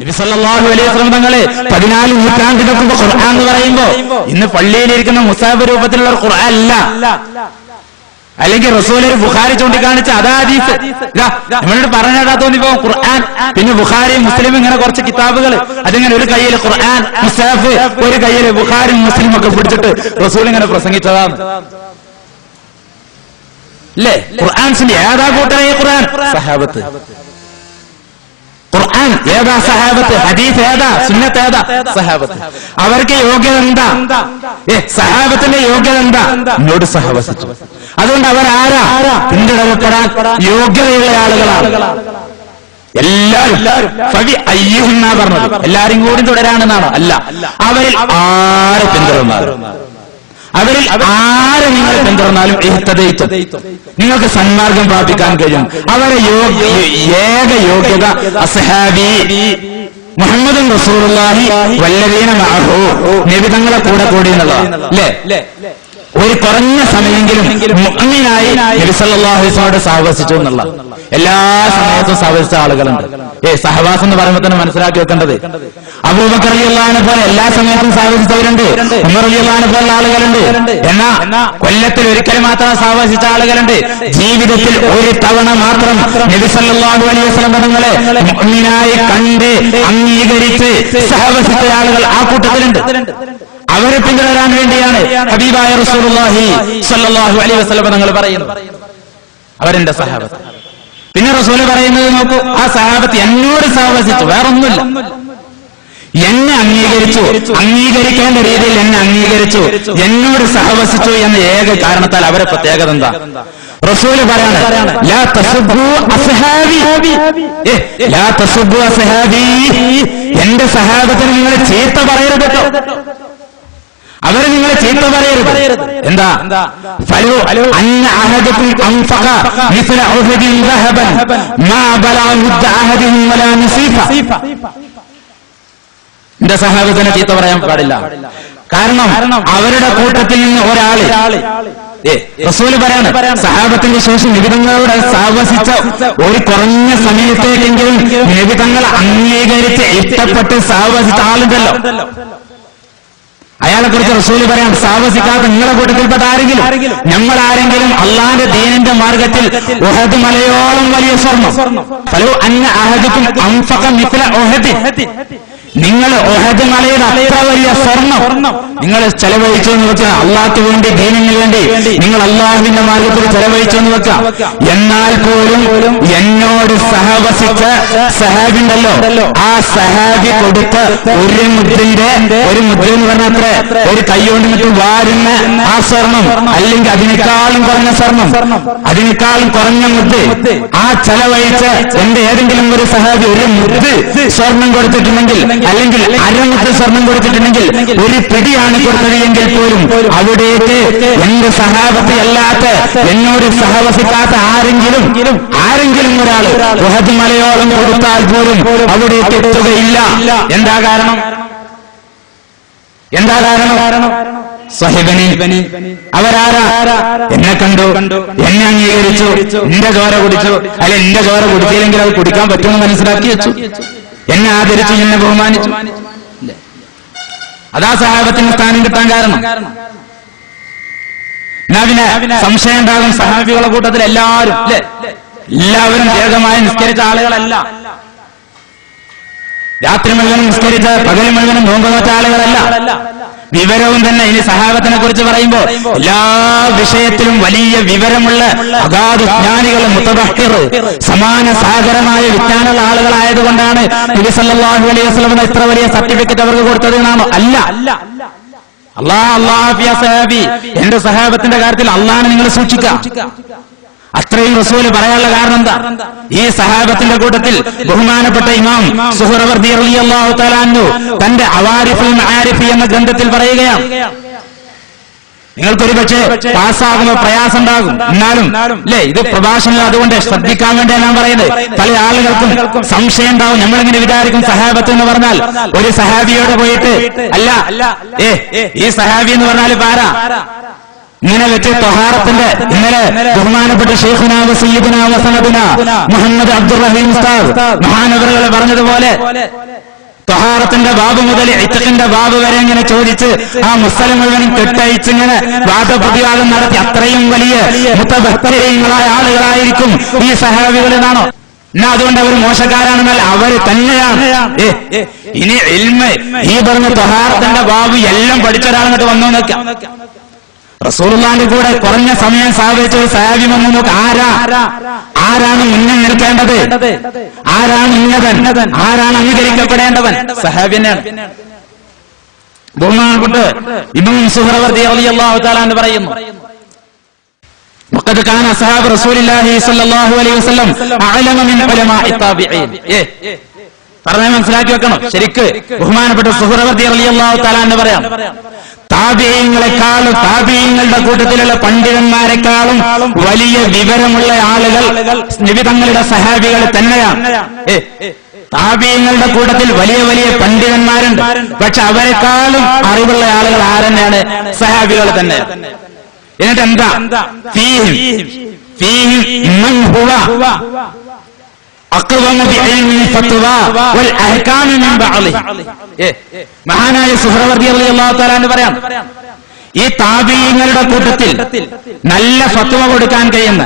നബി സല്ലല്ലാഹു അലൈഹി വസല്ലം തങ്ങളെ 14 നൂറ്റാണ്ടിനൊക്കെ മുമ്പ് ഖുർആൻ എന്ന് പറയുമ്പോൾ ഇന്ന് പള്ളിയിലിരിക്കുന്ന മുസാഫ് രൂപത്തിലുള്ള ഖുർആൻ അല്ല. അല്ലെങ്കിൽ റസൂൽ ഒരു ബുഖാരി ചൂണ്ടിക്കാണിച്ച അതാ ഹദീസ്. നമ്മളോട് പറഞ്ഞാ തോന്നിപ്പോ ഖുർആൻ പിന്നെ ബുഖാരി മുസ്ലിം ഇങ്ങനെ കുറച്ച് കിതാബുകൾ അതിങ്ങനെ ഒരു കയ്യിൽ ഖുർആൻ മുസാഫ് ഒരു കയ്യിൽ ബുഖാരി മുസ്ലിം ഒക്കെ പിടിച്ചിട്ട് റസൂൽ ഇങ്ങനെ പ്രസംഗിച്ചതാണ് അല്ലേ? ഖുർആൻസിന്റെ ഏതാ കൂട്ടരായ ഖുർആൻ? സഹാബത്ത്. ഖുർആൻ ഏതാ? സഹാബത്ത്. ഹദീസ് ഏതാ? സുന്നത്ത് ഏതാ? സഹാബത്ത്. അവർക്ക് യോഗ്യത എന്താ? സഹാബത്തിന്റെ യോഗ്യത എന്താ? എന്നോട് സഹവസിച്ചു. അതുകൊണ്ട് അവരാരാ? പിന്തുടരപ്പെടാൻ യോഗ്യതയുള്ള ആളുകളാണ് എല്ലാവരും. അയ്യുന്നാ പറഞ്ഞത് എല്ലാരും കൂടി തുടരാണെന്നാണോ? അല്ല, അവരിൽ ആരെ പിന്തുടർന്നാലും അവരിൽ ആരെ നിങ്ങൾ പിന്തുടർന്നാലും നിങ്ങൾക്ക് സന്മാർഗം പ്രാപിക്കാൻ കഴിയും. അവരെ ഏക യോഗ്യത അസ്ഹാബി മുഹമ്മദുൻ റസൂലുള്ളാഹി വല്ലദീന മഅഹു, നബി തങ്ങളെ കൂടെ കൂടി എന്നുള്ളതാണ് അല്ലേ? ഒരു കുറഞ്ഞ സമയമെങ്കിലും മുഅ്മിനായി നബി സല്ലല്ലാഹു അലൈഹി വസല്ലമയോട് സഹവസിച്ചു എന്നുള്ള. എല്ലാ സമയത്തും സഹവസിച്ച ആളുകളുണ്ട്. സഹവാസം എന്ന് പറയുമ്പോൾ തന്നെ മനസ്സിലാക്കി വെക്കേണ്ടത് അബൂബക്കർ റളിയല്ലാഹു അൻഹു പോലെ എല്ലാ സമയത്തും സഹവസിച്ചവരുണ്ട്, ഉമർ റളിയല്ലാഹു അൻഹു പോലുള്ള ആളുകളുണ്ട്. എന്നാ കൊല്ലത്തിൽ ഒരിക്കൽ മാത്രം സഹവസിച്ച ആളുകളുണ്ട്. ജീവിതത്തിൽ ഒരു തവണ മാത്രം നബി സല്ലല്ലാഹു അലൈഹി വസല്ലം തങ്ങളെ മുഅ്മിനായി കണ്ട് അംഗീകരിച്ച് സഹവസിച്ച ആളുകൾ ആ കൂട്ടത്തിലുണ്ട്. അവരെ പിന്തുടരാൻ വേണ്ടിയാണ് ഹബീബായ റസൂലുള്ളാഹി സ്വല്ലല്ലാഹു അലൈഹി വസല്ലം തങ്ങൾ പറയുന്നത് അവരെന്റെ സഹാബത്ത്. പിന്നെ റസൂല് പറയുന്നത് നോക്കൂ, ആ സഹാബത്ത് എന്നോട് സഹവസിച്ചു, വേറൊന്നുമില്ല. എന്നെ അംഗീകരിച്ചു, അംഗീകരിക്കേണ്ട രീതിയിൽ എന്നെ അംഗീകരിച്ചു, എന്നോട് സഹവസിച്ചു എന്ന ഏക കാരണത്താൽ അവരെ പ്രത്യേകത എന്താ? റസൂല് പറയാണ് ലാ തസുബ്ബു അസ്ഹാബി, ലാ തസുബ്ബു അസ്ഹാബി, എന്റെ സഹാബത്തിന് നിങ്ങൾ ചീത്ത പറയരുത് കേട്ടോ. അവരെ നിങ്ങൾ ചീത്ത പറയരുത്. എന്താ? ഫലോ അന്ന അഹദകും അൻഫഖ മിസ്ല ഉഹദിൻ ദഹബൻ മാ ബലഅ മുദ്ദ അഹദിൻ വലാ നസീഫ. എന്റെ സഹാബത്തിനെ ചീത്ത പറയാൻ പാടില്ല. കാരണം അവരുടെ കൂട്ടത്തിൽ നിന്ന് ഒരാള് റസൂല് പറയാണ് സഹാബത്തിന്റെ ശേഷം നിബിതങ്ങളോട് സഹവസിച്ച ഒരു കുറഞ്ഞ സമയത്തേക്കെങ്കിലും നിബിതങ്ങൾ അംഗീകരിച്ച് ഇഷ്ടപ്പെട്ട് സഹവസിച്ച ആളുണ്ടല്ലോ, അയാളെ കുറിച്ച് റസൂല് പറയാം സഹവസിക്കാത്ത നിങ്ങളെ കൂട്ടത്തിൽപ്പെട്ട ആരെങ്കിലും, നമ്മൾ ആരെങ്കിലും അള്ളാന്റെ ദീനിന്റെ മാർഗത്തിൽ ഉഹദ് മലയോളം വലിയ സ്വർണം, ഫലോ അന്ന അഹദകും അൻഫഖ മിസ്ല ഉഹദ്, നിങ്ങൾ ഉഹദ് മലയുടെ അത്ര വലിയ സ്വർണം നിങ്ങൾ ചെലവഴിച്ചു എന്ന് വെച്ചാൽ അള്ളാഹ്ക്ക് വേണ്ടി ദീനിന് വേണ്ടി നിങ്ങൾ അള്ളാഹുവിന്റെ മാർഗത്തിൽ ചെലവഴിച്ചു എന്ന് വെക്കാം. എന്നാൽ പോലും എന്നോട് സഹവസിച്ച സഹാബിണ്ടല്ലോ, ആ സഹാബി കൊടുത്ത ഒരു മുദ്രന്റെ ഒരു മുദ്ര എന്ന് പറഞ്ഞാൽ ഒരു കൈകൊണ്ട് വാരുന്ന ആ സ്വർണം, അല്ലെങ്കിൽ അതിനേക്കാളും കുറഞ്ഞ സ്വർണം, അതിനേക്കാളും കുറഞ്ഞ മുദ്ര, ആ ചെലവഴിച്ച് എന്റെ ഏതെങ്കിലും ഒരു സഹാബി ഒരു മുദ്ര സ്വർണം കൊടുത്തിട്ടുണ്ടെങ്കിൽ, അല്ലെങ്കിൽ അരമുദ്ര സ്വർണം കൊടുത്തിട്ടുണ്ടെങ്കിൽ, ഒരു പിടിയാണ് കൊടുത്തത് എങ്കിൽ പോലും അവിടേക്ക് എന്റെ സഹാബത്ത് അല്ലാത്ത എന്നോട് സഹവസിക്കാത്ത ആരെങ്കിലും ഒരാൾ ഉഹദ് മലയോളം കൊടുത്താൽ പോലും അവിടേക്ക് എത്തുകയില്ല. എന്താ കാരണം? സഹിബനി അവരാരാ? എന്നെ കണ്ടു, എന്നെ അംഗീകരിച്ചു, എന്റെ ചോര കുടിച്ചു, അല്ലെ എന്റെ ചോര കുടിച്ചില്ലെങ്കിൽ അത് കുടിക്കാൻ പറ്റുമെന്ന് മനസ്സിലാക്കി വെച്ചു, എന്നെ ആദരിച്ചു, എന്നെ ബഹുമാനിച്ചു. അതാ സഹാബത്തിന് സ്ഥാനം കിട്ടാൻ കാരണം. പിന്നെ സംശയം ഉണ്ടാകും സഹാബികളുടെ കൂട്ടത്തിൽ എല്ലാവരും എല്ലാവരും ദീർഘമായി നിസ്കരിച്ച ആളുകളല്ല, രാത്രി മുഴുവനും നിസ്കരിച്ച് പകൽ മുഴുവനും നോമ്പ് നോറ്റ ആളുകളല്ല. വിവരവും തന്നെ ഇനി സഹാബത്തിനെ കുറിച്ച് പറയുമ്പോൾ എല്ലാ വിഷയത്തിലും വലിയ വിവരമുള്ള അഗാധ ജ്ഞാനികളും മുതബഹിർ സമാന സാഗരമായ വിജ്ഞാനമുള്ള ആളുകളായതുകൊണ്ടാണ് നബി സല്ലല്ലാഹു അലൈഹി വസല്ലം ഇത്ര വലിയ സർട്ടിഫിക്കറ്റ് അവർക്ക് കൊടുത്തത് എന്നാണോ? അല്ല. അല്ലാഹു എന്റെ സഹാബത്തിന്റെ കാര്യത്തിൽ അള്ളാഹനെ നിങ്ങൾ സൂക്ഷിക്കാം. അത്രയും റസൂല് പറയാനുള്ള കാരണം എന്താ? ഈ സഹാബത്തിന്റെ കൂട്ടത്തിൽ ബഹുമാനപ്പെട്ട ഇമാം സുഹ്റവർദി റളിയല്ലാഹു തആല അൻഹു തന്റെ അവാരിഫുൽ മആരിഫ് എന്ന ഗ്രന്ഥത്തിൽ പറയുകയാണ്, നിങ്ങൾക്കൊരു പക്ഷേ പാസ്സാകുമ്പോൾ പ്രയാസം ഉണ്ടാകും, എന്നാലും ഇത് പ്രഭാഷണം, അതുകൊണ്ട് ശ്രദ്ധിക്കാൻ വേണ്ടിയാണ് ഞാൻ പറയുന്നത്. പല ആളുകൾക്കും സംശയം ഉണ്ടാവും. നമ്മളിങ്ങനെ വിചാരിക്കും സഹാബത്ത് എന്ന് പറഞ്ഞാൽ ഒരു സഹാബിയോട് പോയിട്ട് അല്ല ഈ സഹാബി എന്ന് പറഞ്ഞാൽ പാരാ ഇങ്ങനെ വെച്ച് ത്വഹാറത്തിന്റെ ഇന്നലെ ബഹുമാനപ്പെട്ട ശൈഖുനാ സയ്യിദുനാ വസനദുനാ മുഹമ്മദ് അബ്ദുർ റഹീം ഉസ്താദ് മഹാനവറുകൾ പറഞ്ഞതുപോലെ ത്വഹാറത്തിന്റെ ബാബ് മുതൽ ഇത്ഖിന്റെ ബാബ് വരെ ഇങ്ങനെ ചോദിച്ച് ആ മുസ്ലിം മുഴുവനും കെട്ടഴിച്ചിങ്ങനെ വാദപ്രതിവാദം നടത്തി അത്രയും വലിയ മുതബഹ്തരീങ്ങളായ ആളുകളായിരിക്കും ഈ സഹാബികൾ എന്നാണോ? എന്നാ അതുകൊണ്ട് അവർ മോശക്കാരാണെന്നാൽ അവര് തന്നെയാണ്. ഇനി ഇൽമ് ഈ പറഞ്ഞ ത്വഹാറത്തിന്റെ ബാബ് എല്ലാം പഠിച്ച ഒരാളങ്ങോട്ട് വന്നു നോക്കാം. റസൂലുള്ളാഹിന്റെ കൂടെ കുറഞ്ഞ സമയം സാധിച്ച ഒരു സഹാബി വന്നു നോക്ക്. ആരാണ് മുന്നിൽ നിൽക്കേണ്ടത്? ആരാണ് ഉന്നതൻ? ആരാണ് അംഗീകരിക്കപ്പെടേണ്ടവൻ? സഹാബി തന്നെയാണ്. ബഹുമാനപ്പെട്ട ഇബ്നു സുഹ്റവർദി റളിയല്ലാഹു തആല എന്ന് പറയുന്നു, وقد كان أصحاب رسول الله صلى الله عليه وسلم أعلم من علماء التابعين. പറഞ്ഞ മനസ്സിലാക്കി വെക്കണം ശരിക്ക്. ബഹുമാനപ്പെട്ട സുഹ്റവർദി റളിയല്ലാഹു തആല എന്ന് പറയാം, താബിഈങ്ങളെക്കാളും താബിഈങ്ങളുടെ കൂട്ടത്തിലുള്ള പണ്ഡിതന്മാരെക്കാളും വലിയ വിവരമുള്ള ആളുകൾ നബി തങ്ങളുടെ സഹാബികൾ തന്നെയാണ്. താബിഈങ്ങളുടെ കൂട്ടത്തിൽ വലിയ വലിയ പണ്ഡിതന്മാരുണ്ട്, പക്ഷെ അവരെക്കാളും അറിവുള്ള ആളുകൾ ആരെന്നെയാണ്? സഹാബികൾ തന്നെയാണ്. എന്നിട്ട് എന്താ? മൻ ഹുവ മഹാനായ സുഹ്റവർദി റളിയല്ലാഹു തആല എന്ന് പറയാം, ഈ താബിഈങ്ങളുടെ കൂട്ടത്തിൽ നല്ല ഫത്വ കൊടുക്കാൻ കഴിയുന്ന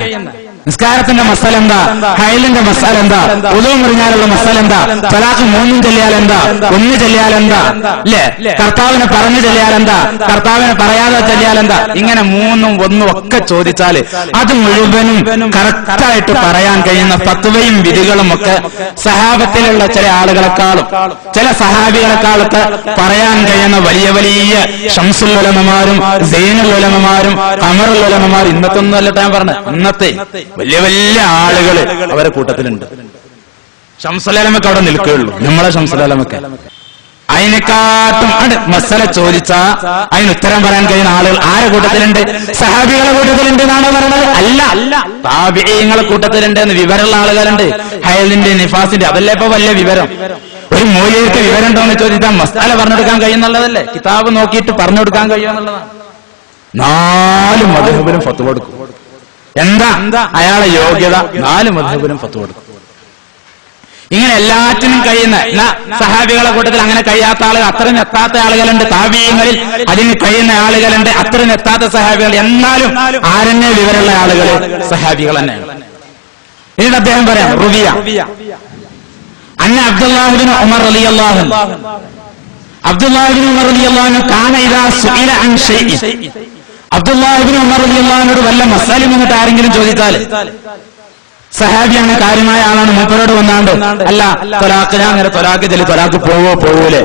നിസ്കാരത്തിന്റെ മസല എന്താ, ഹൈലിന്റെ മസല എന്താ, ഉളൂ മുറിഞ്ഞാലുള്ള മസല എന്താ, തലാഖ് 3 ചൊല്ലിയാലെന്താ, 1 ചൊല്ലിയാലെന്താ, അല്ലേ, കർത്താവിനെ പറഞ്ഞു ചൊല്ലിയാലെന്താ, കർത്താവിനെ പറയാതെ ചൊല്ലിയാലെന്താ, ഇങ്ങനെ 3ഉം 1ഉം ഒക്കെ ചോദിച്ചാല് അത് മുഴുവനും കറക്റ്റായിട്ട് പറയാൻ കഴിയുന്ന ഫത്വയും വിധികളും ഒക്കെ സഹാബത്തിലുള്ള ചില ആളുകളെക്കാളും ചില സഹാബികളെക്കാളൊക്കെ പറയാൻ കഴിയുന്ന വലിയ വലിയ ശംസുൽ ഉലമമാരും സൈനുൽ ഉലമമാരും ഖമറുൽ ഉലമമാരും ഇന്നത്തെ ഒന്നുമല്ല ഞാൻ പറഞ്ഞത്, ഇന്നത്തെ വലിയ വലിയ ആളുകള് അവരെ കൂട്ടത്തിലുണ്ട്. ശംസുലമക്ക് അവിടെ നിൽക്കുകയുള്ളൂ, നമ്മളെ ശംസുലമക്ക്. അതിനെക്കാട്ടും മസല ചോദിച്ചാ അതിന് ഉത്തരം പറയാൻ കഴിയുന്ന ആളുകൾ ആരെ കൂട്ടത്തിലുണ്ട്? സഹാബികളെ കൂട്ടത്തിലുണ്ട് എന്നാണ് പറയുന്നത്. അല്ല, താബിഈങ്ങളെ കൂട്ടത്തിലുണ്ട് എന്ന് വിവരമുള്ള ആളുകളുണ്ട്. ഹൈലിന്റെ നിഫാസിന്റെ അതല്ലേ ഇപ്പൊ വലിയ വിവരം. ഒരു മൂല്യർക്ക് വിവരം ഉണ്ടോ എന്ന് ചോദിച്ചാൽ മസാല പറഞ്ഞെടുക്കാൻ കഴിയുന്നുള്ളതല്ലേ, കിതാബ് നോക്കിയിട്ട് പറഞ്ഞു കൊടുക്കാൻ കഴിയുമെന്നുള്ളതാണ്. 4 മദ്ഹബിലും ഫത്വ കൊടുക്കും. എന്താ അയാളെ യോഗ്യത? 4 മദ്ഹബിലും ഫത്വ കൊടുക്കും. ഇങ്ങനെ എല്ലാറ്റിനും കഴിയുന്ന സഹാബികളെ കൂട്ടത്തിൽ അങ്ങനെ കഴിയാത്ത ആളുകൾ, അത്രയും എത്താത്ത ആളുകളുണ്ട്. താബിഈങ്ങളിൽ അതിന് കഴിയുന്ന ആളുകളുണ്ട്, അത്രയും എത്താത്ത സഹാബികൾ. എന്നാലും ആരെന്നെ വിവരമുള്ള ആളുകൾ സഹാബികൾ തന്നെയാണ്. എന്നിട്ട് അദ്ദേഹം പറയാം, റുവിയ അന്ന അബ്ദുല്ലാഹി ഇബ്നു ഉമർ റളിയല്ലാഹു അൻഹു, അബ്ദുല്ലാഹി ഇബ്നു ഉമർ റളിയല്ലാഹു അൻഹു കാന ഇദാ സുഇല അൻ ഷൈഇൻ, അബ്ദുല്ലാഹി ഇബ്നു ഉമർ റളിയല്ലാഹു അൻഹു വല്ല മസാലയും എന്നിട്ട് ആരെങ്കിലും ചോദിച്ചാൽ, സഹാബിയാണ്, കാര്യമായ ആളാണ്, മൂപ്പരോട് വന്നാണ്ട് അല്ല തൊലാഖ്, ഞാൻ അങ്ങനെ തൊലാഖ് ചെല്ലി തൊലാഖ് പോവൂലേ,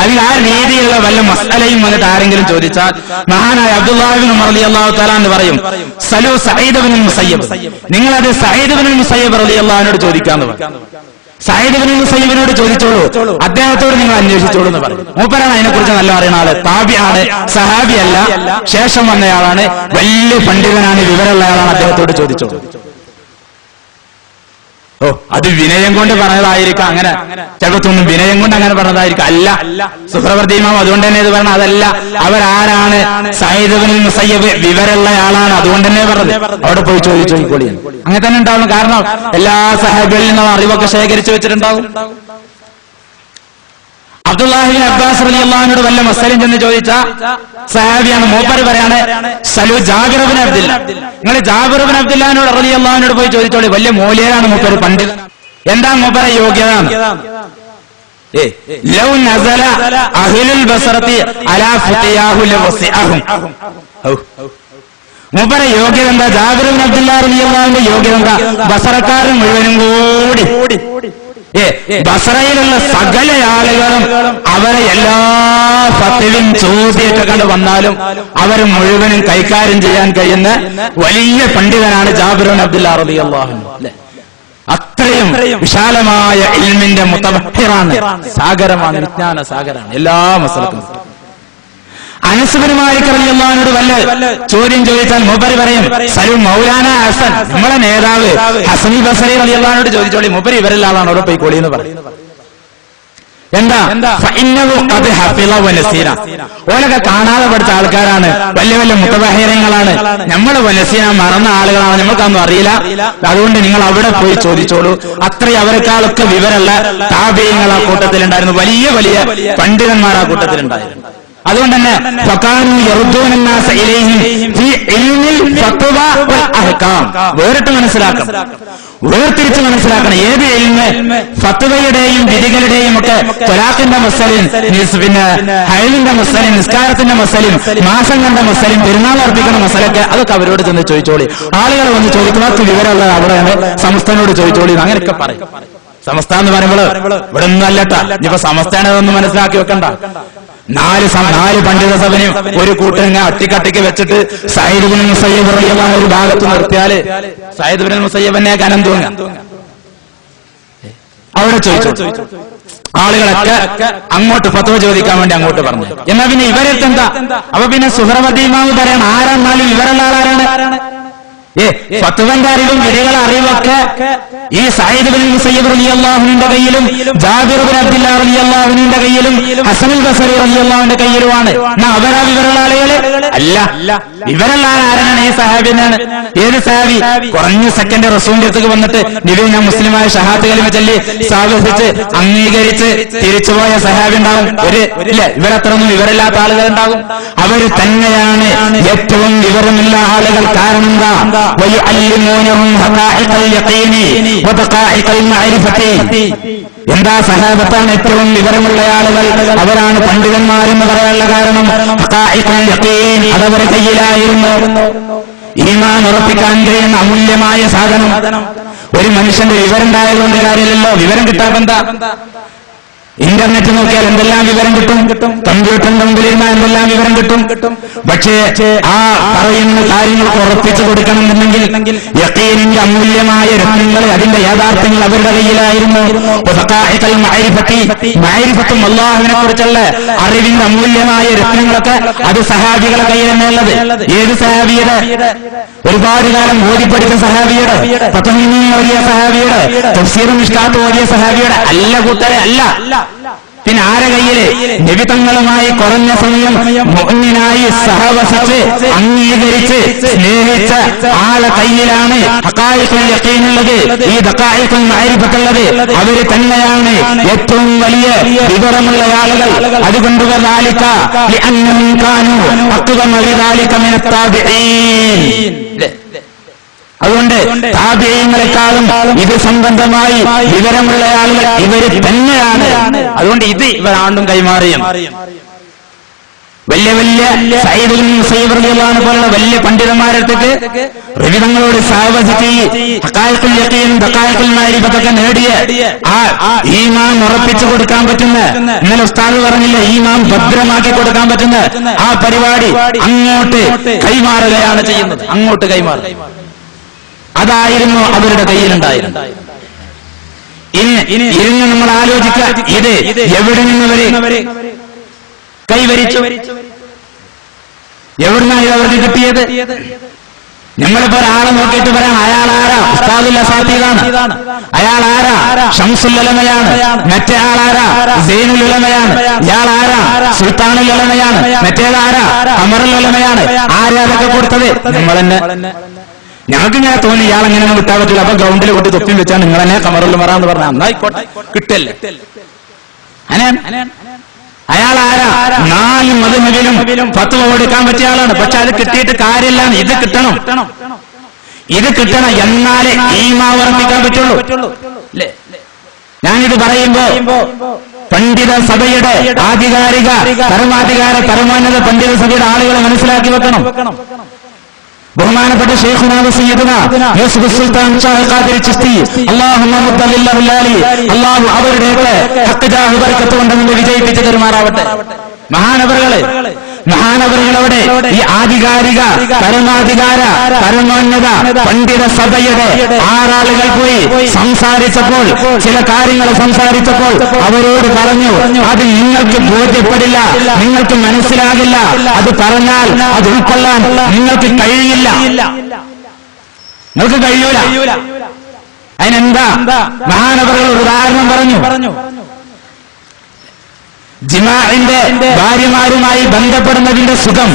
അല്ലെങ്കിൽ ആ രീതിയിലുള്ള വല്ല മസാലയും വന്നിട്ട് ആരെങ്കിലും ചോദിച്ചാൽ മഹാനായ അബ്ദുല്ലാഹി ഇബ്നു ഉമർ റളിയല്ലാഹു തആല എന്ന് പറയും, സലു സഈദ് ഇബ്നുൽ മുസയ്യിബ്, നിങ്ങളത് സഈദ് ഇബ്നുൽ മുസയ്യിബ് റളിയല്ലാഹു അൻഹു ചോദിക്കാന്ന് പറയും. സഈദ് ഇബ്നുൽ മുസയ്യിബിനോട് ചോദിച്ചോളൂ, അദ്ദേഹത്തോട് നിങ്ങൾ അന്വേഷിച്ചോളൂ എന്ന് പറയും. മൂപ്പരാണ് അതിനെക്കുറിച്ച് നല്ല അറിയുന്ന ആള്, താബിയാണ്, സഹാബിയല്ല, ശേഷം വന്നയാളാണ്, വലിയ പണ്ഡിതനാണ്, വിവരമുള്ള ആളാണ്, അദ്ദേഹത്തോട് ചോദിച്ചോളൂ. അത് വിനയം കൊണ്ട് പറഞ്ഞതായിരിക്കാം, അങ്ങനെ ചിലപ്പൊന്നും വിനയം കൊണ്ട് അങ്ങനെ പറഞ്ഞതായിരിക്കാം. അല്ല, സുഹ്റവർദി ഇമാം അതുകൊണ്ട് തന്നെ ഇത് പറഞ്ഞ അതല്ല. അവരാരാണ്? സഈദ് ഇബ്നുൽ മുസയ്യിബ് വിവരമുള്ള ആളാണ്, അതുകൊണ്ട് തന്നെ പറഞ്ഞത്. അവിടെ പോയി ചോദിച്ചോളിക്കോളി. അങ്ങനെ തന്നെ ഉണ്ടാവും. കാരണം എല്ലാ സഹാബികളിൽ നിന്നും അറിവൊക്കെ ശേഖരിച്ചു വെച്ചിട്ടുണ്ടാവും. അബ്ദുല്ലാഹി ഇബ്നു അബ്ബാസ് റളിയല്ലാഹു അൻഹു വല്ല മസലയും ചെന്ന് ചോദിച്ച സഹാബിയാണ്, മൂപ്പര് പറയാണ് സലു ജാബിർ ഇബ്നു അബ്ദുല്ല, നിങ്ങൾ ജാബിർ ഇബ്നു അബ്ദുല്ലാഹിനോട് റളിയല്ലാഹു അൻഹു പോയി ചോദിച്ചോളി, വലിയ മൂല്യരാണ് മൂപ്പര്, പണ്ഡിതൻ. എന്താ മൂപ്പരെ യോഗ്യത? ലൗ നസല അഹ്ലുൽ ബസറതി അലാ ഫതിയാഹു ലവസിഅഹും. മൂപ്പരെ യോഗ്യത എന്താ? ജാബിർ ഇബ്നു അബ്ദുല്ലാഹ് റളിയല്ലാഹു അൻഹു യോഗ്യത എന്താ? ബസറക്കാരൻ മുഴുവനും കൂടി ബസറയിലുള്ള സകല ആളുകളും അവരെ എല്ലാ ഫത്വയും ചോദ്യമൊക്കെ കണ്ട് വന്നാലും അവർ മുഴുവനും കൈകാര്യം ചെയ്യാൻ കഴിയുന്ന വലിയ പണ്ഡിതനാണ് ജാബിർ ഇബ്നു അബ്ദുല്ലാഹ് റളിയല്ലാഹു അൻഹു. അത്രയും വിശാലമായ ഇൽമിന്റെ മുതവഹിറാണ്, സാഗരമാണ്, വിജ്ഞാന സാഗരാണ് എല്ലാ മസലക്കും. അനസ് ഇബ്നു മാലിക് റളിയല്ലാഹു അൻഹു വല്ല ചോദ്യം ചോദിച്ചാൽ മൂപ്പര് പറയും, സലു മൗലാന ഹസൻ, നമ്മളെ നേതാവ് ഹസൻ ബസരി റളിയല്ലാഹു അൻഹു ചോദിച്ചോളി, മൂപ്പര് ഇവരെല്ലാം ആളാണ്, അവിടെ പോയിക്കോളി എന്ന് പറയും. എന്താ എന്താ ഓലൊക്കെ കാണാതെ പഠിച്ച ആൾക്കാരാണ്, വലിയ വലിയ മുത്തബഹിറങ്ങളാണ്. നമ്മൾ വനസീന മറന്ന ആളുകളാണ്, നമ്മൾക്കൊന്നും അറിയില്ല. അതുകൊണ്ട് നിങ്ങൾ അവിടെ പോയി ചോദിച്ചോളൂ. അത്രയും അവരെക്കാളൊക്കെ വിവരമുള്ള താബീങ്ങൾ ആ കൂട്ടത്തിലുണ്ടായിരുന്നു, വലിയ വലിയ പണ്ഡിതന്മാർ ആ കൂട്ടത്തിലുണ്ടായിരുന്നു. അതുകൊണ്ട് തന്നെ വേറിട്ട് മനസ്സിലാക്കണം, വേർതിരിച്ച് മനസ്സിലാക്കണം. ഏത് ഇൽമ് ഫത്വയുടെയും വിധികളുടെയും ഒക്കെ ത്വലാഖിന്റെ മസലിൻ, പിന്നെ ഹൈലിന്റെ മസലിൻ, നിസ്കാരത്തിന്റെ മസലിൻ, മാസങ്ങളുടെ മസലിൻ, പെരുന്നാൾ അർപ്പിക്കുന്ന മസലൊക്കെ അതൊക്കെ അവരോട് ചെന്ന് ചോദിച്ചോളി. ആളുകൾ വന്ന് ചോദിക്കുന്നവർക്ക് വിവരമുള്ളത് അവിടെയാണ്, സമസ്തനോട് ചോദിച്ചോളി അങ്ങനെയൊക്കെ പറയും. സമസ്ത എന്ന് പറയുമ്പോൾ ഇവിടെ ഒന്നും അല്ലട്ടാ, ഇനിയിപ്പോ സമസ്തയാണെന്നൊന്നും മനസ്സിലാക്കി വെക്കണ്ട. നാല് പണ്ഡിത സഭയും ഒരു കൂട്ടങ്ങ അട്ടിക്കട്ടിക്ക് വെച്ചിട്ട് സയ്യിദ് ഇബ്നുൽ മുസയ്യിബ് റളിയല്ലാഹു ഒരു ഭാഗത്ത് നിർത്തിയാല് സയ്യിദ് ഇബ്നുൽ മുസയ്യിബിനെ കനം തൂങ്ങ അവിടെ ചോദിച്ചു. ആളുകളൊക്കെ അങ്ങോട്ട് ഫത്വ ചോദിക്കാൻ വേണ്ടി അങ്ങോട്ട് പറഞ്ഞു. എന്നാ പിന്നെ ഇവരെന്താ? അപ്പൊ പിന്നെ സുഹ്റവതി ഇമാമ് പറയണം, ആരാണെന്നാലും ഇവരുള്ള ആളാരാണ്? ഫത്വന്റെ അറിവും വിധികളെ അറിവൊക്കെ ഈ സയ്യിദ് ഇബ്നുൽ മുസയ്യിബ് റളിയല്ലാഹുവിന്റെ കയ്യിലും ജാബിർ ഇബ്നു അബ്ദുല്ലാഹ് റളിയല്ലാഹുവിന്റെ കയ്യിലും ഹസനുൽ ബസരി റളിയല്ലാഹുവിന്റെ കയ്യിലുമാണ്. എന്നാ അവരാ വിവരമുള്ള ആളുകള് അല്ല. വിവരമുള്ള ആരാണ്? ഈ സഹാബിനാണ്. ഏത് സഹാബി? കുറഞ്ഞ സെക്കൻഡ് റസൂലിന്റെ അടുത്തേക്ക് വന്നിട്ട് നബി ഞാൻ മുസ്ലിമായ ഷഹാദത്ത് കലിമ ചൊല്ലി സ്ഥാപിച്ച് അംഗീകരിച്ച് തിരിച്ചുപോയ സഹാബി ഉണ്ടാവും. ഇവരത്രയൊന്നും വിവരമില്ലാത്ത ആളുകൾ ഉണ്ടാകും. അവര് തന്നെയാണ് ഏറ്റവും വിവരമുള്ള ആളുകൾ. കാരണം എന്താ? എന്താ? സഹാബത്താണ് ഏറ്റവും വിവരമുള്ള ആളുകൾ, അവരാണ് പണ്ഡിതന്മാരെന്ന് പറയാനുള്ള കാരണം അതവരുടെ കയ്യിലായിരുന്നു. ഈമാൻ ഉറപ്പിക്കാൻ കഴിയുന്ന അമൂല്യമായ സാധനം. ഒരു മനുഷ്യന്റെ വിവരം ഉണ്ടായതുകൊണ്ട് കാര്യമില്ലല്ലോ. വിവരം കിട്ടാപ്പെന്താ? ഇന്റർനെറ്റ് നോക്കിയാൽ എന്തെല്ലാം വിവരം കിട്ടും, കമ്പ്യൂട്ടറിന്റെ മുമ്പിലിരുന്നാൽ എന്തെല്ലാം വിവരം കിട്ടും. പക്ഷേ ആ പറയുന്ന കാര്യങ്ങൾക്ക് ഉറപ്പിച്ചു കൊടുക്കണമെന്നുണ്ടെങ്കിൽ യഖീനിന്റെ അമൂല്യമായ രത്നങ്ങൾ, അതിന്റെ യാഥാർത്ഥ്യങ്ങൾ അവരുടെ കയ്യിലായിരുന്നു. മഅരിഫത്തും അല്ലാഹുവിനെ കുറിച്ചുള്ള അറിവിന്റെ അമൂല്യമായ രത്നങ്ങളൊക്കെ അത് സഹാബികളുടെ കയ്യിൽ തന്നെയുള്ളത്. ഏത് സഹാബിയുടെ? ഒരുപാട് കാലം ഓതിപ്പടിച്ച സഹാബിയുടെ, ഫത്വഹ് ഓതിയ സഹാബിയുടെ, തഫ്സീർ മിഷ്കാത്ത് ഓതിയ സഹാബിയുടെ അല്ല കൂട്ടരെ അല്ല. പിന്നെ ആരെ കയ്യില്? നബി തങ്ങളുമായി കുറഞ്ഞ സമയം മുഅ്മിനായി സഹവസിച്ച് അംഗീകരിച്ച് സ്നേഹിച്ച ആളെ കയ്യിലാണ് ഹഖായിഖുൽ യഖീനുള്ളത്, ഈ ദഖായിഖുൽ മഅരിഫത്തുള്ളത്. അവര് തന്നെയാണ് ഏറ്റവും വലിയ വിവരമുള്ള ആളുകൾ. അതുകൊണ്ട് വദാലിക ലിഅന്നഹും കാനൂ അഖ്വമ ലിദാലിക മിനത് താബിഈൻ. അതുകൊണ്ട് താബിഈങ്ങളെക്കാളും ഇത് സംബന്ധമായി വിവരമുള്ള ആളുകൾ ഇവര് തന്നെയാണ്. അതുകൊണ്ട് ഇത് ഇവരാണ്ടും കൈമാറിയും. വലിയ വലിയ സയ്യിദ് ഇബ്നുൽ മുസയ്യിബ് റളിയല്ലാഹു അൻഹു പോലുള്ള വലിയ പണ്ഡിതന്മാരടുത്തേക്ക് റബിതങ്ങളോട് സഹവസിച്ച് ഹഖായിഖുൽ യഖീൻ, ദഖായിഖുൽ മഅരിഫത്തൊക്കെ നേടിയ ആ ഈമാൻ ഉറപ്പിച്ചു കൊടുക്കാൻ പറ്റുന്ന, ഇന്നലെ ഉസ്താദ് പറഞ്ഞില്ല, ഈമാൻ ഭദ്രമാക്കി കൊടുക്കാൻ പറ്റുന്ന ആ പരിപാടി അങ്ങോട്ട് കൈമാറുകയാണ് ചെയ്യുന്നത്. അങ്ങോട്ട് കൈമാറുക, അതായിരുന്നു അവരുടെ കയ്യിലുണ്ടായിരുന്നു. ഇനി നമ്മൾ ആലോചിക്കുക, ഇത് എവിടെ നിന്നവര് കൈവരിച്ചു? എവിടുന്നാണ് അവർക്ക് കിട്ടിയത്? നമ്മളിപ്പോ ഒരാളെ നോക്കിയിട്ട് പറയാം അയാളാരാ? ഉസ്താദുൽ അസാത്തീദാണ്. അയാളാരാ? ഷംസുൽ ഉലമയാണ്. മറ്റേ ആളാരാ? സൈനുൽ ഉലമയാണ്. ഇയാളാരാ? സുൽത്താനുൽ ഉലമയാണ്. മറ്റേതാരാ? അമറുൽ ഉലമയാണ്. ആരാ അതൊക്കെ കൊടുത്തത്? നമ്മൾ തന്നെ. ഞങ്ങൾക്ക് ഇങ്ങനെ തോന്നി ഇയാൾ എങ്ങനെയൊന്നും കിട്ടാൻ പറ്റില്ല, അപ്പൊ ഗ്രൗണ്ടിൽ കൊട്ടി തൊപ്പി വെച്ചാൽ നിങ്ങൾ തന്നെ കമറുൽ ഉമറ എന്ന് പറഞ്ഞാൽ അന്നായിക്കോട്ടെ, കിട്ടല്ലേ. അയാൾ ആരാ? 4 മദ്ഹബിലും ഫത്വ കൊടുക്കാൻ പറ്റിയ ആളാണ്. പക്ഷെ അത് കിട്ടിയിട്ട് കാര്യമില്ല. ഇത് കിട്ടണം, എന്നാലേ ഈമാൻ ഉറപ്പിക്കാൻ പറ്റുള്ളൂ. ഞാനിത് പറയുമ്പോ പണ്ഡിത സഭയുടെ ആധികാരിക പരമോന്നത പണ്ഡിത സഭയുടെ ആളുകളെ മനസ്സിലാക്കി വെക്കണം. ബഹുമാനപ്പെട്ട ശൈഖുനാ സയ്യിദുനാ യൂസുഫ് സുൽത്താൻ ഷാഹ് ഖാദിരി ചിസ്തി അല്ലാഹുമ്മ മുദ്ദലില്ലഹു ലാലി, അല്ലാഹു അവരുടെ ഹഖ് ജാഹ് ബർക്കത്ത് കൊണ്ട് നമ്മെ വിജയിപ്പിച്ച് തരുമാറാവട്ടെ. മഹാനവറുകളോടെ ഈ ആധികാരിക പരമോന്നത പണ്ഡിത സഭയുടെ 6 ആളുകൾ പോയി സംസാരിച്ചപ്പോൾ, ചില കാര്യങ്ങൾ സംസാരിച്ചപ്പോൾ അവരോട് പറഞ്ഞു, അത് നിങ്ങൾക്ക് ബോധ്യപ്പെടില്ല, നിങ്ങൾക്ക് മനസ്സിലാകില്ല, അത് പറഞ്ഞാൽ അത് ഉൾക്കൊള്ളാൻ നിങ്ങൾക്ക് കഴിയില്ല, നിങ്ങൾക്ക് കഴിയൂല. അതിനെന്താ? മഹാനവറുകൾ ഒരു ഉദാഹരണം പറഞ്ഞു. ജിമാഇന്റെ ഭാര്യമാരുമായി ബന്ധപ്പെടുന്നതിന്റെ സുഖം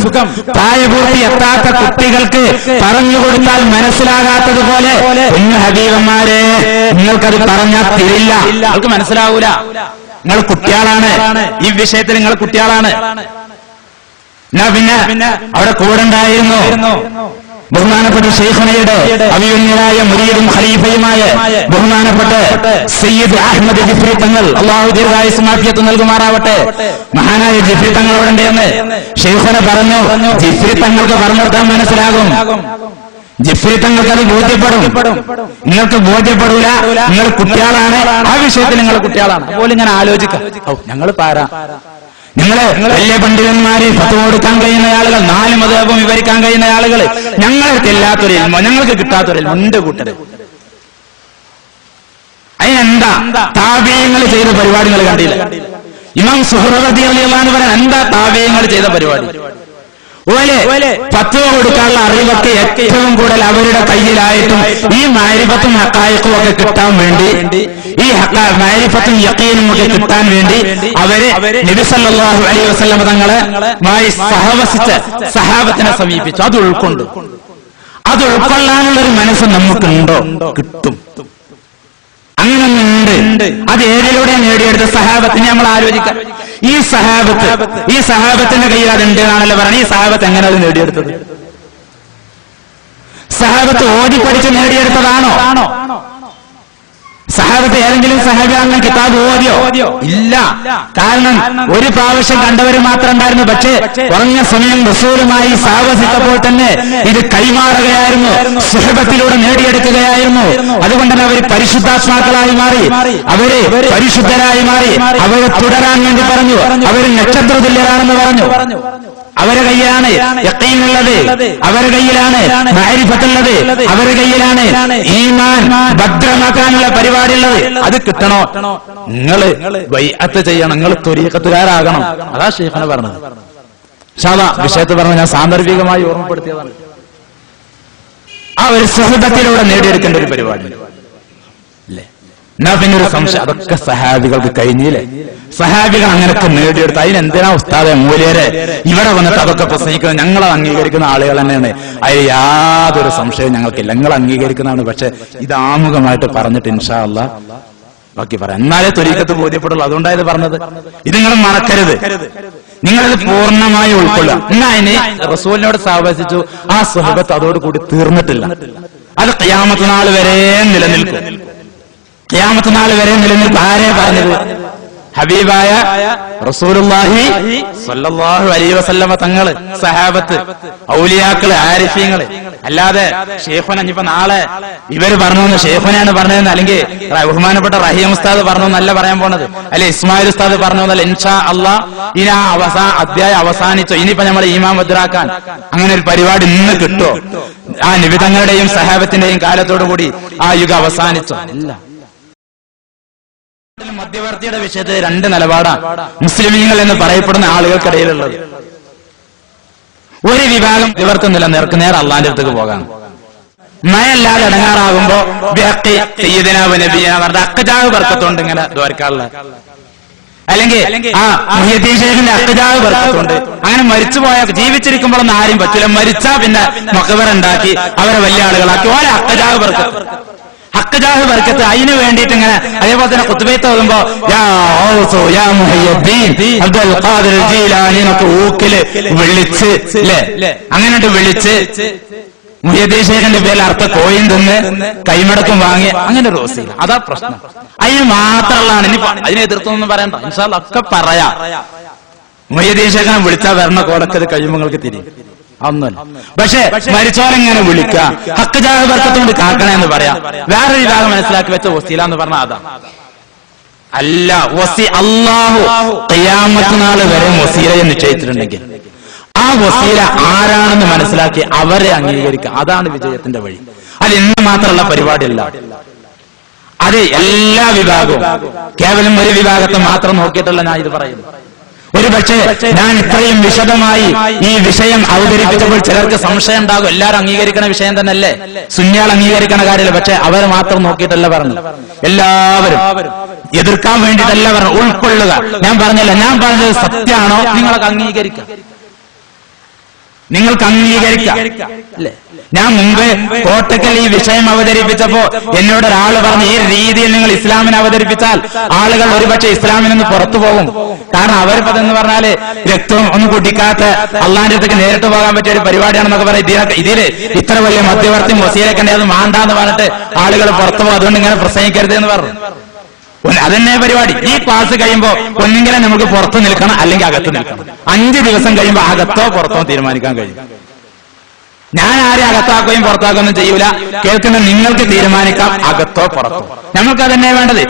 പ്രായപൂർത്തി എത്താത്ത കുട്ടികൾക്ക് പറഞ്ഞുകൊടുത്താൽ മനസ്സിലാകാത്തതുപോലെ കുഞ്ഞു ഹബീബന്മാരെ നിങ്ങൾക്കത് പറഞ്ഞാൽ തിരില്ല, നിങ്ങൾക്ക് മനസ്സിലാവൂല. നിങ്ങൾ കുട്ടികളാണ്, ഈ വിഷയത്തിൽ നിങ്ങൾ കുട്ടികളാണ്. എന്നാ പിന്നെ അവിടെ കൂടെ ഉണ്ടായിരുന്നു ബഹുമാനപ്പെട്ട ശൈഖുനയുടെ അഭിമന്യരായ മുരീദും ഖലീഫയുമായ ബഹുമാനപ്പെട്ട സയ്യിദ് അഹ്മദ് ജിഫ്രി തങ്ങൾ, അല്ലാഹു ദീർഘായുസ്സും ആഫിയത്തും നൽകുമാറാവട്ടെ. മഹാനായ ജിഫ്രി തങ്ങൾ അവിടെ ഉണ്ടെന്ന് ശൈഖുന പറഞ്ഞു. ജിഫ്രി തങ്ങൾക്ക് പറഞ്ഞെടുത്താൽ മനസ്സിലാകും, ജിഫ്രി തങ്ങൾക്ക് അത് ബോധ്യപ്പെടും. നിങ്ങൾക്ക് ബോധ്യപ്പെടൂല, നിങ്ങൾ കുട്ടികളാണ്, ആ വിഷയത്തിൽ നിങ്ങൾ കുട്ടികളാണ്. അതുപോലെ ഞാൻ ആലോചിക്കാം, ഞങ്ങൾ പാരാ, നിങ്ങള് വലിയ പണ്ഡിതന്മാരെ ഫത്വ കൊടുക്കാൻ കഴിയുന്ന ആളുകൾ, 4 മദ്ഹബും വിവരിക്കാൻ കഴിയുന്ന ആളുകൾ, ഞങ്ങൾക്ക് ഇല്ലാത്തൊരു ഇൽമ, ഞങ്ങൾക്ക് കിട്ടാത്തൊരു ഇൽമ ഉണ്ട് കൂട്ടര്. അതിനെന്താ താബീങ്ങൾ ചെയ്ത പരിപാടി നിങ്ങൾ കണ്ടില്ല? ഇമാം സുഹ്റി റളിയല്ലാഹു അൻഹു പറയാൻ എന്താ താബീങ്ങൾ ചെയ്ത പരിപാടി? ഓലെ ഫത്വ കൊടുക്കാനുള്ള അറിവൊക്കെ ഏറ്റവും കൂടുതൽ അവരുടെ കയ്യിലായിട്ടും ഈ മാരിഫത്തും ഹഖായിഖും ഒക്കെ കിട്ടാൻ വേണ്ടി, ഈ മാരിഫത്തും യഖീനും ഒക്കെ കിട്ടാൻ വേണ്ടി അവര് നബി സല്ലല്ലാഹു അലൈഹി വസല്ലം തങ്ങളെ സഹവസിച്ച് സഹാബത്തിനെ സമീപിച്ചു. അത് ഉൾക്കൊള്ളാനുള്ളൊരു മനസ്സ് നമുക്കുണ്ടോ? കിട്ടും. അങ്ങനൊന്നുണ്ട്. അത് ഏതിലൂടെ നേടിയെടുത്ത സഹാബത്തിനെ നമ്മൾ ആലോചിക്കാം. ഈ സഹാബത്തിന്റെ കയ്യിൽ അതുണ്ട് എന്നാണല്ലോ പറയുന്നത്. ഈ സഹാബത്ത് എങ്ങനെ അത് നേടിയെടുത്തത്? സഹാബത്ത് ഓതി പഠിച്ച് നേടിയെടുത്തതാണോ? സഹാബത്ത് ഏതെങ്കിലും സഹാബി അങ്ങനെ കിതാബ് ഓതിയോ? ഇല്ല. കാരണം ഒരു പ്രാവശ്യം കണ്ടവർ മാത്രം ഉണ്ടായിരുന്നു. പക്ഷേ കുറഞ്ഞ സമയം റസൂലുമായി സാവസിച്ചപ്പോൾ തന്നെ ഇത് കൈമാറുകയായിരുന്നു, സുഹബത്തിലൂടെ നേടിയെടുക്കുകയായിരുന്നു. അതുകൊണ്ട് തന്നെ അവർ പരിശുദ്ധാത്മാക്കളായി മാറി, അവര് പരിശുദ്ധരായി മാറി. അവരെ തുടരാൻ വേണ്ടി പറഞ്ഞു. അവർ നക്ഷത്രതുല്യരാണെന്ന് പറഞ്ഞു. അവരുടെ കയ്യിലാണ് യഖീനുള്ളത്, അവരുടെ കയ്യിലാണ് മഅരിഫത്തുള്ളത്, അവരുടെ കയ്യിലാണ് ഈമാൻ ഭദ്രമാക്കാനുള്ള പരിപാടി ഉള്ളത്. അത് കിട്ടണോ? നിങ്ങള് ബൈഅത്ത് ചെയ്യണം, നിങ്ങൾ ത്വരീഖത്തുകാരാകണം. അതാ ശൈഖുന പറഞ്ഞത്. ഇൻഷാ അല്ലാഹ് വിഷയത്തെ പറഞ്ഞ ഞാൻ സാന്ദർഭികമായി ഓർമ്മപ്പെടുത്തിയതാണ്. ആ ഒരു സുഹബത്തിലൂടെ നേടിയെടുക്കേണ്ട ഒരു പരിപാടി അല്ലേ? എന്നാ പിന്നെ ഒരു സംശയം, അതൊക്കെ സഹാബികൾക്ക് കഴിഞ്ഞില്ലേ? സഹാബികൾ അങ്ങനെയൊക്കെ നേടിയെടുത്ത് അതിനെന്തിനാ ഉസ്താദെ മൂല്യരെ ഇവിടെ വന്നിട്ട് അതൊക്കെ പ്രസംഗിക്കുന്നത്? ഞങ്ങൾ അംഗീകരിക്കുന്ന ആളുകൾ തന്നെയാണ്, അതിൽ യാതൊരു സംശയവും ഞങ്ങൾക്കില്ല. ഞങ്ങൾ അംഗീകരിക്കുന്നതാണ്. പക്ഷെ ഇത് ആമുഖമായിട്ട് പറഞ്ഞിട്ട് ഇൻഷാ അല്ലാഹ് ബാക്കി പറയാം, എന്നാലേ ത്വരീഖത്ത് ബോധ്യപ്പെടുള്ളൂ. അതുകൊണ്ടായത് പറഞ്ഞത്. ഇത് നിങ്ങൾ മറക്കരുത്, നിങ്ങളിത് പൂർണ്ണമായി ഉൾക്കൊള്ളുക. എന്നാ ഇനി റസൂലിനോട് സഹവസിച്ചു, ആ സുഹബത്ത് അതോടുകൂടി തീർന്നിട്ടില്ല. അത് ഖിയാമത്ത് നാൾ വരെ നിലനിൽക്കും. ഖിയാമത്ത് നാൾ വരെ നിലനിൽക്കും. ആരെ പറഞ്ഞത്? ഹബീബായ റസൂലുള്ളാഹി സ്വല്ലല്ലാഹു അലൈഹി വസല്ലമ തങ്ങള്, സഹാബത്ത്, ഔലിയാക്കള്, ആരിഫീങ്ങള്. അല്ലാതെ ഷെയ്ഖുന ഇനിയിപ്പോ നാളെ ഇവര് പറഞ്ഞു ഷെയ്ഖുനയാണ് പറഞ്ഞതെന്ന്, അല്ലെങ്കിൽ ബഹുമാനപ്പെട്ട റഹീം ഉസ്താദ് പറഞ്ഞു എന്നല്ല പറയാൻ പോണത്, അല്ലെ ഇസ്മായിൽ ഉസ്താദ് പറഞ്ഞു എന്നല്ല. ഇൻഷാ അല്ലാഹ് ഇനി ആ അധ്യായം അവസാനിച്ചോ? ഇനിയിപ്പോ നമ്മൾ ഈമാൻ ഭദ്രാക്കാൻ അങ്ങനെ ഒരു പരിപാടി ഇന്ന് കിട്ടോ? ആ നിബിതങ്ങളുടെയും സഹാബത്തിന്റെയും കാലത്തോടു കൂടി ആ യുഗം അവസാനിച്ചോ? ഇല്ല. മധ്യവർത്തിയുടെ വിഷയത്തിൽ 2 നിലപാടാണ് മുസ്ലിമീങ്ങൾ എന്ന് പറയപ്പെടുന്ന ആളുകൾക്കിടയിലുള്ളത്. ഒരു വിഭാഗം ഇവർക്ക് നിലനിർക്ക് നേരെ അള്ളാന്റെ അടുത്തേക്ക് പോകാൻ, മഴയല്ലാതെ ഇടങ്ങാറാകുമ്പോ അക്കജാവ് ബർക്കത്തുണ്ട് ഇങ്ങനെ ദ്വാരക്കാനുള്ള, അല്ലെങ്കിൽ ആ മുഹ്യിദ്ദീൻ ശൈഖിന്റെ അക്കജാവ് ബർക്കത്തുണ്ട്. അങ്ങനെ മരിച്ചുപോയ ജീവിച്ചിരിക്കുമ്പോഴൊന്നും ആരും പറ്റില്ല, മരിച്ചാ പിന്നെ മഖബറ ഉണ്ടാക്കി അവരെ വലിയ ആളുകളാക്കി ഓരോ അക്കജാവ് ബർക്കത്ത്, ഹക്കജാഹ് ബർക്കത്ത്. അതിന് വേണ്ടിയിട്ട് ഇങ്ങനെ അതേപോലെ തന്നെ ഖുത്ബത്ത് ഓതുമ്പോ യാ ഔസു യാ മുഹയ്യിദ്ദീൻ അബ്ദുൽ ഖാദിർ ജീലാനി എന്നൊക്കെ ഊക്കില് വിളിച്ച് അല്ലേ, അങ്ങനെ വിളിച്ച് മുഹ്യിദ്ദീൻ ശൈഖിന്റെ പേരിൽ അർത്ഥ കോയിൻ തിന്ന് കൈമടക്കം വാങ്ങി അങ്ങനെ ഒരു വസീല. അതാ പ്രശ്നം. അതിന് മാത്രമുള്ളതാണ്. ഇനി അതിനെ എതിർത്തൊന്നും പറയണ്ട, ഇൻഷാ അല്ലാഹ് ഒക്കെ പറയാം. മുഹ്യിദ്ദീൻ ശൈഖിനെ വിളിച്ചാൽ വരണ കോടക്കത് കഴിയുമ്പോൾ തിരിയും ഒന്നുമല്ല. പക്ഷെ മരിച്ചോരെങ്ങനെ വിളിക്കുക, ഹക്കജാഹ് ബർക്കത്തുകൊണ്ട് കാക്കണേ എന്ന് പറയാം. വേറൊരു വിഭാഗം മനസ്സിലാക്കി വെച്ച വസീല എന്ന് പറഞ്ഞാൽ അതാ അല്ല. അല്ലാഹു ഖിയാമത്ത് നാൾ വരെ വസീലയെ നിശ്ചയിച്ചിട്ടുണ്ടെങ്കിൽ ആ വസീല ആരാണെന്ന് മനസ്സിലാക്കി അവരെ അംഗീകരിക്കുക. അതാണ് വിജയത്തിന്റെ വഴി. അത് ഇന്ന് മാത്രമുള്ള പരിപാടിയല്ല. അത് എല്ലാ വിഭാഗവും, കേവലം ഒരു വിഭാഗത്തെ മാത്രം നോക്കിയിട്ടല്ല ഞാൻ ഇത് പറയുന്നു. ഒരു പക്ഷേ ഞാൻ ഇത്രയും വിശദമായി ഈ വിഷയം അവതരിപ്പിച്ചപ്പോൾ ചിലർക്ക് സംശയം ഉണ്ടാകും. എല്ലാവരും അംഗീകരിക്കുന്ന വിഷയം തന്നെയല്ലേ, സുന്നികൾ അംഗീകരിക്കുന്ന കാര്യമില്ല. പക്ഷെ അവർ മാത്രം നോക്കിയിട്ടല്ല പറഞ്ഞു, എല്ലാവരും എതിർക്കാൻ വേണ്ടിയിട്ടല്ല പറഞ്ഞു, ഉൾക്കൊള്ളുക. ഞാൻ പറഞ്ഞില്ല, ഞാൻ പറഞ്ഞത് സത്യമാണോ നിങ്ങൾക്ക് അംഗീകരിക്കാം, നിങ്ങൾക്ക് അംഗീകരിക്കാം അല്ലേ? ഞാൻ മുമ്പ് കോട്ടക്കൽ ഈ വിഷയം അവതരിപ്പിച്ചപ്പോ എന്നോട് ഒരാൾ പറഞ്ഞു, ഈ രീതിയിൽ നിങ്ങൾ ഇസ്ലാമിനെ അവതരിപ്പിച്ചാൽ ആളുകൾ ഒരുപക്ഷെ ഇസ്ലാമിൽ നിന്ന് പുറത്തു പോകും. കാരണം അവരിപ്പതെന്ന് പറഞ്ഞാല് രക്തം ഒന്നും കുടിക്കാത്ത അള്ളാന്റെ അടുത്തേക്ക് നേരിട്ട് പോകാൻ പറ്റിയ ഒരു പരിപാടിയാണെന്നൊക്കെ പറയും. ഇതില് ഇത്ര വലിയ മധ്യവർത്തി വസീലൊക്കെ അത് മാണ്ടാന്ന് പറഞ്ഞിട്ട് ആളുകൾ പുറത്തു പോകും, അതുകൊണ്ട് ഇങ്ങനെ പ്രസംഗിക്കരുത് എന്ന് പറഞ്ഞു. അതന്നെ പരിപാടി. ഈ ക്ലാസ് കഴിയുമ്പോ ഒന്നെങ്കിലും നമുക്ക് പുറത്ത് നിൽക്കണം, അല്ലെങ്കിൽ അകത്ത് നിൽക്കണം. 5 ദിവസം കഴിയുമ്പോ അകത്തോ പുറത്തോ തീരുമാനിക്കാൻ കഴിയും. ഞാൻ ആരെ അകത്താക്കുകയും പുറത്താക്കുകയൊന്നും ചെയ്യൂല. കേൾക്കുന്ന നിങ്ങൾക്ക് തീരുമാനിക്കാം, അകത്തോ പുറത്തോ. നമുക്ക് അതന്നെ വേണ്ടത്.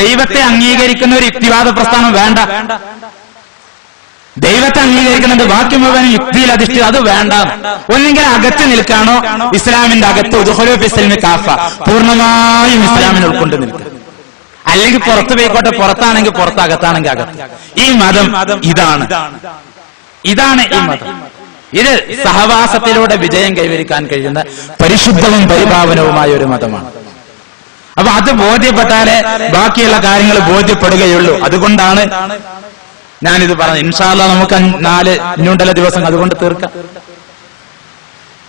ദൈവത്തെ അംഗീകരിക്കുന്ന ഒരു യുക്തിവാദ പ്രസ്ഥാനം വേണ്ട. ദൈവത്തെ അംഗീകരിക്കുന്നുണ്ട്, ബാക്കി മുഴുവൻ യുക്തിയിൽ അധിഷ്ഠിത, അത് വേണ്ട. ഒന്നെങ്കിൽ അകത്ത് നിൽക്കാണോ, ഇസ്ലാമിന്റെ അകത്ത് ഇസ്ലാമി കാഫ, പൂർണ്ണമായും ഇസ്ലാമിനെ ഉൾക്കൊണ്ട് നിൽക്കുക. അല്ലെങ്കിൽ പുറത്ത് പോയിക്കോട്ടെ, പുറത്താണെങ്കിൽ പുറത്ത്, അകത്താണെങ്കിൽ അകത്ത്. ഈ മതം ഇതാണ് ഈ മതം. ഇത് സഹവാസത്തിലൂടെ വിജയം കൈവരിക്കാൻ കഴിയുന്ന പരിശുദ്ധവും പരിപാവനവുമായ ഒരു മതമാണ്. അപ്പൊ അത് ബോധ്യപ്പെട്ടാലേ ബാക്കിയുള്ള കാര്യങ്ങൾ ബോധ്യപ്പെടുകയുള്ളൂ. അതുകൊണ്ടാണ് ഞാനിത് പറഞ്ഞത്. ഇൻഷാ അല്ലാഹ് നമുക്ക് 4 ദിവസം അതുകൊണ്ട് തീർക്കാം.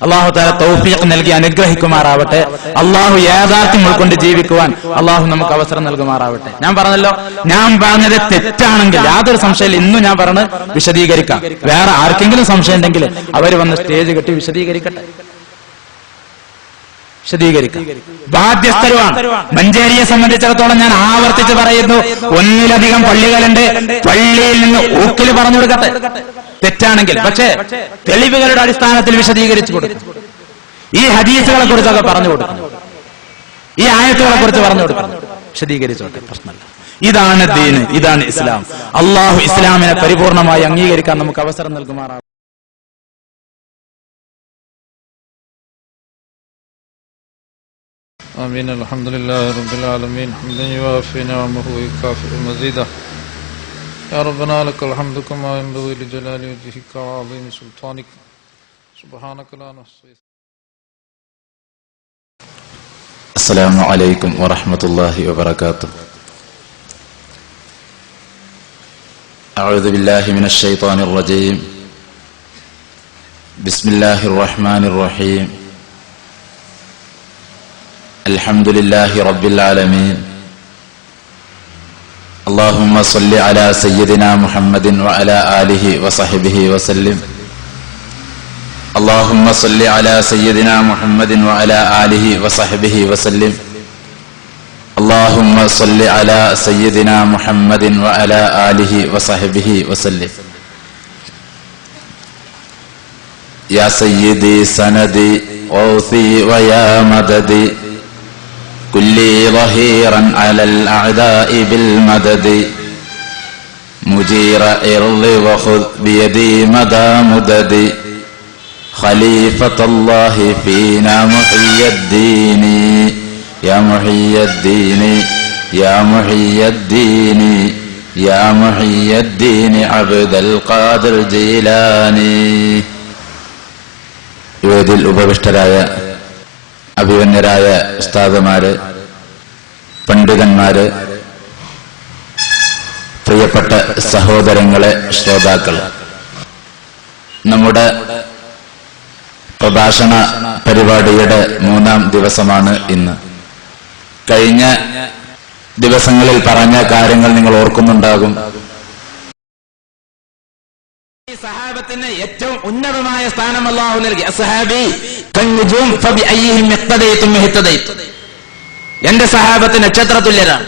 അള്ളാഹു തആല തൗഫീഖ് നൽകി അനുഗ്രഹിക്കുമാറാവട്ടെ. അള്ളാഹു യാഥാർത്ഥ്യം ഉൾക്കൊണ്ട് ജീവിക്കുവാൻ അള്ളാഹു നമുക്ക് അവസരം നൽകുമാറാവട്ടെ. ഞാൻ പറഞ്ഞല്ലോ, ഞാൻ പറഞ്ഞത് തെറ്റാണെങ്കിൽ യാതൊരു സംശയമില്ല, ഇന്നും ഞാൻ പറഞ്ഞ് വിശദീകരിക്കാം. വേറെ ആർക്കെങ്കിലും സംശയം ഉണ്ടെങ്കിൽ അവർ വന്ന് സ്റ്റേജ് കെട്ടി വിശദീകരിക്കട്ടെ, വിശദീകരിക്കാം. ബാധ്യസ്ഥരുമാണ്. മഞ്ചേരിയെ സംബന്ധിച്ചിടത്തോളം ഞാൻ ആവർത്തിച്ച് പറയുന്നു, 1-ലധികം പള്ളികളുണ്ട്. പള്ളിയിൽ നിന്ന് ഊക്കിൽ പറഞ്ഞു കൊടുക്കട്ടെ തെറ്റാണെങ്കിൽ. പക്ഷേ തെളിവുകളുടെ അടിസ്ഥാനത്തിൽ വിശദീകരിച്ചു കൊടുക്കും. ഈ ഹദീസുകളെ കുറിച്ചൊക്കെ പറഞ്ഞു കൊടുക്കും, ഈ ആയത്തുകളെ കുറിച്ച് പറഞ്ഞു കൊടുക്കും, വിശദീകരിച്ചോട്ടെ, പ്രശ്നമല്ല. ഇതാണ് ദീന്, ഇതാണ് ഇസ്ലാം. അള്ളാഹു ഇസ്ലാമിനെ പരിപൂർണമായി അംഗീകരിക്കാൻ നമുക്ക് അവസരം നൽകുമാറാണ്. آمين. الحمد لله رب العالمين حمدا يوافي نعمه ويكافئ مزيده. يا ربنا لك الحمد كما ينبغي لجلال وجهك وعظيم سلطانك. سبحانك لا نحصي. السلام عليكم ورحمة الله وبركاته. أعوذ بالله من الشيطان الرجيم. بسم الله الرحمن الرحيم. الحمد لله رب العالمين. اللهم صل على سيدنا محمد وعلى آله وصحبه وسلم. اللهم صل على سيدنا محمد وعلى آله وصحبه وسلم. اللهم صل على سيدنا محمد وعلى آله وصحبه وسلم. يا سيدي سندي غوثي ويا مددي كلي ظهيرا على الأعداء بالمدد مجير إرضي وخذ بيدي مدى مددي خليفة الله فينا محيي الدين يا محيي الدين يا محيي الدين يا محيي الدين عبد القادر جيلاني. വേദിയിൽ ഉപവിഷ്ടരായ അഭിവന്യരായ ഉസ്താദുമാര്, പണ്ഡിതന്മാര്, പ്രിയപ്പെട്ട സഹോദരങ്ങളെ, ശ്രോതാക്കള്, നമ്മുടെ പ്രഭാഷണ പരിപാടിയുടെ 3-ാം ദിവസമാണ് ഇന്ന്. കഴിഞ്ഞ ദിവസങ്ങളിൽ പറഞ്ഞ കാര്യങ്ങൾ നിങ്ങൾ ഓർക്കുന്നുണ്ടാകും. സഹാബത്തിന് ഏറ്റവും ഉന്നതമായ സ്ഥാനം അല്ലാഹു നൽകി. അസ്ഹാബി കന്നുജൂം ഫബിഅയ്യിഹിം ഇഖ്തദൈതും ഇഹ്തദൈതും. എന്റെ സഹാബത്ത് നക്ഷത്രതുല്യരാണ്.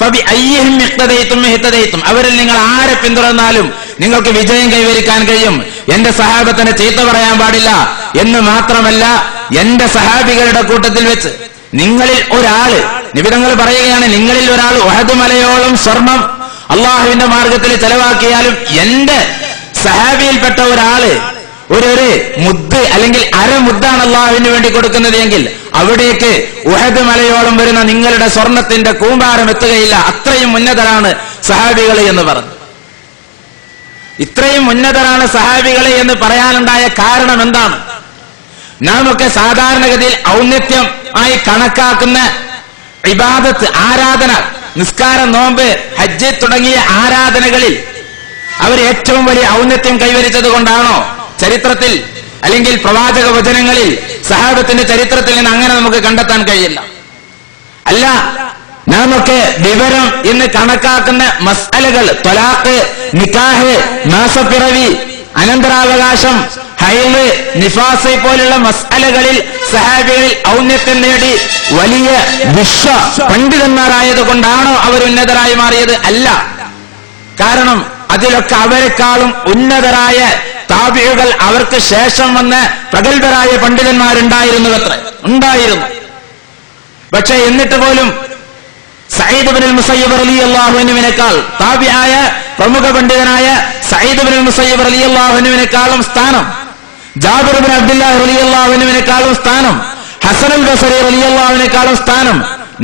ഫബിഅയ്യിഹിം ഇഖ്തദൈതും ഇഹ്തദൈതും. അവരിൽ നിങ്ങൾ ആരെ പിന്തുടർന്നാലും നിങ്ങൾക്ക് വിജയം കൈവരിക്കാൻ കഴിയും. എന്റെ സഹാബത്തിനെ ചീത്ത പറയാൻ പാടില്ല എന്ന് മാത്രമല്ല, എന്റെ സഹാബികളുടെ കൂട്ടത്തിൽ വെച്ച് നിങ്ങളിൽ ഒരാള്, നിബിധങ്ങൾ പറയുകയാണ്, നിങ്ങളിൽ ഒരാൾ ഉഹദ് മലയോളം സ്വർണം അള്ളാഹുവിന്റെ മാർഗത്തിൽ ചെലവാക്കിയാലും എന്റെ സഹാബിയിൽപ്പെട്ട ഒരാള് ഒരു മുദ്ദ് അല്ലെങ്കിൽ അരമുദ്ദാണ് അള്ളാഹുവിന് വേണ്ടി കൊടുക്കുന്നത് എങ്കിൽ അവിടേക്ക് ഉഹദ് മലയോളം വരുന്ന നിങ്ങളുടെ സ്വർണത്തിന്റെ കൂമ്പാരം എത്തുകയില്ല. അത്രയും ഉന്നതരാണ് സഹാബികൾ എന്ന് പറഞ്ഞു. ഇത്രയും ഉന്നതരാണ് സഹാബികളെ എന്ന് പറയാനുണ്ടായ കാരണം എന്താണ്? നാമൊക്കെ സാധാരണഗതിയിൽ ഔന്നത്യം ആയി കണക്കാക്കുന്ന ഇബാദത്ത്, ആരാധന, നിസ്കാരം, നോമ്പ്, ഹജ്ജ് തുടങ്ങിയ ആരാധനകളിൽ അവർ ഏറ്റവും വലിയ ഔന്നത്യം കൈവരിച്ചത് കൊണ്ടാണോ ചരിത്രത്തിൽ അല്ലെങ്കിൽ പ്രവാചക വചനങ്ങളിൽ സഹാബത്തിന്റെ ചരിത്രത്തിൽ നിന്ന് അങ്ങനെ നമുക്ക് കണ്ടെത്താൻ കഴിയില്ല. അല്ല, നാമൊക്കെ വിവരം എന്ന് കണക്കാക്കുന്ന മസ്അലകൾ, ത്വലാഖ്, നിക്കാഹ്, മാസപ്പിറവി, അനന്തരാവകാശം, ഹൈള്, നിഫാസ് പോലുള്ള മസ്അലകളിൽ സഹാബികളിൽ ഔന്നത്യം നേടി വലിയ വിശ്വ പണ്ഡിതന്മാരായത് കൊണ്ടാണോ അവർ ഉന്നതരായി മാറിയത്? അല്ല. കാരണം അതിലൊക്കെ അവരെക്കാളും ഉന്നതരായ താബിഉകൾ, അവർക്ക് ശേഷം വന്ന പ്രഗത്ഭരായ പണ്ഡിതന്മാരുണ്ടായിരുന്നു. പക്ഷെ എന്നിട്ട് പോലും സഈദ് ഇബ്നുൽ മുസയ്യിബ് റളിയല്ലാഹു അൻഹുവിനേക്കാൾ, താബിആയ പ്രമുഖ പണ്ഡിതനായ സഈദ് ഇബ്നുൽ മുസയ്യിബ് റളിയല്ലാഹു അൻഹുവിനേക്കാളും സ്ഥാനം, ജാബിർ ഇബ്നു അബ്ദുല്ലാഹ് റളിയല്ലാഹു അൻഹുവിനേക്കാളും സ്ഥാനം, ഹസൻ അൽ ബസരി റളിയല്ലാഹു അൻഹുവിനേക്കാളും സ്ഥാനം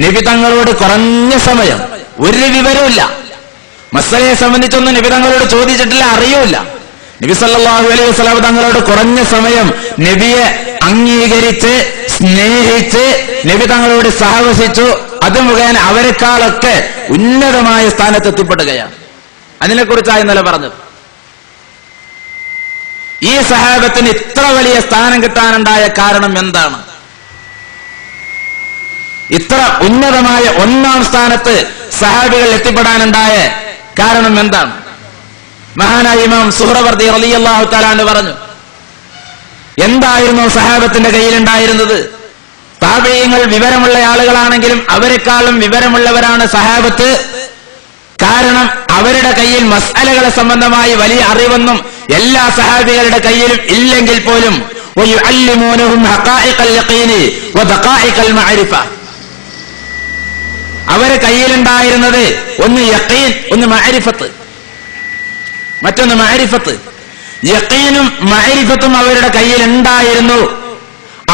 നബി തങ്ങളോട് കുറഞ്ഞ സമയം, ഒരു വിവരമില്ല, മസ്അലയെ സംബന്ധിച്ചൊന്നും നബി തങ്ങളോട് ചോദിച്ചിട്ടില്ല, അറിയൂല. നബി സല്ലല്ലാഹു അലൈഹി വസല്ലം തങ്ങളോട് കുറഞ്ഞ സമയം നബിയെ അംഗീകരിച്ച് സ്നേഹിച്ച് നബി തങ്ങളോട് സഹവസിച്ചു. അത് മുഖേന അവരെക്കാളൊക്കെ ഉന്നതമായ സ്ഥാനത്തെത്തിപ്പെടുകയാണ്. അതിനെക്കുറിച്ചാണ് ഇന്നലെ പറഞ്ഞത്. ഈ സഹാബത്തിന് ഇത്ര വലിയ സ്ഥാനം കിട്ടാനുണ്ടായ കാരണം എന്താണ്? ഇത്ര ഉന്നതമായ ഒന്നാം സ്ഥാനത്ത് സഹാബികൾ എത്തിപ്പെടാനുണ്ടായ കാരണം എന്താണ്? മഹാനായ ഇമാം സുഹ്റവർദി റളിയല്ലാഹു തആല അൻഹു പറഞ്ഞു, എന്തായിരുന്നു സഹാബത്തിന്റെ കയ്യിലുണ്ടായിരുന്നത്? താബഈങ്ങൾ വിവരമുള്ള ആളുകളാണെങ്കിലും അവരെക്കാളും വിവരമുള്ളവരാണ് സഹാബത്ത്. കാരണം അവരുടെ കയ്യിൽ മസ്അലകളെ സംബന്ധമായി വലിയ അറിവൊന്നും എല്ലാ സഹാബികളുടെ കയ്യിലും ഇല്ലെങ്കിൽ പോലും വയുഅല്ലിമൂനഹും ഹഖായിഖൽ യഖീനി വദഖായിഖൽ മഅരിഫ, അവരെ കയ്യിലുണ്ടായിരുന്നത് ഒന്ന് യഖീൻ, ഒന്ന് മഅരിഫത്ത്, മറ്റൊന്ന് മഅരിഫത്ത്. യഖീനും മഅരിഫത്തും അവരുടെ കയ്യിൽ ഉണ്ടായിരുന്നു.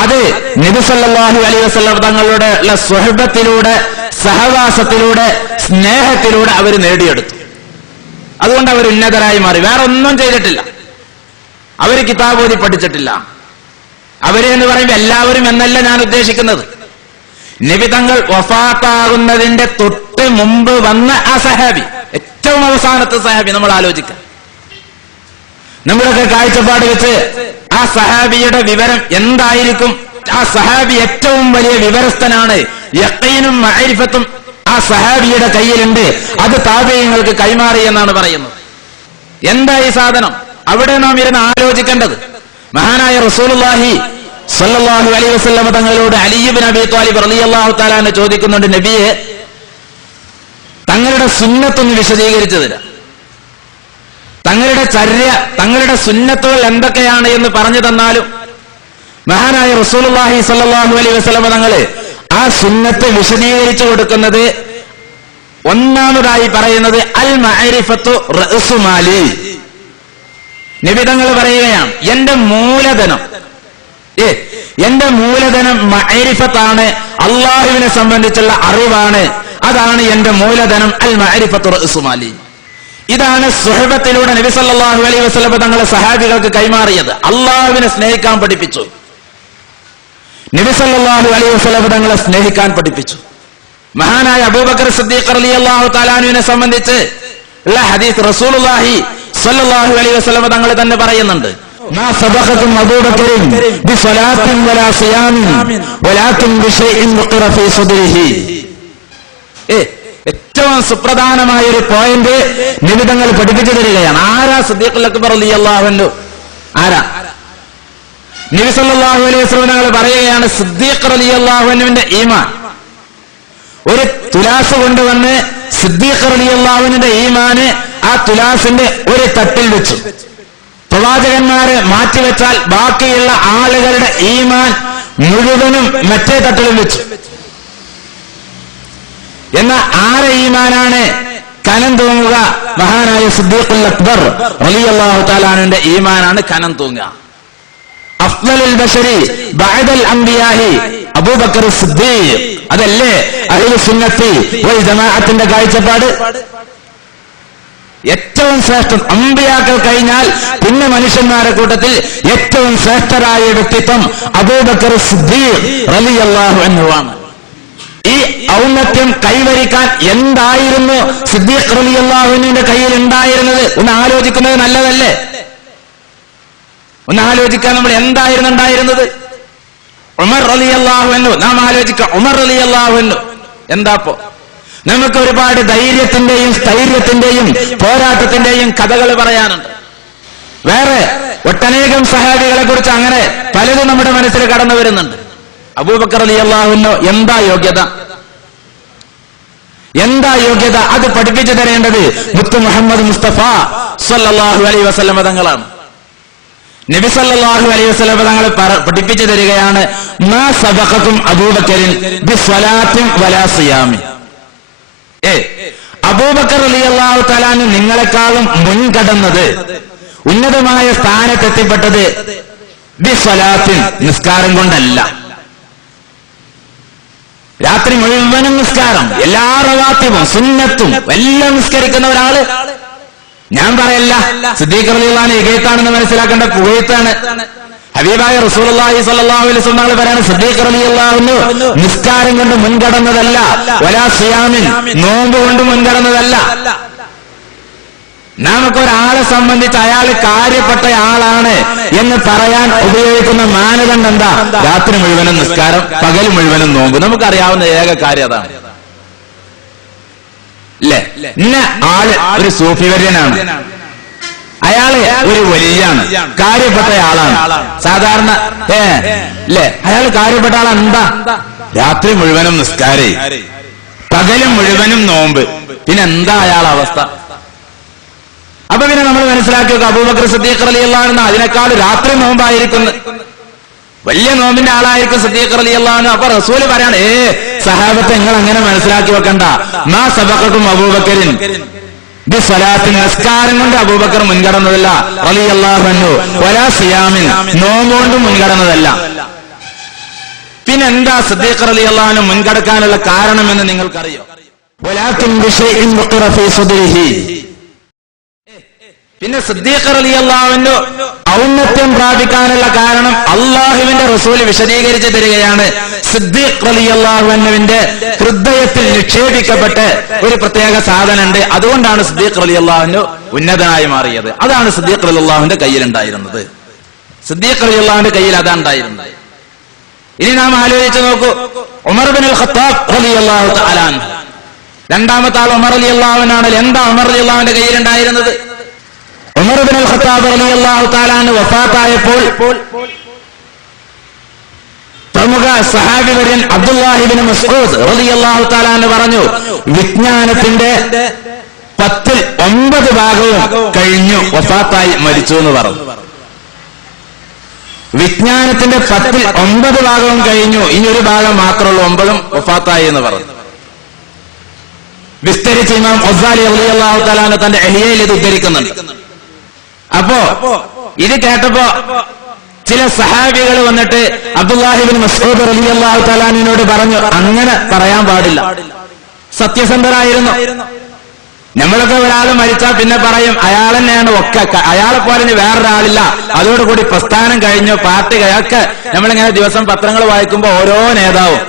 അത് നബി സല്ലല്ലാഹു അലൈഹി വസല്ലം തങ്ങളുടെ സ്വഹബത്തിലൂടെ, സഹവാസത്തിലൂടെ, സ്നേഹത്തിലൂടെ അവർ നേടിയെടുത്തു. അതുകൊണ്ട് അവർ ഉന്നതരായി മാറി. വേറെ ഒന്നും ചെയ്തിട്ടില്ല. അവർ കിതാബ് ഓതി പഠിച്ചിട്ടില്ല. അവരെ എന്ന് പറയുമ്പോൾ എല്ലാവരും എന്നല്ല ഞാൻ ഉദ്ദേശിക്കുന്നത്. നബി തങ്ങൾ വഫാത്താകുന്നതിന്റെ തൊട്ട് മുമ്പ് വന്ന ആ സഹാബി, ഏറ്റവും അവസാനത്തെ സഹാബി നമ്മൾ ആലോചിക്കാം. നമ്മുടെയൊക്കെ കാഴ്ചപ്പാട് വെച്ച് ആ സഹാബിയുടെ വിവരം എന്തായിരിക്കും? ആ സഹാബി ഏറ്റവും വലിയ വിവരസ്ഥനാണ്. യഖീനും മഅരിഫത്തും ആ സഹാബിയുടെ കയ്യിലുണ്ട്. അത് താബഈങ്ങൾക്ക് കൈമാറി എന്നാണ് പറയുന്നത്. എന്താ ഈ സാധനം? അവിടെ നാം ഇരുന്ന് ആലോചിക്കേണ്ടത്. മഹാനായ റസൂലുള്ളാഹി സ്വല്ലല്ലാഹു അലൈഹി വസല്ലം തങ്ങളോട് അലി ഇബ്നു അബീ ത്വാലിബ് റളിയല്ലാഹു തആല അൻഹു ചോദിക്കുന്നുണ്ട്, നബിയെ, തങ്ങളുടെ സുന്നത്തൊന്ന് വിശദീകരിച്ചു തരാം. തങ്ങളുടെ ചര്യ, തങ്ങളുടെ സുന്നത്തുകൾ എന്തൊക്കെയാണ് എന്ന് പറഞ്ഞു തന്നാലും. മഹാനായ റസൂലുള്ളാഹി സ്വല്ലല്ലാഹു അലൈഹി വസല്ലം തങ്ങള് ആ സുന്നത്ത് വിശദീകരിച്ചു കൊടുക്കുന്നത് ഒന്നാമതായി പറയുന്നത് അൽ മഅരിഫത്തു റഅ്സു മാലി. നബി തങ്ങൾ പറയുകയാണ്, എന്റെ മൂലധനം, എന്റെ മൂലധനം മഅരിഫത്താണ്, അള്ളാഹുവിനെ സംബന്ധിച്ചുള്ള അറിവാണ്. അതാണ് എന്റെ മൂലധനം. അൽ മഅരിഫത്തു റഅ്സു മാലി. ഇതാണ് സുഹബത്തിലൂടെ നബി സല്ലല്ലാഹു അലൈഹി വസല്ലം തങ്ങളെ സഹാബികൾക്ക് കൈമാറിയത്. അള്ളാഹുവിനെ സ്നേഹിക്കാൻ പഠിപ്പിച്ചു. നബി സല്ലല്ലാഹു അലൈഹി വസല്ലം തങ്ങളെ സ്നേഹിക്കാൻ പഠിപ്പിച്ചു. മഹാനായ അബൂബക്കർ സിദ്ദീഖ് റളിയല്ലാഹു തആല അൻഹുവിനെ സംബന്ധിച്ച് ഉള്ള ഹദീസ് റസൂലുള്ളാഹി സ്വല്ലല്ലാഹു അലൈഹി വസല്ലം തങ്ങൾ തന്നെ പറയുന്നുണ്ട്, മാ സബഖകും അബൂബക്കറുൻ ബിസലാത്തിൻ വലാ സിയാമിൻ വലാകിൻ ബിശൈഇൻ വഖറ ഫീ സദ്രിഹി. ഏറ്റവും സുപ്രധാനമായ ഒരു പോയിന്റ് നബി തങ്ങൾ പഠിപ്പിച്ചു തരികയാണ്. ആരാ സിദ്ദീഖുൽ അക്ബർ റളിയല്ലാഹു അൻഹു? ആരാ? നബി സല്ലല്ലാഹു അലൈഹി വസല്ലം തങ്ങൾ പറയുകയാണ്, സിദ്ദീഖ് റളിയല്ലാഹു അൻഹുവിന്റെ ഈമാൻ ഒരു തുലാസ് കൊണ്ടുവന്ന് സിദ്ദീഖ് റളിയല്ലാഹു അൻഹുവിന്റെ ഈമാന് ആ തുലാസിന്റെ ഒരു തട്ടിൽ വെച്ചു. പ്രവാചകന്മാരെ മാറ്റിവെച്ചാൽ ബാക്കിയുള്ള ആളുകളുടെ ഈമാൻ മുഴുവനും മറ്റേ തട്ടിലും വെച്ചു. എന്നാൽ ആരെ ഈമാനാണ് കനം തൂങ്ങുക? മഹാനായ സിദ്ദീഖുൽ അക്ബർ റളിയല്ലാഹു തആല അൻഹുവിന്റെ ഈമാനാണ് കനം തൂങ്ങുക. അഫ്ളലുൽ ബശരി ബഅദൽ അംബിയാഹി അബൂബക്കർ സിദ്ദീഖ്. അതല്ലേ അഹ്ലു സുന്നത്തി വൽ ജമാഅത്തിന്റെ കാഴ്ചപ്പാട്? ഏറ്റവും ശ്രേഷ്ഠം, അമ്പിയാക്കൾ കഴിഞ്ഞാൽ പിന്നെ മനുഷ്യന്മാരുടെ കൂട്ടത്തിൽ ഏറ്റവും ശ്രേഷ്ഠരായ വ്യക്തിത്വം അബൂബക്കർ സിദ്ദീഖ് റളിയല്ലാഹു അൻഹുവാണ്. ഈ ഔന്നത്യം കൈവരിക്കാൻ എന്തായിരുന്നു സിദ്ദീഖ് റളിയല്ലാഹു അൻഹുവിന്റെ കയ്യിൽ ഉണ്ടായിരുന്നത്? ഒന്ന് ആലോചിക്കുന്നത് നല്ലതല്ലേ? ഒന്ന് ആലോചിക്കാൻ നമ്മൾ എന്തായിരുന്നു ഉണ്ടായിരുന്നത്? ഉമർ റളിയല്ലാഹു അൻഹു. നാം ആലോചിക്കാം, ഉമർ റളിയല്ലാഹു അൻഹു എന്താപ്പോ? നമുക്ക് ഒരുപാട് ധൈര്യത്തിന്റെയും സ്ഥൈര്യത്തിന്റെയും പോരാട്ടത്തിന്റെയും കഥകൾ പറയാനുണ്ട്. വേറെ ഒട്ടനേകം സഹാബികളെ കുറിച്ച് അങ്ങനെ പലതും നമ്മുടെ മനസ്സിൽ കടന്നു വരുന്നുണ്ട്. അബൂബക്കർ റളിയല്ലാഹു അൻഹു എന്താ യോഗ്യത? എന്താ യോഗ്യത? അത് പഠിപ്പിച്ചു തരേണ്ടത് മുത്ത് മുഹമ്മദ് മുസ്തഫ സ്വല്ലല്ലാഹു അലൈഹി വസല്ലം തങ്ങളാണ്. നബി സല്ലല്ലാഹു അലൈഹി വസല്ലം തങ്ങൾ പഠിപ്പിച്ചു തരികയാണ്, മാ സബഖകും അബൂബക്കറിൻ ബിസ്വലാത്തിൻ വലാ സിയാമി. അബൂബക്കർ റളിയല്ലാഹു തആല നിങ്ങളെക്കാളും മുൻകടന്നത്, ഉന്നതമായ സ്ഥാനത്തെത്തിപ്പെട്ടത് ബിസ്വലാത്തിൻ, നിസ്കാരം കൊണ്ടല്ല. രാത്രി മുഴുവനും നിസ്കാരം, എല്ലാ റവാത്തിബും സുന്നത്തും എല്ലാം നിസ്കരിക്കുന്ന ഒരാള്. ഞാൻ പറയല്ല, സിദ്ദീഖ് റളിയല്ലാഹു അൻഹു ഇഗേത്താണെന്ന് മനസ്സിലാക്കേണ്ട പുകയത്താണ്. ഹബീബായ റസൂലുള്ളാഹി സ്വല്ലല്ലാഹു അലൈഹി വസല്ലം തങ്ങൾ പറയാണ്, സിദ്ദീഖ് റളിയല്ലാഹു അൻഹു നിസ്കാരം കൊണ്ട് മുൻകടന്നതല്ല, വലാ സിയാമിൻ, നോമ്പ് കൊണ്ട് മുൻകടന്നതല്ല. നമുക്കൊരാളെ സംബന്ധിച്ച് അയാൾ കാര്യപ്പെട്ട ആളാണ് എന്ന് പറയാൻ ഉപയോഗിക്കുന്ന മാനദണ്ഡം എന്താ? രാത്രി മുഴുവനും നിസ്കാരം, പകൽ മുഴുവനും നോമ്പ്. നമുക്കറിയാവുന്ന ഏക കാര്യം അതാണ്. അല്ലേ? ഇന്ന ആള് ഒരു സൂഫിവര്യനാണ്, അയാള് ഒരു വലിയാണ്, കാര്യപ്പെട്ട ആളാണ്. സാധാരണ അല്ലേ, അയാൾ കാര്യപ്പെട്ട ആളാണ്. എന്താ? രാത്രി മുഴുവനും നിസ്കാരേ, പകലും മുഴുവനും നോമ്പ്. പിന്നെ എന്താ അയാളെ അവസ്ഥ? അപ്പൊ പിന്നെ നമ്മൾ മനസ്സിലാക്കി നോക്കുക, അബൂബക്കർ സിദ്ദീഖ് റളിയല്ലാഹു അൻഹു അതിനേക്കാൾ രാത്രി നോമ്പായിരിക്കുന്നു, വലിയ നോമ്പിന്റെ ആളായിരിക്കും സിദ്ദീഖ് റളിയല്ലാഹു അൻഹു. അപ്പൊ റസൂല് പറയാണ്, സഹാബത്തെ നിങ്ങൾ അങ്ങനെ മനസ്സിലാക്കി വെക്കണ്ട, മാ സബഖകും അബൂബക്കറിൻ ബിസ്വലാത്തിൻ, നിസ്കാരം കൊണ്ട് അബൂബക്കർ മുൻകടന്നതല്ല, റളിയല്ലാഹു അൻഹു, വലാ സിയാമിൻ, നോമ്പ് കൊണ്ട് മുൻകടന്നതല്ല. പിന്നെന്താ സിദ്ദീഖ് റളിയല്ലാഹു അൻഹു മുൻകടക്കാനുള്ള കാരണമെന്ന് നിങ്ങൾക്കറിയോ? വലാകിൻ ബിശൈഇൻ വഖറ ഫീ സദ്രിഹി. പിന്നെ സിദ്ദീഖ് റളിയല്ലാഹു അൻഹു ഔന്നത്യം പ്രാപിക്കാനുള്ള കാരണം അള്ളാഹുവിന്റെ റസൂല് വിശദീകരിച്ചു തരികയാണ്. സിദ്ദീഖ് റളിയല്ലാഹു അൻഹുവിന്റെ ഹൃദയത്തിൽ നിക്ഷേപിക്കപ്പെട്ട് ഒരു പ്രത്യേക സാധനമുണ്ട്, അതുകൊണ്ടാണ് സിദ്ദീഖ് റളിയല്ലാഹു അൻഹു ഉന്നതനായി മാറിയത്. അതാണ് സിദ്ദീഖ് റളിയല്ലാഹുവിന്റെ കയ്യിലുണ്ടായിരുന്നത്. സിദ്ദീഖ് റളിയല്ലാഹുവിന്റെ കയ്യിൽ അതാണ്ടായിരുന്നത്. ഇനി നാം ആലോചിച്ച് നോക്കൂ, ഉമർ ഇബ്നുൽ ഖത്താബ് റളിയല്ലാഹു തആല അൻഹു, രണ്ടാമത്തെ ആൾ ഉമർ റളിയല്ലാഹു അൻഹു ആണ്. എന്താ ഉമർ റളിയല്ലാഹുവിന്റെ കയ്യിലുണ്ടായിരുന്നത്? ഉമർ ഇബ്നുൽ ഖത്താബ് റളിയല്ലാഹു തആല അൻഹു വഫാത്തായപ്പോൾ പ്രമുഖ സഹാബി വര്യൻ അബ്ദുല്ലാഹി ഇബ്നു മസ്ഊദ് റളിയല്ലാഹു തആല അൻഹു പറഞ്ഞു, വിജ്ഞാനത്തിന്റെ 9 ഭാഗവും കഴിഞ്ഞു വഫാത്തായി മരിച്ചു എന്ന് പറഞ്ഞു. വിജ്ഞാനത്തിന്റെ 9 ഭാഗവും കഴിഞ്ഞു, ഇനി ഒരു ഭാഗം മാത്രമുള്ളൂ, 9 വഫാത്തായി എന്ന് പറഞ്ഞു. വിസ്തരിച്ച് ഇമാം ഗസാലി റളിയല്ലാഹു തആല അൻഹു തന്റെ ഇഹ്യയിൽ ഇത് ഉദ്ധരിക്കുന്നുണ്ട്. അപ്പോ ഇത് കേട്ടപ്പോ ചില സഹാബികൾ വന്നിട്ട് അബ്ദുല്ലാഹി ഇബ്നു മസ്ഊദ് റളിയല്ലാഹു തആല അൻഹുവിനോട് പറഞ്ഞു, അങ്ങനെ പറയാൻ പാടില്ല, സത്യസന്ധരായിരുന്നു. നമ്മളൊക്കെ ഒരാൾ മരിച്ചാൽ പിന്നെ പറയും അയാൾ തന്നെയാണ് ഒക്കെ, അയാളെ പോലെ വേറൊരാളില്ല, അതോടുകൂടി പ്രസ്ഥാനം കഴിഞ്ഞു, പാർട്ടി ഒക്കെ. നമ്മളിങ്ങനെ ദിവസം പത്രങ്ങൾ വായിക്കുമ്പോ ഓരോ നേതാവും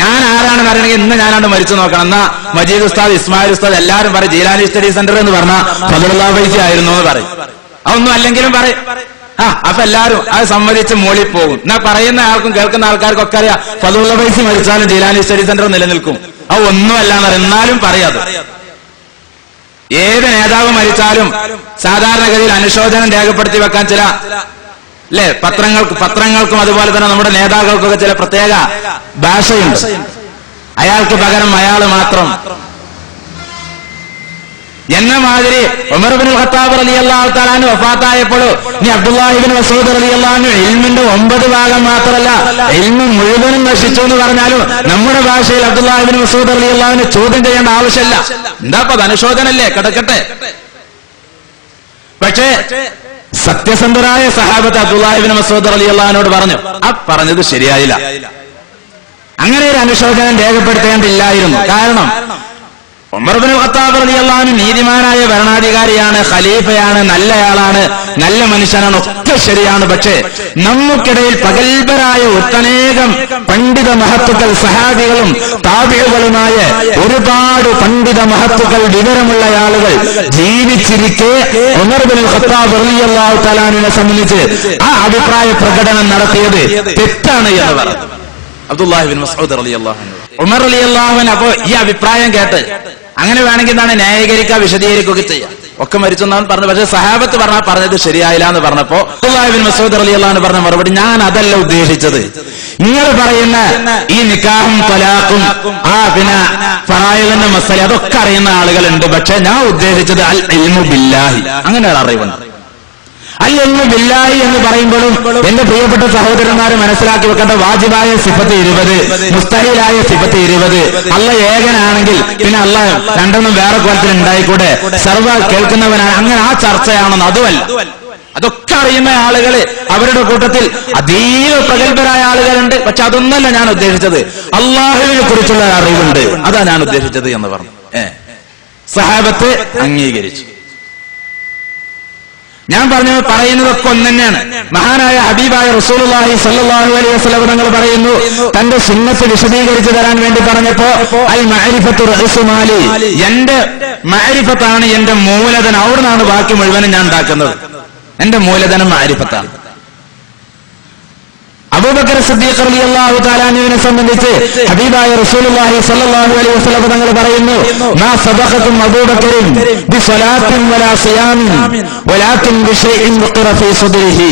ഞാൻ ആരാണെന്ന് അറിയണമെങ്കിൽ ഇന്ന് ഞാനാണ് മരിച്ചു നോക്കണം. എന്നാ മജീദ് ഉസ്താദ്, ഇസ്മായിൽ ഉസ്താദ് എല്ലാവരും പറയും ജീലാനി സ്റ്റഡി സെന്റർ എന്ന് പറഞ്ഞാൽ ഫദ്ലുല്ലാഹി ഫൈസി ആയിരുന്നു എന്ന് പറയും. അതൊന്നും അല്ലെങ്കിലും പറയും. അപ്പൊ എല്ലാവരും അത് സമ്മതിച്ച് മോളിൽ പോകും. എന്നാ പറയുന്ന ആൾക്കും കേൾക്കുന്ന ആൾക്കാർക്കും ഒക്കെ അറിയാം ഫദ്ലുല്ലാഹി ഫൈസി മരിച്ചാലും ജീലാനി സ്റ്റഡി സെന്റർ നിലനിൽക്കും. അത് ഒന്നും അല്ലാന്ന് പറയും, എന്നാലും പറയാതെ. ഏത് നേതാവ് മരിച്ചാലും സാധാരണഗതിയിൽ അനുശോചനം രേഖപ്പെടുത്തി വെക്കാൻ ചില പത്രങ്ങൾക്കും അതുപോലെ തന്നെ നമ്മുടെ നേതാക്കൾക്കൊക്കെ ചില പ്രത്യേക ഭാഷയുണ്ട്. അയാൾക്ക് പകരം അയാൾ മാത്രം എന്ന മാതിരി ഉമർ ഇബ്നുൽ ഖത്താബ് റളിയല്ലാഹു തആല അൻഹു വഫാത്തായപ്പോൾ ഇനി അബ്ദുല്ലാഹി ഇബ്നു മസ്ഊദ് റളിയല്ലാഹു അൻഹു ഇൽമിന്റെ 9 ഭാഗം മാത്രമല്ല ഇൽമു മുഴുവനും നശിച്ചു എന്ന് പറഞ്ഞാലും നമ്മുടെ ഭാഷയിൽ അബ്ദുല്ലാഹി ഇബ്നു മസ്ഊദ് റളിയല്ലാഹു അൻഹു ചോദ്യം ചെയ്യേണ്ട ആവശ്യമില്ല. എന്താ അനുശോചനല്ലേ, കിടക്കട്ടെ. പക്ഷേ സത്യസന്ധരായ സഹാബത്ത് അബ്ദുല്ലാഹി ഇബ്നു മസ്ഊദ് റളിയല്ലാഹു അൻഹുവോട് പറഞ്ഞു, പറഞ്ഞത് ശരിയായില്ല, അങ്ങനെ ഒരു അനുശോചനം രേഖപ്പെടുത്തേണ്ടില്ലായിരുന്നു. കാരണം ഉമർ ഇബ്നുൽ ഖത്താബ് റളിയല്ലാഹു അൻഹു നീതിമാനായ ഭരണാധികാരിയാണ്, ഖലീഫയാണ്, നല്ലയാളാണ്, നല്ല മനുഷ്യനാണ്, ഒക്കെ ശരിയാണ്. പക്ഷേ നമുക്കിടയിൽ പകൽബരായ ഒട്ടനേകം പണ്ഡിത മഹത്തുക്കൾ, സഹാബികളും താബിഈകളുമായ ഒരുപാട് പണ്ഡിത മഹത്തുക്കൾ, വിവരമുള്ള ആളുകൾ ജീവിച്ചിരിക്കെ ഉമർ ഇബ്നുൽ ഖത്താബ് റളിയല്ലാഹു തആല അൻഹുവിനെ സംബന്ധിച്ച് ആ അഭിപ്രായ പ്രകടനം നടത്തിയത് തെറ്റാണ് എന്ന് പറഞ്ഞു അബ്ദുല്ലാഹി ഇബ്നു മസ്ഊദ് റളിയല്ലാഹു അൻഹു. ഉമർ റളിയല്ലാഹു അൻഹു അപ്പോ ഈ അഭിപ്രായം കേട്ട് അങ്ങനെ വേണമെങ്കിൽ എന്താണ് ന്യായീകരിക്കുക, വിശദീകരിക്കുകയൊക്കെ ചെയ്യാം, ഒക്കെ മരിച്ചെന്നാണ് പറഞ്ഞു. പക്ഷേ സഹാബത്ത് പറഞ്ഞത് ശരിയായില്ല എന്ന് പറഞ്ഞപ്പോ അബ്ദുല്ലാഹി ഇബ്നു മസ്ഊദ് റളിയല്ലാഹു അൻഹു പറഞ്ഞ മറുപടി, ഞാൻ അതല്ല ഉദ്ദേശിച്ചത്. നിങ്ങൾ പറയുന്ന ഈ നിക്കാഹും തലാഖും പിന്നെ ഫറായിദിന്റെ മസല അതൊക്കെ അറിയുന്ന ആളുകളുണ്ട്. പക്ഷെ ഞാൻ ഉദ്ദേശിച്ചത് അൽ ഇൽമു ബില്ലാഹി, അങ്ങനെ ഒരു അറിവുണ്ട്. അൽ ഇൽമു ബില്ലാഹി എന്ന് പറയുമ്പോഴും എന്റെ പ്രിയപ്പെട്ട സഹോദരന്മാരെ മനസ്സിലാക്കി വെക്കേണ്ട വാജിബായ സിഫത്ത് 20, മുസ്തഹിലായ സിഫത്ത് 20. അള്ള ഏകനാണെങ്കിൽ പിന്നെ അള്ള രണ്ടെണ്ണം വേറെ കോലത്തിൽ ഉണ്ടായിക്കൂടെ, സർവ്വ കേൾക്കുന്നവനാണ്, അങ്ങനെ ആ ചർച്ചയാണെന്ന് അതുമല്ല. അതൊക്കെ അറിയുന്ന ആളുകള് അവരുടെ കൂട്ടത്തിൽ അതീവ പ്രഗത്ഭരായ ആളുകളുണ്ട്. പക്ഷെ അതൊന്നല്ല ഞാൻ ഉദ്ദേശിച്ചത്, അള്ളാഹുവിനെ കുറിച്ചുള്ള അറിവുണ്ട്, അതാ ഞാൻ ഉദ്ദേശിച്ചത് എന്ന് പറഞ്ഞു. സഹാബത്ത് അംഗീകരിച്ചു. ഞാൻ പറയുന്നതൊക്കെ ഒന്ന് തന്നെയാണ്. മഹാനായ ഹബീബായ റസൂലുള്ളാഹി സ്വല്ലല്ലാഹു അലൈഹി വസല്ലം തങ്ങൾ പറയുന്നു, തന്റെ സുന്നത്ത് വിശദീകരിച്ചു തരാൻ വേണ്ടി പറഞ്ഞപ്പോ അൽ മഅരിഫത്തു റഅ്സു മാലി, എന്റെ മഅരിഫത്താണ് എന്റെ മൂലധനം, അവിടുന്നാണ് ബാക്കി മുഴുവനും ഞാൻ ഉണ്ടാക്കുന്നത്. എന്റെ മൂലധനം മഅരിഫത്താണ്. അബൂബക്കർ സിദ്ദീഖ് റളിയല്ലാഹു തആല അൻഹുവിനെ സംബന്ധിച്ച് ഹബീബായ റസൂലുള്ളാഹി സ്വല്ലല്ലാഹു അലൈഹി വസല്ലം തങ്ങൾ പറയുന്നു, മാ സബഖതും അബൂബക്കറും ബിസലാത്തിൻ വലാ സിയാമിൻ വലാകിൻ ബിശൈഇൻ വഖറ ഫീ സദ്രിഹി.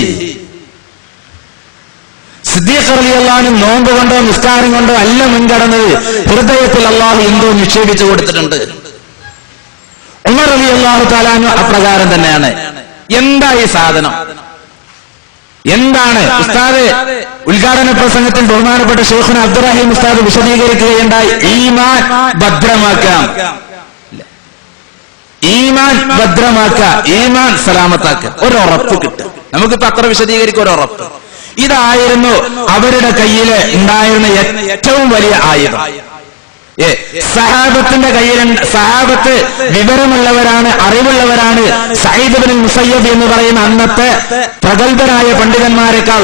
സിദ്ദീഖ് റളിയല്ലാഹു അൻഹു നോമ്പ് കൊണ്ടോ നിസ്കാരം കൊണ്ടോ അല്ല മുൻകടന്നത്, ഹൃദയത്തിൽ അല്ലാഹു എന്തോ നിക്ഷേപിച്ചു കൊടുത്തിട്ടുണ്ട്. ഉമർ റളിയല്ലാഹു തആല അൻഹു അപ്രകാരം തന്നെയാണ്. എന്താ ഈ സാധനം, എന്താണ്? ഉസ്താദ് ഉദ്ഘാടന പ്രസംഗത്തിൽ ബഹുമാനപ്പെട്ട ശൈഖുന അബ്ദുറഹീം ഉസ്താദ് വിശദീകരിക്കുകയുണ്ടായി. ഈമാൻ ഭദ്രമാക്കാം, ഈമാൻ ഭദ്രമാക്കുക, ഈമാൻ സലാമത്താക്കുക, ഒരു ഉറപ്പ് കിട്ടുക. നമുക്കിപ്പോ അത്ര വിശദീകരിക്കുക, ഒരു ഉറപ്പ്. ഇതായിരുന്നു അവരുടെ കയ്യിൽ ഉണ്ടായിരുന്ന ഏറ്റവും വലിയ ആയുധം. സഹാബത്തിന്റെ കയ്യിലുണ്ട്. സഹാബത്ത് വിവരമുള്ളവരാണ്, അറിവുള്ളവരാണ്. സഈദ് ഇബ്നുൽ മുസയ്യബ് എന്ന് പറയുന്ന അന്നത്തെ പ്രഗത്ഭരായ പണ്ഡിതന്മാരെക്കാൾ,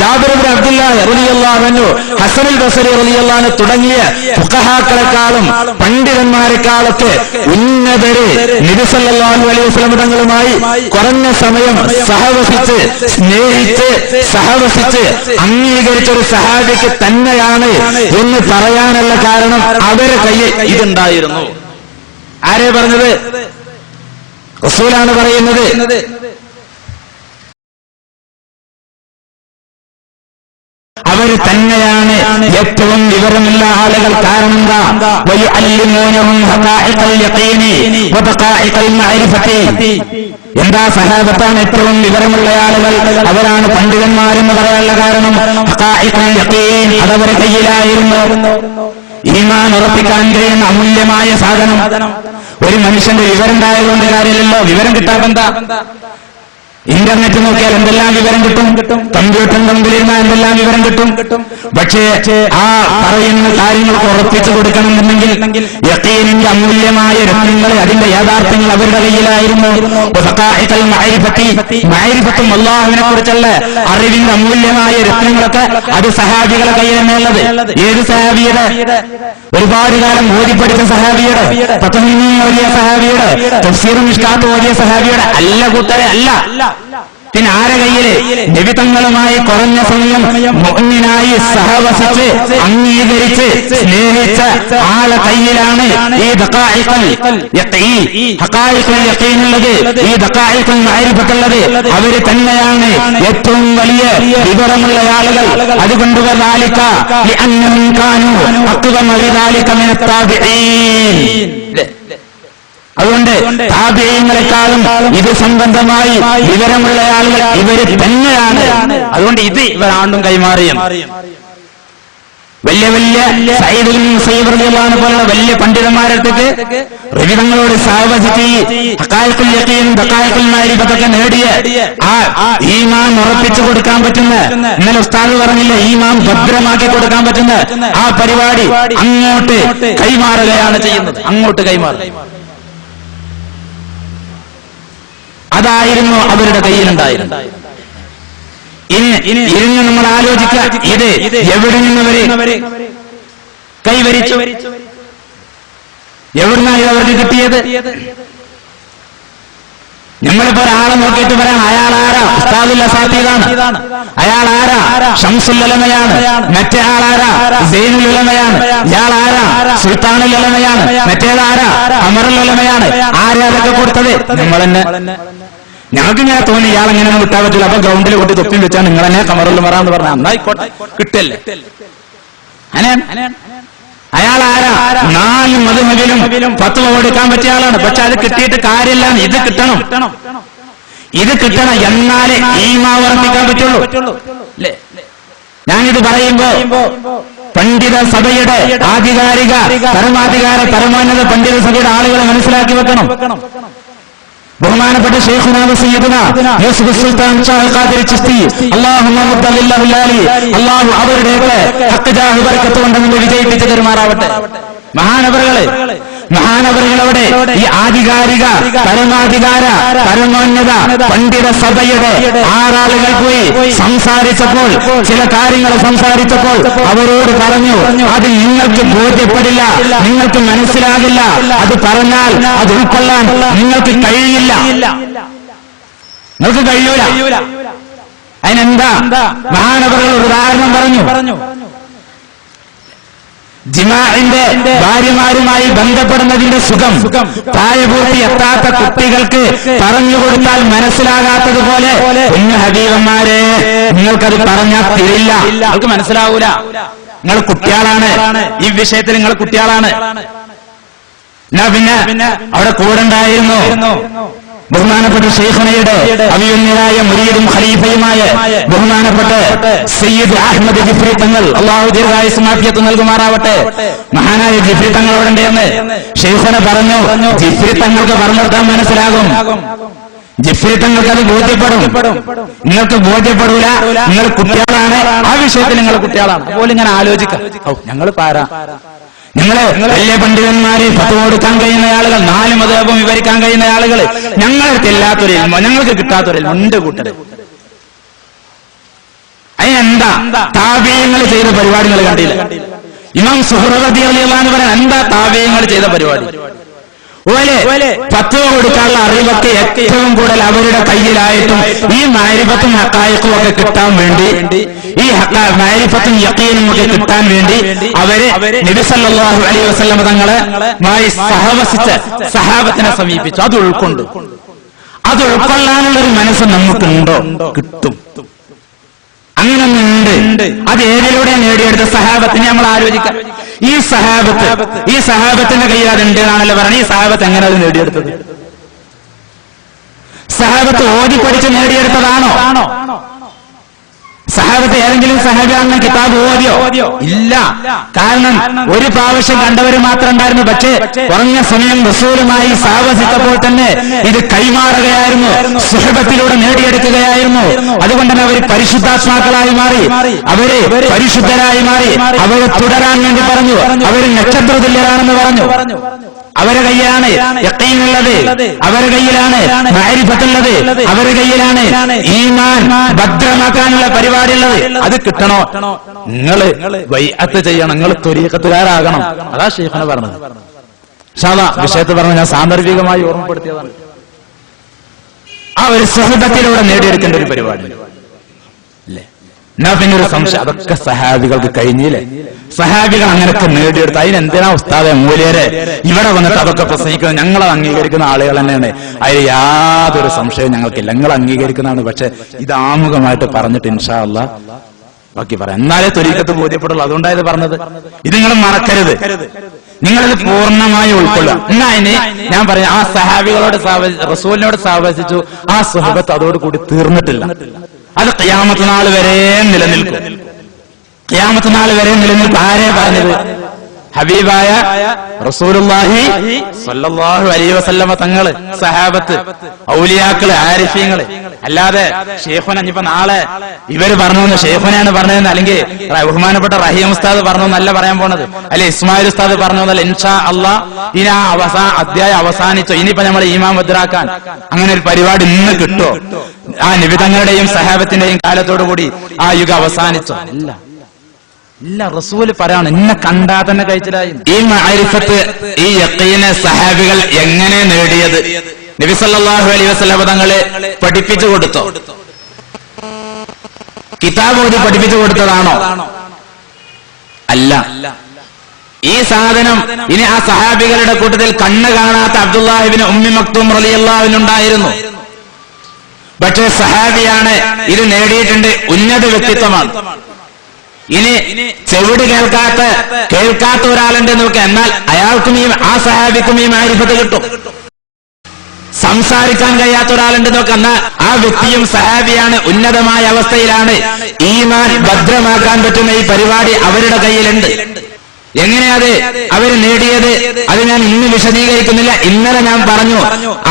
ജാബിർ ഇബ്നു അബ്ദുല്ലാഹ് റളിയല്ലാഹു അൻഹു, ഹസനുൽ ബസരി റളിയല്ലാഹു അൻഹു തുടങ്ങിയ ഫുഖഹാക്കളെക്കാളും പണ്ഡിതന്മാരെക്കാളൊക്കെ ഉന്നതര് നബി സല്ലല്ലാഹു അലൈഹി വസല്ലം തങ്ങളുമായി കുറഞ്ഞ സമയം സഹവസിച്ച്, സ്നേഹിച്ച്, സഹവസിച്ച് അംഗീകരിച്ച ഒരു സഹാബിക്ക് തന്നെയാണ് എന്ന് പറയാനുള്ള കാരണം അവരെ കയ്യിൽ ഇതുണ്ടായിരുന്നു. ആരെ പറഞ്ഞത്? റസൂലാണ് പറയുന്നത്. അവര് തന്നെയാണ് ഏറ്റവും വിവരമുള്ള ആളുകൾ. കാരണം എന്താ? സഹാബത്താണ് ഏറ്റവും വിവരമുള്ള ആളുകൾ, അവരാണ് പണ്ഡിതന്മാരെന്ന് പറയാനുള്ള കാരണം അതവരുടെ കയ്യിലായിരുന്നു. ഈമാൻ ഉറപ്പിക്കാൻ കഴിയുന്ന അമൂല്യമായ സാധനം. ഒരു മനുഷ്യന്റെ വിവരം ഉണ്ടായതുകൊണ്ട് കാര്യമില്ലല്ലോ. വിവരം കിട്ടാതെന്താ? ഇന്റർനെറ്റ് നോക്കിയാൽ എന്തെല്ലാം വിവരം കിട്ടും, കമ്പ്യൂട്ടറിന്റെ മുമ്പിലിരുന്ന എന്തെല്ലാം വിവരം കിട്ടും. പക്ഷേ ആ പറയുന്ന കാര്യങ്ങൾക്ക് ഉറപ്പിച്ചു കൊടുക്കണമെന്നുണ്ടെങ്കിൽ യഖീനിന്റെ അമൂല്യമായ രത്നങ്ങൾ, അതിന്റെ യാഥാർത്ഥ്യങ്ങൾ അവരുടെ കയ്യിലായിരുന്നു. മഅരിഫത്തും അല്ലാഹുവിനെ കുറിച്ചുള്ള അറിവിന്റെ അമൂല്യമായ രത്നങ്ങളൊക്കെ അത് സഹാബികളുടെ കയ്യിൽ തന്നെയുള്ളത്. ഏത് സഹാബിയുടെ? ഒരുപാട് കാലം ഓതിപ്പടിച്ച സഹാബിയുടെ, ഫത്ഹുൽ ഓതിയ സഹാബിയുടെ, തഫ്സീറുൽ മിഷ്കാത്ത് ഓതിയ സഹാബിയുടെ അല്ല കൂട്ടരെ, അല്ല. പിന്നെ ആരെ കയ്യില്? നബിതങ്ങളുമായി കുറഞ്ഞ സമയം മുഅ്മിനായി സഹവസിച്ച് അംഗീകരിച്ച് സ്നേഹിച്ച ആളെ കയ്യിലാണ് ഈ ദഖായിഖുൽ യഖീനുള്ളത്, ഈ ദഖായിഖുൽ മഅരിഫത്തുള്ളത്. അവര് തന്നെയാണ് ഏറ്റവും വലിയ വിവരമുള്ള ആളുകൾ. അതുകൊണ്ട് വദാലിക ലിഅന്നഹും കാനൂ അഖ്വമ ബിദാലിക മിനത് താബിഈൻ. അതുകൊണ്ട് താബിഈങ്ങളെക്കാളും ഇത് സംബന്ധമായി വിവരമുള്ള ആളുകൾ ഇവര് തന്നെയാണ്. അതുകൊണ്ട് ഇത് ഇവരാണ്ടും കൈമാറിയും. വലിയ വലിയ സഈദ് ഇബ്നു മുസയ്യിബ് റളിയല്ലാഹു അൻഹു പോലുള്ള വലിയ പണ്ഡിതന്മാരടുത്തേക്ക് റബിതങ്ങളോട് സഹവസിച്ച് ഹഖായിഖുൽ യഖീൻ ദഖായിഖുൽ മഅരിഫത്തൊക്കെ നേടിയ ആ ഈമാൻ ഉറപ്പിച്ചു കൊടുക്കാൻ പറ്റുന്ന, ഇന്നലെ ഉസ്താദ് പറഞ്ഞില്ല, ഈമാൻ ഭദ്രമാക്കി കൊടുക്കാൻ പറ്റുന്ന ആ പരിപാടി അങ്ങോട്ട് കൈമാറുകയാണ് ചെയ്യുന്നത്. അങ്ങോട്ട് കൈമാറുക, അതായിരുന്നു അവരുടെ കയ്യിലുണ്ടായിരുന്നത്. ഇന്ന് നമ്മൾ ആലോചിക്കുക, ഇത് എവിടെ നിന്നവര് കൈവരിച്ചു, എവിടുന്നാണ് അവർക്ക് കിട്ടിയത്? നമ്മളിപ്പോ ഒരാളെ നോക്കിയിട്ട് പറയാം അയാൾ ആരാ? ഉസ്താദുൽ അസാത്തീദാണ്. അയാൾ ആരാ? ഷംസുൽ ഉലമയാണ്. മറ്റേ ആളാരാ? സൈനുൽ ഉലമയാണ്. ഇയാൾ ആരാ? സുൽത്താനുൽ ഉലമയാണ്. മറ്റേതാരാ? അമറുൽ ഉലമയാണ്. ആരാ അതൊക്കെ കൊടുത്തത്? നമ്മൾ തന്നെ. ഞങ്ങൾക്ക് ഇങ്ങനെ തോന്നി ഇയാൾ എങ്ങനെ കിട്ടാൻ പറ്റില്ല, അപ്പൊ ഗ്രൗണ്ടിൽ കൂട്ടി തൊപ്പി വെച്ചാൽ നിങ്ങൾ തന്നെ കമറുൽ ഉമറ എന്ന് പറഞ്ഞാൽ അന്നായിക്കോട്ടെ, കിട്ടല്ലേ. അയാൾ ആരാ? 4 മദ്ഹബിലും ഫത്വ കൊടുക്കാൻ പറ്റിയ ആളാണ്. പക്ഷെ അത് കിട്ടിയിട്ട് കാര്യമില്ല. ഇത് കിട്ടണം, ഇത് കിട്ടണം, എന്നാലേ ഈമാൻ വർദ്ധിക്കാൻ പറ്റുള്ളൂ. ഞാനിത് പറയുമ്പോ പണ്ഡിത സഭയുടെ ആധികാരിക പരമാധികാര പരമോന്നത പണ്ഡിത സഭയുടെ ആളുകളെ മനസ്സിലാക്കി വെക്കണം. ബഹുമാനപ്പെട്ട ശൈഖുനാ സയ്യിദുനാ യൂസുഫ് സുൽത്താൻ ഷാഹ് ഖാദിരി ചിസ്തി അല്ലാഹുമ്മ മുദ്ദലില്ലാഹു ലാലി, അല്ലാഹു അവരുടെയൊക്കെ ഹഖ് ജാഹ് ബർക്കത്ത് കൊണ്ട് നമ്മൾ വിജയിപ്പിച്ചു തരുമാറാവട്ടെ. മഹാനവറുകളവിടെ ഈ ആധികാരിക പരമാധികാര പരമോന്നത പണ്ഡിത സഭയുടെ 6 ആളുകൾ പോയി സംസാരിച്ചപ്പോൾ, ചില കാര്യങ്ങൾ സംസാരിച്ചപ്പോൾ അവരോട് പറഞ്ഞു, അത് നിങ്ങൾക്ക് ബോധ്യപ്പെടില്ല, നിങ്ങൾക്ക് മനസ്സിലാകില്ല, അത് പറഞ്ഞാൽ അത് ഉൾക്കൊള്ളാൻ നിങ്ങൾക്ക് കഴിയില്ല, നിങ്ങൾക്ക് കഴിയൂല. അതിനെന്താ? മഹാനവറുകൾ ഒരു ഉദാഹരണം പറഞ്ഞു. ജിമാഇന്റെ ഭാര്യമാരുമായി ബന്ധപ്പെടുന്നതിന്റെ സുഖം പ്രായപൂർത്തി എത്താത്ത കുട്ടികൾക്ക് പറഞ്ഞുകൊടുത്താൽ മനസ്സിലാകാത്തതുപോലെ കുഞ്ഞു ഹബീബന്മാരെ നിങ്ങൾക്കത് പറഞ്ഞാൽ തിരില്ല, നിങ്ങൾക്ക് മനസ്സിലാവൂല. നിങ്ങൾ കുട്ടികളാണ്, ഈ വിഷയത്തിൽ നിങ്ങൾ കുട്ടികളാണ്. എന്നാ പിന്നെ അവിടെ കൂടെ ഉണ്ടായിരുന്നു ബഹുമാനപ്പെട്ട ശൈഖുനയുടെ അഭിയുന്നതനായ മുരീദും ഖലീഫയുമായ ബഹുമാനപ്പെട്ട സയ്യിദ് അഹ്മദ് ജിഫ്രി തങ്ങൾ, അല്ലാഹു ദീർഘായുസ്സും ആഫിയത്തും നൽകുമാറാവട്ടെ. മഹാനായ ജിഫ്രി തങ്ങൾ അവിടെ ഉണ്ടെന്ന് ശൈഖുന പറഞ്ഞു. ജിഫ്രി തങ്ങൾക്ക് പറഞ്ഞെടുത്താൻ മനസ്സിലാകും, ജിഫ്രി തങ്ങൾക്ക് അത് ബോധ്യപ്പെടും. നിങ്ങൾക്ക് ബോധ്യപ്പെടൂല, നിങ്ങൾ കുട്ടികളാണ്, ആ വിഷയത്തിൽ നിങ്ങൾ കുട്ടികളാണ്. അതുപോലെ ഇങ്ങനെ ആലോചിക്കാം, ഞങ്ങൾ പാരാ, നിങ്ങള് വലിയ പണ്ഡിതന്മാരെ ഫത്വ കൊടുക്കാൻ കഴിയുന്ന ആളുകൾ, 4 മദ്ഹബും വിവരിക്കാൻ കഴിയുന്ന ആളുകൾ, ഞങ്ങൾക്ക് ഇല്ലാത്തൊരു ഇൽമ, ഞങ്ങൾക്ക് കിട്ടാത്തൊരു ഇൽമ ഉണ്ട് കൂട്ടര്. അതിനെന്താ? താബീയങ്ങൾ ചെയ്ത പരിപാടികൾ കണ്ടില്ല? ഇമാം സുഹ്റി റളിയല്ലാഹു അൻഹു പറയാൻ എന്താ താബീയങ്ങൾ ചെയ്ത പരിപാടി? ഓലെ ഫത്വ കൊടുക്കാനുള്ള അറിവൊക്കെ ഏറ്റവും കൂടുതൽ അവരുടെ കയ്യിലായിട്ടും ഈ മഅരിഫത്തും ഹഖായിഖും ഒക്കെ കിട്ടാൻ വേണ്ടി, ഈ മഅരിഫത്തും യഖീനും ഒക്കെ കിട്ടാൻ വേണ്ടി അവര് നബി സല്ലല്ലാഹു അലൈഹി വസല്ലം തങ്ങളെ സഹവസിച്ച് സഹാബത്തിനെ സമീപിച്ചു. അത് ഉൾക്കൊണ്ടു. അത് ഉൾക്കൊള്ളാനുള്ളൊരു മനസ്സ് നമുക്കുണ്ടോ? കിട്ടും. അങ്ങനൊന്നുണ്ട്. അത് ഏതിലൂടെ നേടിയെടുത്ത സഹാബത്തിനെ നമ്മൾ ആലോചിക്കാം. ഈ സഹാബത്തിന്റെ കയ്യിൽ അതുണ്ട് എന്നാണല്ലോ പറഞ്ഞത്. ഈ സഹാബത്ത് എങ്ങനെ അത് നേടിയെടുത്തത്? സഹാബത്ത് ഓതി പഠിച്ച് നേടിയെടുത്തതാണോ? സഹാബത്ത് ഏതെങ്കിലും സഹാബിയാണെന്ന് കിതാബ് ഓതിയോ? ഇല്ല. കാരണം ഒരു പ്രാവശ്യം കണ്ടവർ മാത്രം ഉണ്ടായിരുന്നു. പക്ഷേ കുറഞ്ഞ സമയം റസൂലുമായി സഹവസിച്ചപ്പോൾ തന്നെ ഇത് കൈമാറുകയായിരുന്നു, സുഹബത്തിലൂടെ നേടിയെടുക്കുകയായിരുന്നു. അതുകൊണ്ട് തന്നെ അവർ പരിശുദ്ധാത്മാക്കളായി മാറി, അവര് പരിശുദ്ധരായി മാറി. അവരെ തുടരാൻ വേണ്ടി പറഞ്ഞു. അവർ നക്ഷത്രതുല്യരാണെന്ന് പറഞ്ഞു. അവരുടെ കയ്യിലാണ് യഖീനുള്ളത്, അവരുടെ കയ്യിലാണ് മഅരിഫത്തുള്ളത്, അവരുടെ കയ്യിലാണ് ഈമാൻ ഭദ്രമാക്കാനുള്ള പരിപാടി ഉള്ളത്. അത് കിട്ടണോ? നിങ്ങള് ബൈഅത്ത് ചെയ്യണം, നിങ്ങൾ ത്വരീഖത്തുകാരാകണം. അതാ ശൈഖുന പറഞ്ഞത്. ഇൻഷാ അല്ലാഹ് വിഷയത്തെ പറഞ്ഞ് ഞാൻ സാന്ദർഭികമായി ഓർമ്മപ്പെടുത്തിയതാണ്. ആ ഒരു സുഹബത്തിലൂടെ നേടിയെടുക്കേണ്ട ഒരു പരിപാടി അല്ലേ? എന്നാ പിന്നെ ഒരു സംശയം, അതൊക്കെ സഹാബികൾക്ക് കഴിഞ്ഞില്ലേ? സഹാബികൾ അങ്ങനെയൊക്കെ നേടിയെടുത്ത് അതിനെന്തിനാ ഉസ്താദെ മൂല്യരെ ഇവിടെ വന്നിട്ട് അതൊക്കെ പ്രസംഗിക്കുന്നത്? ഞങ്ങൾ അംഗീകരിക്കുന്ന ആളുകൾ തന്നെയാണ്, അതിൽ യാതൊരു സംശയവും ഞങ്ങൾക്കില്ല. ഞങ്ങൾ അംഗീകരിക്കുന്നതാണ്. പക്ഷെ ഇത് ആമുഖമായിട്ട് പറഞ്ഞിട്ട് ഇൻഷാ അല്ലാഹ് ബാക്കി പറയാം, എന്നാലേ ത്വരീഖത്ത് ബോധ്യപ്പെടുള്ളൂ. അതുകൊണ്ടായത് പറഞ്ഞത്. ഇത് നിങ്ങൾ മറക്കരുത്, നിങ്ങളിത് പൂർണ്ണമായി ഉൾക്കൊള്ളുക. എന്നാ ഇനി ഞാൻ പറയാം, ആ സഹാബികളോട് റസൂലിനോട് സഹവസിച്ചു, ആ സുഹബത്ത് അതോടുകൂടി തീർന്നിട്ടില്ല. അത് ഖിയാമത്ത് നാൾ വരെ നിലനിൽക്കും. ഖിയാമത്ത് നാൾ വരെ നിലനിൽക്കും. ആരെ പറഞ്ഞത്? ഹബീബായ റസൂലുള്ളാഹി സ്വല്ലല്ലാഹു അലൈഹി വസല്ലമ തങ്ങള്, സഹാബത്ത്, ഔലിയാക്കള്, ആരിഫീങ്ങള്. അല്ലാതെ ഷെയ്ഖുന ഇനിയിപ്പോ നാളെ ഇവര് പറഞ്ഞു ഷെയ്ഖുനാണ് പറഞ്ഞതെന്ന്, അല്ലെങ്കിൽ ബഹുമാനപ്പെട്ട റഹീം ഉസ്താദ് പറഞ്ഞു എന്നല്ല പറയാൻ പോണത്, അല്ലെ ഇസ്മായിൽ ഉസ്താദ് പറഞ്ഞു എന്നല്ല. ഇൻഷാ അല്ലാഹ് ഇനി ആ അധ്യായം അവസാനിച്ചോ, ഇനിയിപ്പോ നമ്മൾ ഈമാൻ മുദ്രാക്കാൻ അങ്ങനെ ഒരു പരിപാടി ഇന്ന് കിട്ടോ? ആ നബി തങ്ങളുടെയും സഹാബത്തിന്റെയും കാലത്തോടു കൂടി ആ യുഗം അവസാനിച്ചോ? ഇല്ല ഇല്ല. റസൂല് പറയാണ്, ഇന്നെ കണ്ടാ തന്നെ കഴിച്ചിലായി. ഈ മഅരിഫത്ത്, ഈ യഖീന് സഹാബികൾ എങ്ങനെ നേടിയത്? നബി സല്ലല്ലാഹു അലൈഹി വസല്ലം തങ്ങളെ പഠിപ്പിച്ചു കൊടുത്തോ? കിതാബ് ഓതി പഠിപ്പിച്ചു കൊടുത്തതാണോ? അല്ല. ഈ സാധനം ഇനി ആ സഹാബികളുടെ കൂട്ടത്തിൽ കണ്ണ് കാണാത്ത അബ്ദുല്ലാഹി ഇബ്നു ഉമ്മി മക്തൂം റളിയല്ലാഹു അൻഹു ഉണ്ടായിരുന്നു. പക്ഷേ സഹാബിയാണ്, ഇത് നേടിയിട്ടുണ്ട്, ഉന്നത വ്യക്തിത്വമാണ്. ഇനി ചെവിട് കേൾക്കാത്ത ഒരാളുണ്ട് നോക്കുക, എന്നാൽ അയാൾക്കും ആ സഹാബിക്കും ഈ മാരിഫത്ത് കിട്ടും. സംസാരിക്കാൻ കഴിയാത്ത ഒരാളുണ്ട് നോക്കുക, എന്നാൽ ആ വ്യക്തിയും സഹാബിയാണ്, ഉന്നതമായ അവസ്ഥയിലാണ്. ഈമാൻ ഭദ്രമാക്കാൻ പറ്റുന്ന ഈ പരിപാടി അവരുടെ കയ്യിലുണ്ട്. എങ്ങനെയത് അവര് നേടിയത്? അത് ഞാൻ ഇന്ന് വിശദീകരിക്കുന്നില്ല. ഇന്നലെ ഞാൻ പറഞ്ഞു,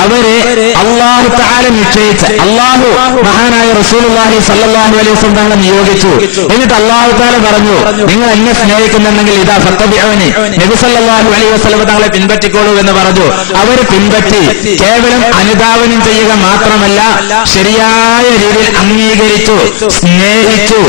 അവര് അല്ലാഹു തആല നിശ്ചയിച്ച, അല്ലാഹു മഹാനായ റസൂലുള്ളാഹി സ്വല്ലല്ലാഹു അലൈഹി വസല്ലം തങ്ങളെ നിയോഗിച്ചു. എന്നിട്ട് അല്ലാഹു തആല പറഞ്ഞു, നിങ്ങൾ എന്നെ സ്നേഹിക്കുന്നുണ്ടെങ്കിൽ ഇതാ ഫത്തബിഉനി, നബി സല്ലല്ലാഹു അലൈഹി വസല്ലം തങ്ങളെ പിൻപറ്റിക്കോളൂ എന്ന് പറഞ്ഞു. അവര് പിൻപറ്റി. കേവലം അനുധാവനം ചെയ്യുക മാത്രമല്ല, ശരിയായ രീതിയിൽ അംഗീകരിച്ചു, സ്നേഹിച്ചു,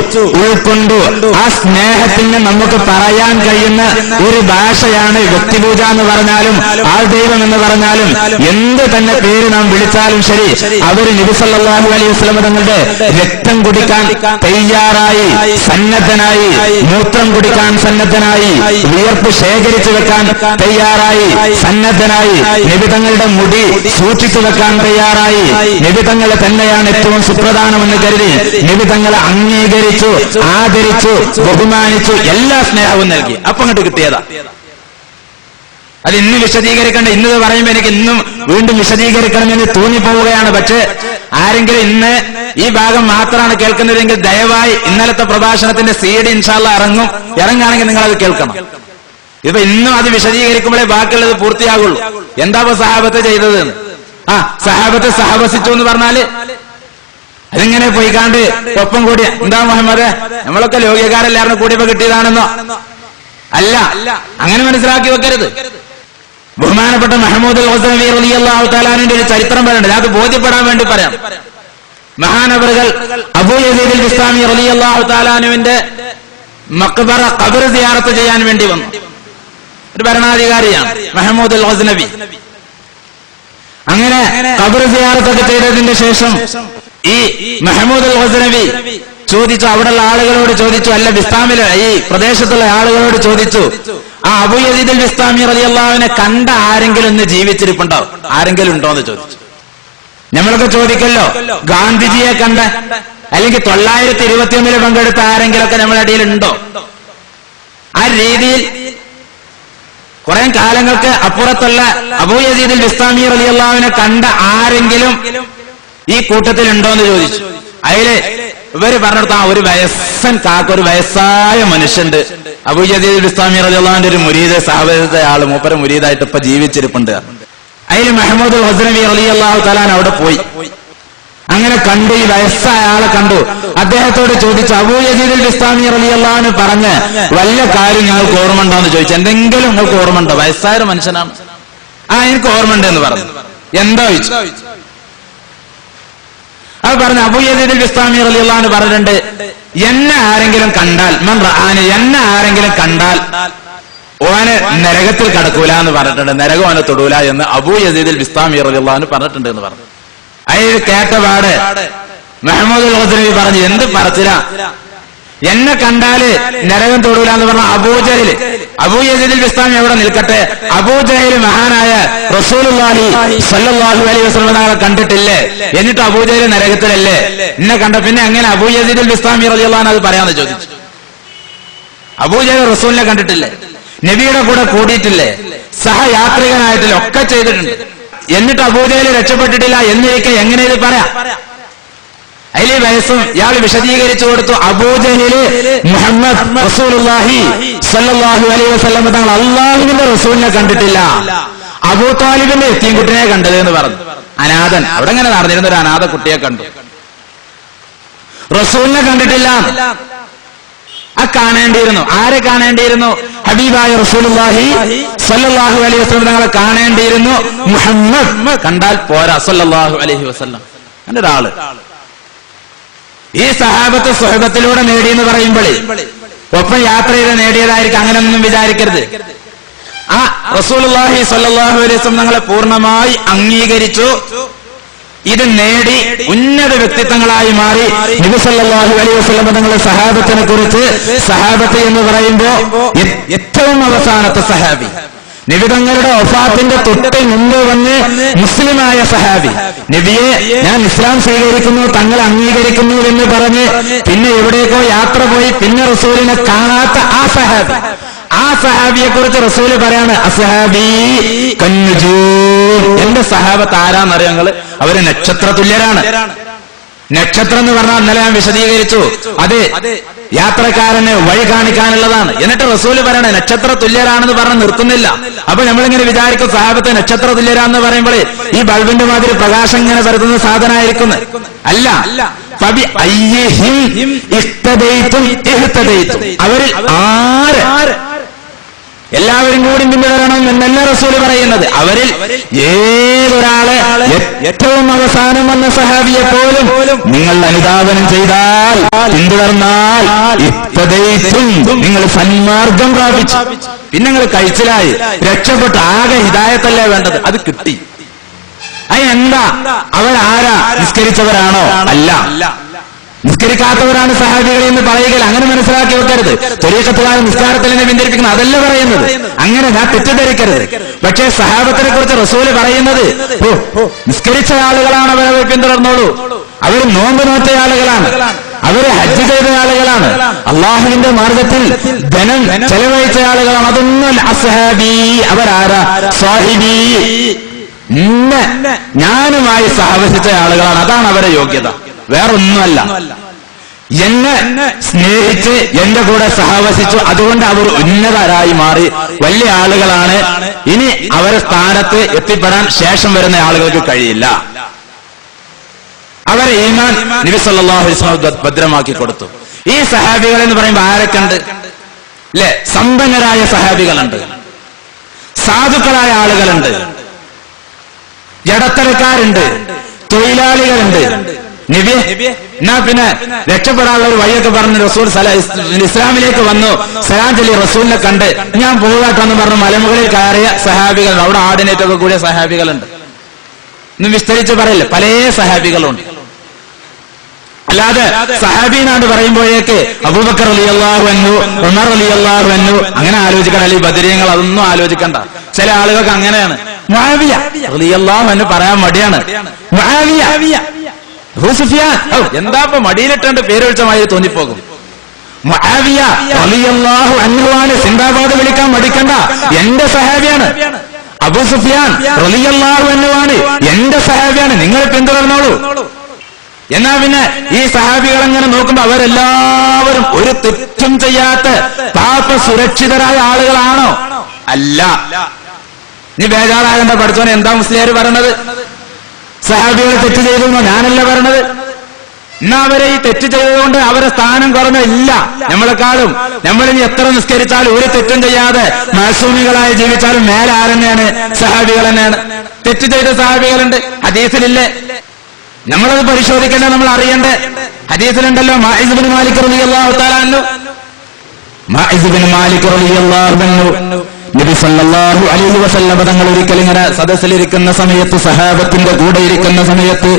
ഉൾക്കൊണ്ടു. ആ സ്നേഹത്തിന് നമുക്ക് പറയാൻ കഴിയുന്ന ഒരു ഭാഷയാണ് വ്യക്തിപൂജ എന്ന് പറഞ്ഞാലും ആൾ ദൈവം എന്ന് പറഞ്ഞാലും എന്ത് തന്നെ പേര് നാം വിളിച്ചാലും ശരി. അവര് നബി സല്ലല്ലാഹു അലൈഹി വസല്ലം തങ്ങളുടെ രക്തം കുടിക്കാൻ തയ്യാറായി, സന്നദ്ധനായി, മൂത്രം കുടിക്കാൻ സന്നദ്ധനായി, വിയർപ്പ് ശേഖരിച്ചു വെക്കാൻ തയ്യാറായി, സന്നദ്ധനായി, നബി തങ്ങളുടെ മുടി സൂക്ഷിച്ചു വെക്കാൻ തയ്യാറായി. നബി തങ്ങളെ തന്നെയാണ് ഏറ്റവും സുപ്രധാനമെന്ന് കരുതി നബി തങ്ങളെ അംഗീകരിച്ചു, ആദരിച്ചു, ബഹുമാനിച്ചു, എല്ലാ സ്നേഹവും നൽകി. അപ്പൊ അങ്ങോട്ട് കിട്ടിയതാ. അത് ഇന്ന് വിശദീകരിക്കേണ്ട, ഇന്നത് പറയുമ്പോൾ എനിക്ക് ഇന്നും വീണ്ടും വിശദീകരിക്കണമെന്ന് തോന്നിപ്പോവുകയാണ്. പക്ഷേ ആരെങ്കിലും ഇന്ന് ഈ ഭാഗം മാത്രമാണ് കേൾക്കുന്നതെങ്കിൽ ദയവായി ഇന്നലത്തെ പ്രഭാഷണത്തിന്റെ സീഡ് ഇൻഷാ അല്ലാഹ് ഇറങ്ങുകയാണെങ്കിൽ നിങ്ങൾ അത് കേൾക്കണം. ഇപ്പൊ ഇന്നും അത് വിശദീകരിക്കുമ്പോഴേ ബാക്കിയുള്ളത് പൂർത്തിയാകുള്ളൂ. എന്താ സഹാബത്ത് ചെയ്തത്? സഹാബത്ത് സഹവസിച്ചു എന്ന് പറഞ്ഞാല് അതിങ്ങനെ പോയിക്കാണ്ട് ഒപ്പം കൂടി എന്താ മുഹമ്മദ്, നമ്മളൊക്കെ ലോകിയക്കാരെല്ലാവരും കൂടിയപ്പോ കിട്ടിയതാണെന്നോ? അല്ല, അങ്ങനെ മനസ്സിലാക്കി വെക്കരുത്. ബഹുമാനപ്പെട്ട മഹ്മൂദ് അൽ-ഗസ്നവി റളിയല്ലാഹു തആല അൻഹുവിന്റെ ഒരു ചരിത്രം പറയുന്നുണ്ട്. അത് ബോധ്യപ്പെടാൻ വേണ്ടി പറയാം. മഹാനവറുകൾ അബൂ യസീദ് അൽ-ബിസ്താമി റളിയല്ലാഹു തആല അൻഹുവിന്റെ മഖ്ബറ ഖബർ സിയാറത്ത് ചെയ്യാൻ വേണ്ടി വന്നു. ഒരു ഭരണാധികാരിയാണ് മഹ്മൂദ് അൽ-ഗസ്നവി. അങ്ങനെ ഖബർ സിയാറത്തൊക്കെ ചെയ്തതിന്റെ ശേഷം ഈ മഹ്മൂദ് അൽ-ഗസ്നവി ചോദിച്ചു, അവിടെയുള്ള ആളുകളോട് ചോദിച്ചു, അല്ല ബിസ്താമിലെ ഈ പ്രദേശത്തുള്ള ആളുകളോട് ചോദിച്ചു, ആ അബൂ യസീദ് അൽ-ബിസ്താമി റളിയല്ലാഹു അൻഹു കണ്ട ആരെങ്കിലും ഇന്ന് ജീവിച്ചിരിപ്പുണ്ടോ? ആരെങ്കിലും ഉണ്ടോ എന്ന് ചോദിച്ചു. നമ്മളൊക്കെ ചോദിക്കല്ലോ, ഗാന്ധിജിയെ കണ്ട അല്ലെങ്കിൽ 921 പങ്കെടുത്ത ആരെങ്കിലൊക്കെ നമ്മുടെ ഇടയിൽ ഉണ്ടോ? ആ രീതിയിൽ കുറെ കാലങ്ങൾക്ക് അപ്പുറത്തുള്ള അബൂ യസീദ് അൽ-ബിസ്താമി റളിയല്ലാഹു അൻഹു കണ്ട ആരെങ്കിലും ഈ കൂട്ടത്തിൽ ഉണ്ടോ എന്ന് ചോദിച്ചു. അതില് ഇവര് പറഞ്ഞെടുത്ത ഒരു വയസ്സൻ കാക്ക, ഒരു വയസ്സായ മനുഷ്യണ്ട്, അബൂ യസീദ് അൽ-ബിസ്താമി റളിയല്ലാഹു അൻഹു ഒരു മുരീദ്, സഹാബത്തെ ആള്, മൂപ്പര മുരീദായിട്ട് ഇപ്പൊ ജീവിച്ചിരിപ്പുണ്ട്. അതിൽ മഹ്മൂദ് അൽ-ഗസ്നവി റളിയല്ലാഹു തആല അവിടെ പോയി. അങ്ങനെ കണ്ടു, ഈ വയസ്സായ ആളെ കണ്ടു. അദ്ദേഹത്തോട് ചോദിച്ചു, അബൂ യസീദ് അൽ-ബിസ്താമി റളിയല്ലാഹു അൻഹു പറഞ്ഞ വല്ല കാര്യം ഞങ്ങൾക്ക് ഓർമ്മ ഉണ്ടോ എന്ന് ചോദിച്ചു. എന്തെങ്കിലും നിങ്ങൾക്ക് ഓർമ്മ ഉണ്ടോ? വയസ്സായ മനുഷ്യനാണ്. എനിക്ക് ഓർമ്മ ഉണ്ട് എന്ന് പറഞ്ഞു. എന്താ ചോദിച്ചു. അത് പറഞ്ഞു, അബൂ യസീദ് അൽ-ബിസ്താമി റളിയല്ലാഹു അൻഹു പറഞ്ഞിട്ടുണ്ട്, എന്നെ ആരെങ്കിലും കണ്ടാൽ, എന്നെ ആരെങ്കിലും കണ്ടാൽ ഓന് നരകത്തിൽ കടക്കൂല എന്ന് പറഞ്ഞിട്ടുണ്ട്, നരകം ഓനെ തൊടൂല എന്ന് അബൂ യസീദ് അൽ-ബിസ്താമി റളിയല്ലാഹു അൻഹു പറഞ്ഞിട്ടുണ്ട് എന്ന് പറഞ്ഞു. അതിൽ കേട്ടപാട് മഹ്മൂദ് അൽ-ഗസ്നവി പറഞ്ഞു, എന്ത് പറച്ചില, എന്നെ കണ്ടാല് നരകം തൊടൂല എന്ന് പറഞ്ഞ അബൂജഹൽ. അബൂ യസീദ് അൽ-ബിസ്താമി എവിടെ നിൽക്കട്ടെ, അബൂജഹൽ മഹാനായ റസൂലുള്ളാഹി സ്വല്ലല്ലാഹു അലൈഹി വസല്ലം തങ്ങളെ കണ്ടിട്ടില്ലേ? എന്നിട്ട് അബൂജഹൽ നരകത്തിലല്ലേ? എന്നെ കണ്ട പിന്നെ എങ്ങനെ അബൂ യസീദ് അൽ-ബിസ്താമി റളിയല്ലാഹു അൻഹു അത് പറയാന്ന് ചോദിച്ചു. അബൂജഹൽ റസൂലിനെ കണ്ടിട്ടില്ലേ? നബിയുടെ കൂടെ കൂടിയിട്ടില്ലേ? സഹയാത്രികനായിട്ടില്ല? ഒക്കെ ചെയ്തിട്ടുണ്ട്. എന്നിട്ട് അബൂജഹൽ രക്ഷപ്പെട്ടിട്ടില്ല എന്നിരിക്കെ എങ്ങനെ ഇത് പറയാം? അതിലെ വയസ്സും ഇയാൾ വിശദീകരിച്ചു കൊടുത്തു. അബൂജഹല് മുഹമ്മദ് റസൂലുള്ളാഹി സ്വല്ലല്ലാഹു അലൈഹി വസല്ലം തങ്ങൾ അള്ളാഹുവിന്റെ റസൂലിനെ കണ്ടിട്ടില്ല, അബൂ താലിബിന്റെ എത്തീംകുട്ടിനെ കണ്ടത് എന്ന് പറഞ്ഞു. അനാഥൻ അവിടെ ഇങ്ങനെ നടന്നിരുന്ന ഒരു അനാഥ കുട്ടിയെ കണ്ടു, റസൂലിനെ കണ്ടിട്ടില്ല. ആ കാണേണ്ടിയിരുന്നു. ആരെ കാണേണ്ടിയിരുന്നു? ഹബീബായ റസൂലുള്ളാഹി സ്വല്ലല്ലാഹു അലൈഹി വസല്ലം തങ്ങളെ കാണേണ്ടിയിരുന്നു. മുഹമ്മദ് കണ്ടാൽ പോരാ, സ്വല്ലല്ലാഹു അലൈഹി വസല്ലം. അങ്ങനെ ഒരാള് ഈ സഹാബത്ത് സ്വഹബത്തിലൂടെ നേടിയെന്ന് പറയുമ്പോഴേ ഒപ്പം യാത്ര ചെയ്ത് നേടിയതായിരിക്കും, അങ്ങനെയൊന്നും വിചാരിക്കരുത്. ആ റസൂലുള്ളാഹി സ്വല്ലല്ലാഹു അലൈഹി വസല്ലം തങ്ങളെ പൂർണ്ണമായി അംഗീകരിച്ചു, ഇത് നേടി ഉന്നത വ്യക്തിത്വങ്ങളായി മാറി. നബി സല്ലല്ലാഹു അലൈഹി വസല്ലം തങ്ങളുടെ സഹാബത്തിനെ കുറിച്ച്, സഹാബത്ത് എന്ന് പറയുമ്പോ ഏറ്റവും അവസാനത്തെ സഹാബി, നബി തങ്ങളുടെ വഫാത്തിന്റെ തൊട്ട് മുമ്പ് വന്ന് മുസ്ലിമായ സഹാബി, നബിയെ ഞാൻ ഇസ്ലാം സ്വീകരിക്കുന്നു, തങ്ങൾ അംഗീകരിക്കുന്നു എന്ന് പറഞ്ഞ് പിന്നെ എവിടേക്കോ യാത്ര പോയി പിന്നെ റസൂലിനെ കാണാത്ത ആ സഹാബി, ആ സഹാബിയെ കുറിച്ച് റസൂല് പറയാണ്, അസ്ഹാബി കന്നുജൂം, എന്റെ സഹാബത്ത് ആരാന്നറിയോ നിങ്ങള്? അവര് നക്ഷത്ര തുല്യരാണ്. നക്ഷത്രം എന്ന് പറഞ്ഞാൽ ഇന്നലെ ഞാൻ വിശദീകരിച്ചു, അത് യാത്രക്കാരന് വഴി കാണിക്കാനുള്ളതാണ്. എന്നിട്ട് റസൂല് പറയണേ നക്ഷത്ര തുല്യരാണെന്ന് പറഞ്ഞ് നിർത്തുന്നില്ല. അപ്പൊ നമ്മളിങ്ങനെ വിചാരിക്കും സഹാബത്തെ നക്ഷത്ര തുല്യരാന്ന് പറയുമ്പോൾ ഈ ബൾബിന്റെ മാതിരി പ്രകാശം ഇങ്ങനെ പരത്തുന്ന സാധനമായിരിക്കുന്നു. അല്ല, അവരിൽ ആര് എല്ലാവരും കൂടി പിന്തുടരണം എന്നല്ല റസൂല് പറയുന്നത്. അവരിൽ ഏതൊരാളെ, ഏറ്റവും അവസാനം വന്ന സഹാബിയെ പോലും നിങ്ങൾ അനുധാവനം ചെയ്താൽ, പിന്തുടർന്നാൽ, നിങ്ങൾ സന്മാർഗം പ്രാപിച്ചു, പിന്നെ നിങ്ങൾ കഴിച്ചിലായി, രക്ഷപ്പെട്ടു. ആകെ ഹിദായത്തല്ലേ വേണ്ടത്, അത് കിട്ടി. അതെന്താ? അവരാരാ? നിസ്കരിച്ചവരാണോ? അല്ല, നിസ്കരിക്കാത്തവരാണ് സഹാബികൾ എന്ന് പറയുകയില്ല. അങ്ങനെ മനസ്സിലാക്കി വെക്കരുത്. ത്വരീഖത്തുകാരൻ നിസ്കാരത്തിൽ തന്നെ പിന്തിരിപ്പിക്കുന്നത് അതല്ല പറയുന്നത്, അങ്ങനെ ഞാൻ തെറ്റിദ്ധരിക്കരുത്. പക്ഷേ സഹാബത്തിനെ കുറിച്ച് റസൂല് പറയുന്നത്, നിസ്കരിച്ച ആളുകളാണ് അവരെ പിന്തുടർന്നോളൂ, അവർ നോമ്പ് നോറ്റ ആളുകളാണ്, അവര് ഹജ്ജ് ചെയ്ത ആളുകളാണ്, അള്ളാഹുവിന്റെ മാർഗത്തിൽ ധനം ചെലവഴിച്ച ആളുകളാണ്. അതൊന്നും അസ്ഹാബി, അവരാരാ? സാഹിബി, ഞാനുമായി സഹവസിച്ച ആളുകളാണ്, അതാണ് അവരെ യോഗ്യത, വേറൊന്നുമല്ല. എന്നെ സ്നേഹിച്ച് എന്റെ കൂടെ സഹവസിച്ചു, അതുകൊണ്ട് അവർ ഉന്നതരായി മാറി, വലിയ ആളുകളാണ്. ഇനി അവരെ സ്ഥാനത്ത് എത്തിപ്പെടാൻ ശേഷം വരുന്ന ആളുകൾക്ക് കഴിയില്ല. അവരെ ഈമാൻ നബി സല്ലല്ലാഹു അലൈഹി വസല്ലം ഭദ്രമാക്കി കൊടുത്തു. ഈ സഹാബികൾ എന്ന് പറയുമ്പോൾ ആരൊക്കെയുണ്ട്? അല്ലെ, സമ്പന്നരായ സഹാബികളുണ്ട്, സാധുക്കളായ ആളുകളുണ്ട്, ജഡത്തരക്കാരുണ്ട്, തൊഴിലാളികളുണ്ട്. നബി എന്നാ പിന്നെ രക്ഷപ്പെടാനുള്ള ഒരു വഴിയൊക്കെ പറഞ്ഞ് റസൂൽ ഇസ്ലാമിലേക്ക് വന്നു, സലാം ചൊല്ലി റസൂലിനെ കണ്ട് ഞാൻ പോകാട്ടെന്ന് പറഞ്ഞ് മലമുകളിൽ കയറിയ സഹാബികൾ, അവിടെ ആടിനേറ്റൊക്കെ കൂടിയ സഹാബികളുണ്ട്. ഇന്നും വിസ്തരിച്ച് പറയില്ല, പല സഹാബികളുണ്ട്. അല്ലാതെ സഹാബീനാണ്ട് പറയുമ്പോഴേക്ക് അബൂബക്കർ റളിയല്ലാഹു അൻഹു, ഉമർ റളിയല്ലാഹു അൻഹു അങ്ങനെ ആലോചിക്കണം. അല്ലെങ്കിൽ ബദരീങ്ങൾ അതൊന്നും ആലോചിക്കണ്ട. ചില ആളുകൾക്ക് അങ്ങനെയാണ്. മുആവിയ റളിയല്ലാഹു അൻഹു പറയാൻ മടിയാണ്. മുആവിയ, അബൂ സുഫിയാൻ, എന്താ ഇപ്പൊ മടിയിലിട്ടുണ്ട് പേരൊഴിച്ച മാതിരി തോന്നിപ്പോകും. മുആവിയ റളിയല്ലാഹു അൻഹു ആണ്, സിന്ദാബാദ് വിളിക്കാൻ മടിക്കണ്ട, എന്റെ സഹാബിയാണ്. അബൂ സുഫിയാൻ റളിയല്ലാഹു അൻഹു ആണ്, എന്റെ സഹാബിയാണ്, നിങ്ങൾ പിന്തുടർന്നോളൂ. എന്നാ പിന്നെ ഈ സഹാബികൾ അങ്ങനെ നോക്കുമ്പോ അവരെല്ലാവരും ഒരു തെറ്റും ചെയ്യാത്ത പാപ സുരക്ഷിതരായ ആളുകളാണോ? അല്ല. നീ ബേജാറാകേണ്ട, പഠിച്ചോനെ എന്താ മുസ്ലിയാർ പറയണത്? സഹാബികൾ തെറ്റ് ചെയ്തെന്നോ? ഞാനല്ല പറയണത്. എന്നാ അവരെ ഈ തെറ്റ് ചെയ്തതുകൊണ്ട് അവരെ സ്ഥാനം കുറഞ്ഞോ? ഇല്ല, നമ്മളെക്കാളും. നമ്മളിനി എത്ര നിസ്കരിച്ചാലും ഒരു തെറ്റും ചെയ്യാതെ മാസൂമികളായി ജീവിച്ചാലും മേലെ ആരെന്നെയാണ്? സഹാബികൾ തന്നെയാണ്. തെറ്റ് ചെയ്ത സഹാബികളുണ്ട്, ഹദീസിലില്ലേ? നമ്മളത് പരിശോധിക്കണ്ടേ, നമ്മൾ അറിയണ്ടേ? ഹദീസിലുണ്ടല്ലോ, മാഇസ് ബിൻ മാലിക് റളിയല്ലാഹു തആല അൻഹു, മാഇസ് ബിൻ മാലിക് റളിയല്ലാഹു അൻഹു നബി സല്ലല്ലാഹു അലൈഹി വസല്ലം തങ്ങൾ ഒരിക്കൽ ഇങ്ങനെ സദസ്സിലിരിക്കുന്ന സമയത്ത്, സഹാബത്തിന്റെ കൂടെ ഇരിക്കുന്ന സമയത്ത്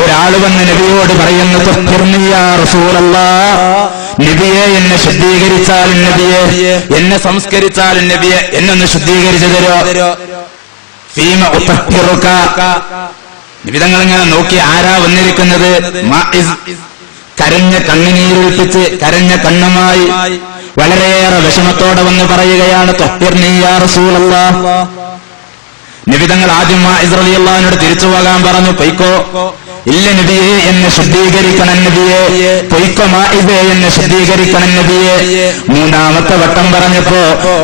ഒരാൾ വന്ന് നബിയോട് പറയുന്നു, തഖ്ഫിർനി യാ റസൂലല്ലാഹ്, നബിയെ എന്നെ ശുദ്ധീകരിച്ചാൽ, നബിയെ എന്നെ സംസ്കരിച്ചാൽ, നബിയെ എന്നെ ഒന്ന് ശുദ്ധീകരിച്ചു തരോ. ഫീമ ഉതഖ്ഫിറുക, നിബിതങ്ങൾ ഇങ്ങനെ നോക്കി ആരാ വന്നിരിക്കുന്നത്? മാഇസ് കരഞ്ഞ കണ്ണുനീരൊലിപ്പിച്ച്, കരഞ്ഞ കണ്ണുമായി വളരെയേറെ വിഷമത്തോടെ വന്ന് പറയുകയാണ്, തഖ്ഫിർനി യാ റസൂലല്ലാഹ്. നിബിതങ്ങൾ ആദ്യം മാഇസ് റളിയല്ലാഹുവിനോട് തിരിച്ചു പോകാൻ പറഞ്ഞു, പൊയ്ക്കോ, ഇല്ല നബിയെ എന്നെ ശുദ്ധീകരിക്കണം നബിയെ, പൊയ്ക്കോ മാഇസേ എന്നെ ശുദ്ധീകരിക്കണം നബിയെ. മൂന്നാമത്തെ വട്ടം പറഞ്ഞപ്പോ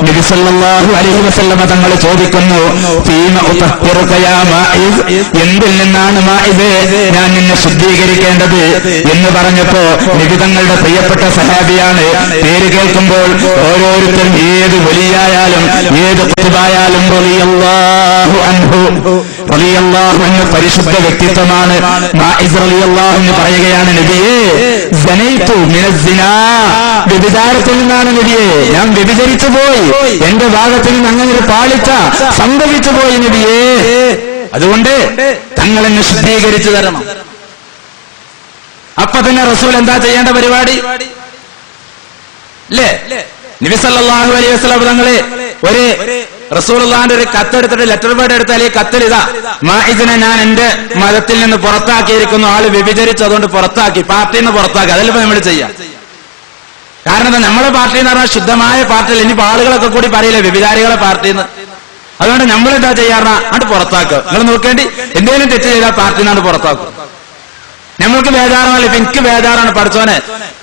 നബി സല്ലല്ലാഹു അലൈഹി വസല്ലമ തങ്ങൾ ചോദിക്കുന്നു, ഫീമ ഉതഹ്ഹിറുക യാ മാഇസ്, എന്തിൽ നിന്നാണ് മാഇസേ ഞാൻ നിന്നെ ശുദ്ധീകരിക്കേണ്ടത് എന്ന് പറഞ്ഞപ്പോ നബി തങ്ങളുടെ പ്രിയപ്പെട്ട സഹാബിയാണ്. പേര് കേൾക്കുമ്പോൾ ഓരോരുത്തരും ഏത് വലിയായാലും ഏത് ഖുതുബായാലും റളിയല്ലാഹു അൻഹു പരിശുദ്ധ വ്യക്തിത്വമാണ്. മാഇസ് റളിയല്ലാഹു അൻഹു പറയുകയാണ്, നബിയേ സനൈതു മിനസ്സിനാ, വ്യഭിചാരത്തിൽ നിന്നാണ് നബിയേ, ഞാൻ വ്യഭിചരിച്ചു പോയി, എന്റെ ഭാഗത്തിൽ നിന്ന് അങ്ങനെ ഒരു പാളിച്ച സംഭവിച്ചു പോയി നബിയേ, അതുകൊണ്ട് തങ്ങൾ എന്നെ ശുദ്ധീകരിച്ചു തരണം. അപ്പൊ തന്നെ റസൂൽ എന്താ ചെയ്യേണ്ട പരിപാടി അല്ലേ? നബി സല്ലല്ലാഹു അലൈഹി വസല്ലം തങ്ങളെ ഒരു റസൂലുള്ളാഹിന്റെ ഒരു കത്തെടുത്തിട്ട് ലെറ്റർ പേഡ് എടുത്താൽ ഈ കത്തിൽ ഇതാ, മാഇസിനെ ഞാൻ എന്റെ മതത്തിൽ നിന്ന് പുറത്താക്കിയിരിക്കുന്നു, ആള് വ്യഭിചരിച്ചു, അതുകൊണ്ട് പുറത്താക്കി, പാർട്ടിയിൽ നിന്ന് പുറത്താക്കി. അതല്ല നമ്മൾ ചെയ്യാം. കാരണം എന്താ, നമ്മളെ പാർട്ടി എന്ന് പറഞ്ഞാൽ ശുദ്ധമായ പാർട്ടിയിൽ ഇനിയിപ്പോ ആളുകളൊക്കെ കൂടി പറയില്ലേ വ്യഭിചാരികളെ പാർട്ടിന്ന്. അതുകൊണ്ട് നമ്മൾ എന്താ ചെയ്യാറാ, അങ്ങോട്ട് പുറത്താക്കുക. നിങ്ങൾ നോക്കേണ്ടി എന്തെങ്കിലും തെറ്റ് ചെയ്താൽ പാർട്ടിയിൽ നിന്നാണ് പുറത്താക്കുക. നമ്മൾക്ക് ബേജാറാണല്ലോ. ഇപ്പൊ എനിക്ക് ബേജാറാണ്, പഠിച്ചോനെ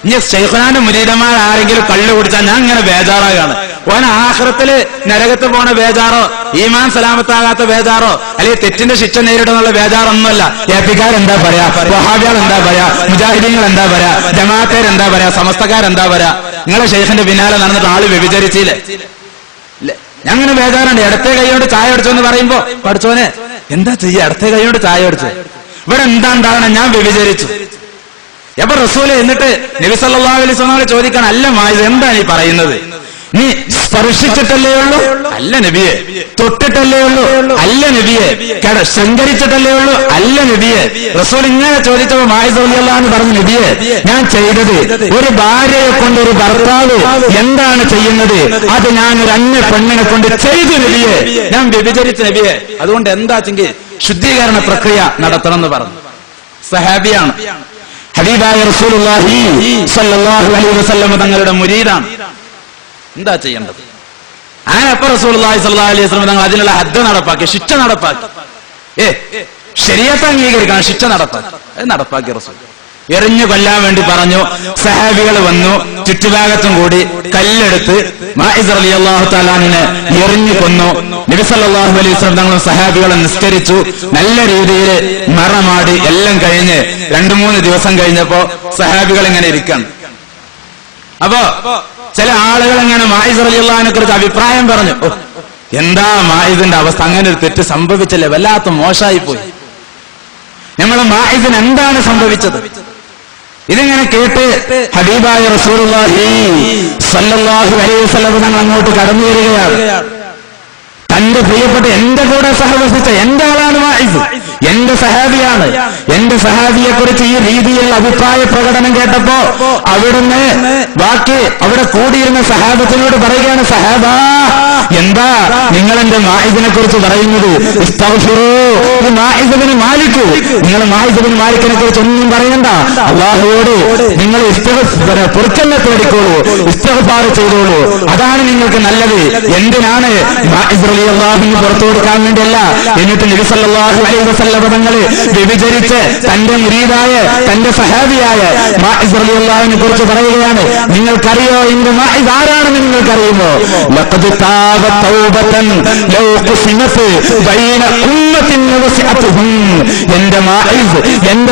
ഇനി ശൈഖുനാന്റെ മുരീദന്മാർ ആരെങ്കിലും കള്ളു കുടിച്ചാൽ ഞാൻ ഇങ്ങനെ ബേജാറാകാണ്. ഓൻ ആഖിറത്തില് നരകത്ത് പോണ ബേജാറോ ഈമാൻ സലാമത്താകാത്ത ബേജാറോ അല്ലെങ്കിൽ തെറ്റിന്റെ ശിക്ഷ നേരിടുന്നുള്ള ബേജാറൊന്നുമല്ല. ഏപ്പിക്കാരെന്താ പറയാ, വഹാബികൾ എന്താ പറയാ, മുജാഹിദീങ്ങൾ എന്താ പറയാ, ജമാഅത്തേരെന്താ പറയാ, സമസ്തക്കാരെന്താ പറയാ, നിങ്ങളെ ശൈഖിന്റെ പിന്നാലെ നടന്നിട്ട് ആള് വ്യഭിചരിച്ചില്ലേ, ഞാൻ അങ്ങനെ ബേജാറുണ്ട്. ഇടത്തെ കൈയോട് ചായ അടിച്ചോന്ന് പറയുമ്പോ പഠിച്ചോനെ എന്താ ചെയ്യാ, ഇടത്തെ കൈയോട് ചായ അടിച്ചു, ഇവിടെ എന്താ ഉണ്ടാകണം, ഞാൻ വ്യഭിചരിച്ചു. എപ്പൊ റസൂല് എന്നിട്ട് നബി സല്ലല്ലാഹു അലൈഹി വസല്ലം ചോദിക്കണം, അല്ല മായിസ് എന്താണ് ഈ പറയുന്നത്, നീ സ്പർശിച്ചിട്ടല്ലേ ഉള്ളൂ, അല്ല നബിയെ, തൊട്ടിട്ടല്ലേ ഉള്ളൂ, അല്ല നബിയെ, ശങ്കരിച്ചിട്ടല്ലേ ഉള്ളൂ, അല്ല നബിയെ. റസൂൽ ഇങ്ങനെ ചോദിച്ചപ്പോ മായിസ് റളിയല്ലാഹു അൻഹു പറഞ്ഞു, നബിയെ ഞാൻ ചെയ്തത് ഒരു ഭാര്യയെ കൊണ്ട് ഒരു ഭർത്താവ് എന്താണ് ചെയ്യുന്നത് അത് ഞാൻ ഒരു അന്യ പെണ്ണിനെ കൊണ്ട് ചെയ്തു നബിയെ, ഞാൻ വ്യഭിചരിച്ചു നബിയെ, അതുകൊണ്ട് എന്താച്ചെങ്കിൽ ശുദ്ധീകരണ പ്രക്രിയ നടത്തണം എന്ന് പറഞ്ഞു. സഹാബിയാണ്, ഹബീബായ റസൂലുള്ളാഹി സ്വല്ലല്ലാഹു അലൈഹി വസല്ലം തങ്ങളുടെ മുരീദാണ്. എന്താ ചെയ്യേണ്ടത്? അങ്ങനെപ്പോ റസൂലുള്ളാഹി സ്വല്ലല്ലാഹു അലൈഹി വസല്ലം തങ്ങൾ അതിനുള്ള ഹദ്ദ് നടപ്പാക്കി, ശിക്ഷ നടപ്പാക്കി. ശരീഅത്ത് അംഗീകരിക്കണം, ശിക്ഷ നടപ്പാക്കി. അത് നടപ്പാക്കി റസൂൽ. എറിഞ്ഞു കൊല്ലാൻ വേണ്ടി പറഞ്ഞു. സഹാബികൾ വന്നു, ചുറ്റുഭാഗത്തും കൂടി കല്ലെടുത്ത് മാഇസ് റളിയല്ലാഹു തആല അൻഹുവിനെ എറിഞ്ഞു കൊന്നു. നബി സല്ലല്ലാഹു അലൈഹി വസല്ലം തങ്ങളും സഹാബികളെ നിസ്കരിച്ചു, നല്ല രീതിയിൽ മറമാടി എല്ലാം കഴിഞ്ഞ് 2-3 ദിവസം കഴിഞ്ഞപ്പോ സഹാബികൾ ഇങ്ങനെ ഇരിക്കണം. അപ്പോ ചില ആളുകൾ ഇങ്ങനെ മാഇസ് റളിയല്ലാഹു അൻഹുവിനെ കുറിച്ച് അഭിപ്രായം പറഞ്ഞു, എന്താ മാഇസിന്റെ അവസ്ഥ, അങ്ങനെ ഒരു തെറ്റ് സംഭവിച്ചല്ലേ, വല്ലാത്ത മോശമായി പോയി, നമ്മളെ മാഇസിന് എന്താണ് സംഭവിച്ചത്? ഇതിങ്ങനെ കേട്ട് ഹബീബായ റസൂലുള്ളാഹി സ്വല്ലല്ലാഹു അലൈഹി വസല്ലം തങ്ങൾ അങ്ങോട്ട് കടന്നു വരികയാണ്. തന്റെ പ്രിയപ്പെട്ട എന്റെ കൂടെ സഹവസിച്ച എന്റെ ആളാണ് മാഇസ്, എന്റെ സഹാബിയാണ്. എന്റെ സഹാബിയെ കുറിച്ച് ഈ രീതിയിലുള്ള അഭിപ്രായ പ്രകടനം കേട്ടപ്പോ അവിടുന്ന് ബാക്കി അവിടെ കൂടിയിരുന്ന സഹാബത്തിനോട് പറയുകയാണ്, സഹാബാ എന്താ നിങ്ങൾ എന്റെ മാഇസിനെ കുറിച്ച് പറയുന്നത്? മാലിക്കു, നിങ്ങൾ മാഇസിന് മാലിക്കിനെ കുറിച്ച് ഒന്നും പറയണ്ട, അല്ലാഹുവോട് നിങ്ങൾ പൊറുക്കലിനെ തേടിക്കോളൂ, ഇസ്തിഗ്ഫാർ ചെയ്തോളൂ, അതാണ് നിങ്ങൾക്ക് നല്ലത്. എന്തിനാണ് മാഇസ് റളിയല്ലാഹു അൻഹു പുറത്തു കൊടുക്കാൻ വേണ്ടിയല്ല. എന്നിട്ട് നബി സല്ലല്ലാഹു അലൈഹി വസല്ലം തങ്ങൾ വ്യഭിചരിച്ച് തന്റെ മുരീദായ തന്റെ സഹാബിയായ മാഇസ് റളിയല്ലാഹു അൻഹു കുറിച്ച് പറയുകയാണ്, നിങ്ങൾക്കറിയോ എന്റെ മാഇസ് ആരാണെന്ന് നിങ്ങൾക്കറിയുമോ? ലഖദ് താബ തൗബതൻ ലൗ ഖുസിമത് ബൈന ഉമ്മത്തിൻ വസിഅതുഹും, എന്റെ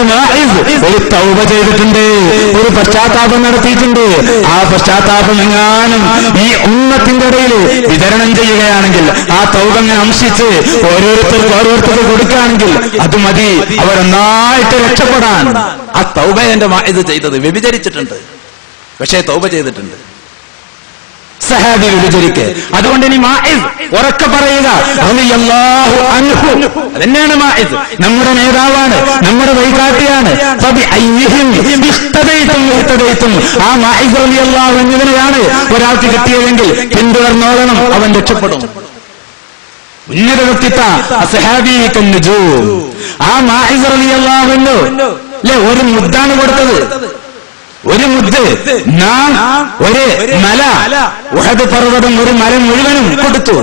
മാഇസ് ഒരു തൗബ ചെയ്തിട്ടുണ്ട്, ഒരു പശ്ചാത്താപം നടത്തിയിട്ടുണ്ട്. ആ പശ്ചാത്താപം എങ്ങാനും ഈ ഉമ്മത്തിന്റെ ഇടയിൽ വിതരണം ചെയ്യുകയാണെങ്കിൽ, ആ തൗബ അംശിച്ച് ഓരോരുത്തർക്ക് കൊടുക്കുകയാണെങ്കിൽ അത് മതി അവരൊന്നായിട്ട് രക്ഷപ്പെടാൻ. ആ തൗബ എന്റെ മാഇസ് ചെയ്തത്, വ്യഭിചരിച്ചിട്ടുണ്ട്, പക്ഷേ തൗബ ചെയ്തിട്ടുണ്ട്. സഹാബി വ്യഭിചരിക്കെ. അതുകൊണ്ട് ഇനി മാഇസ് ഉറക്കെ പറയുക, റളിയല്ലാഹു അൻഹു, അതന്നെയാണ് മാഇസ്, നമ്മുടെ നേതാവാണ്, നമ്മുടെ വഴികാട്ടിയാണ്. ആ മാഇസ് റളിയല്ലാഹു അൻഹുവിനെയാണ് ഒരാൾക്ക് കിട്ടിയതെങ്കിൽ പിന്തുടർന്നോളണം, അവൻ രക്ഷപ്പെടും. ഉന്നത വ്യക്തിത്വ സഹാബി കന്നുജൂം. ആ മാഇസ് റളിയല്ലാഹു അൻഹു ഒരു മുദ്ദാണ് കൊടുത്തത്. ഒരു മുദ്ദ് നാം ഒരു മല, ഉഹദ് പർവ്വതം ഒരു മല മുഴുവനും കൊടുത്തു.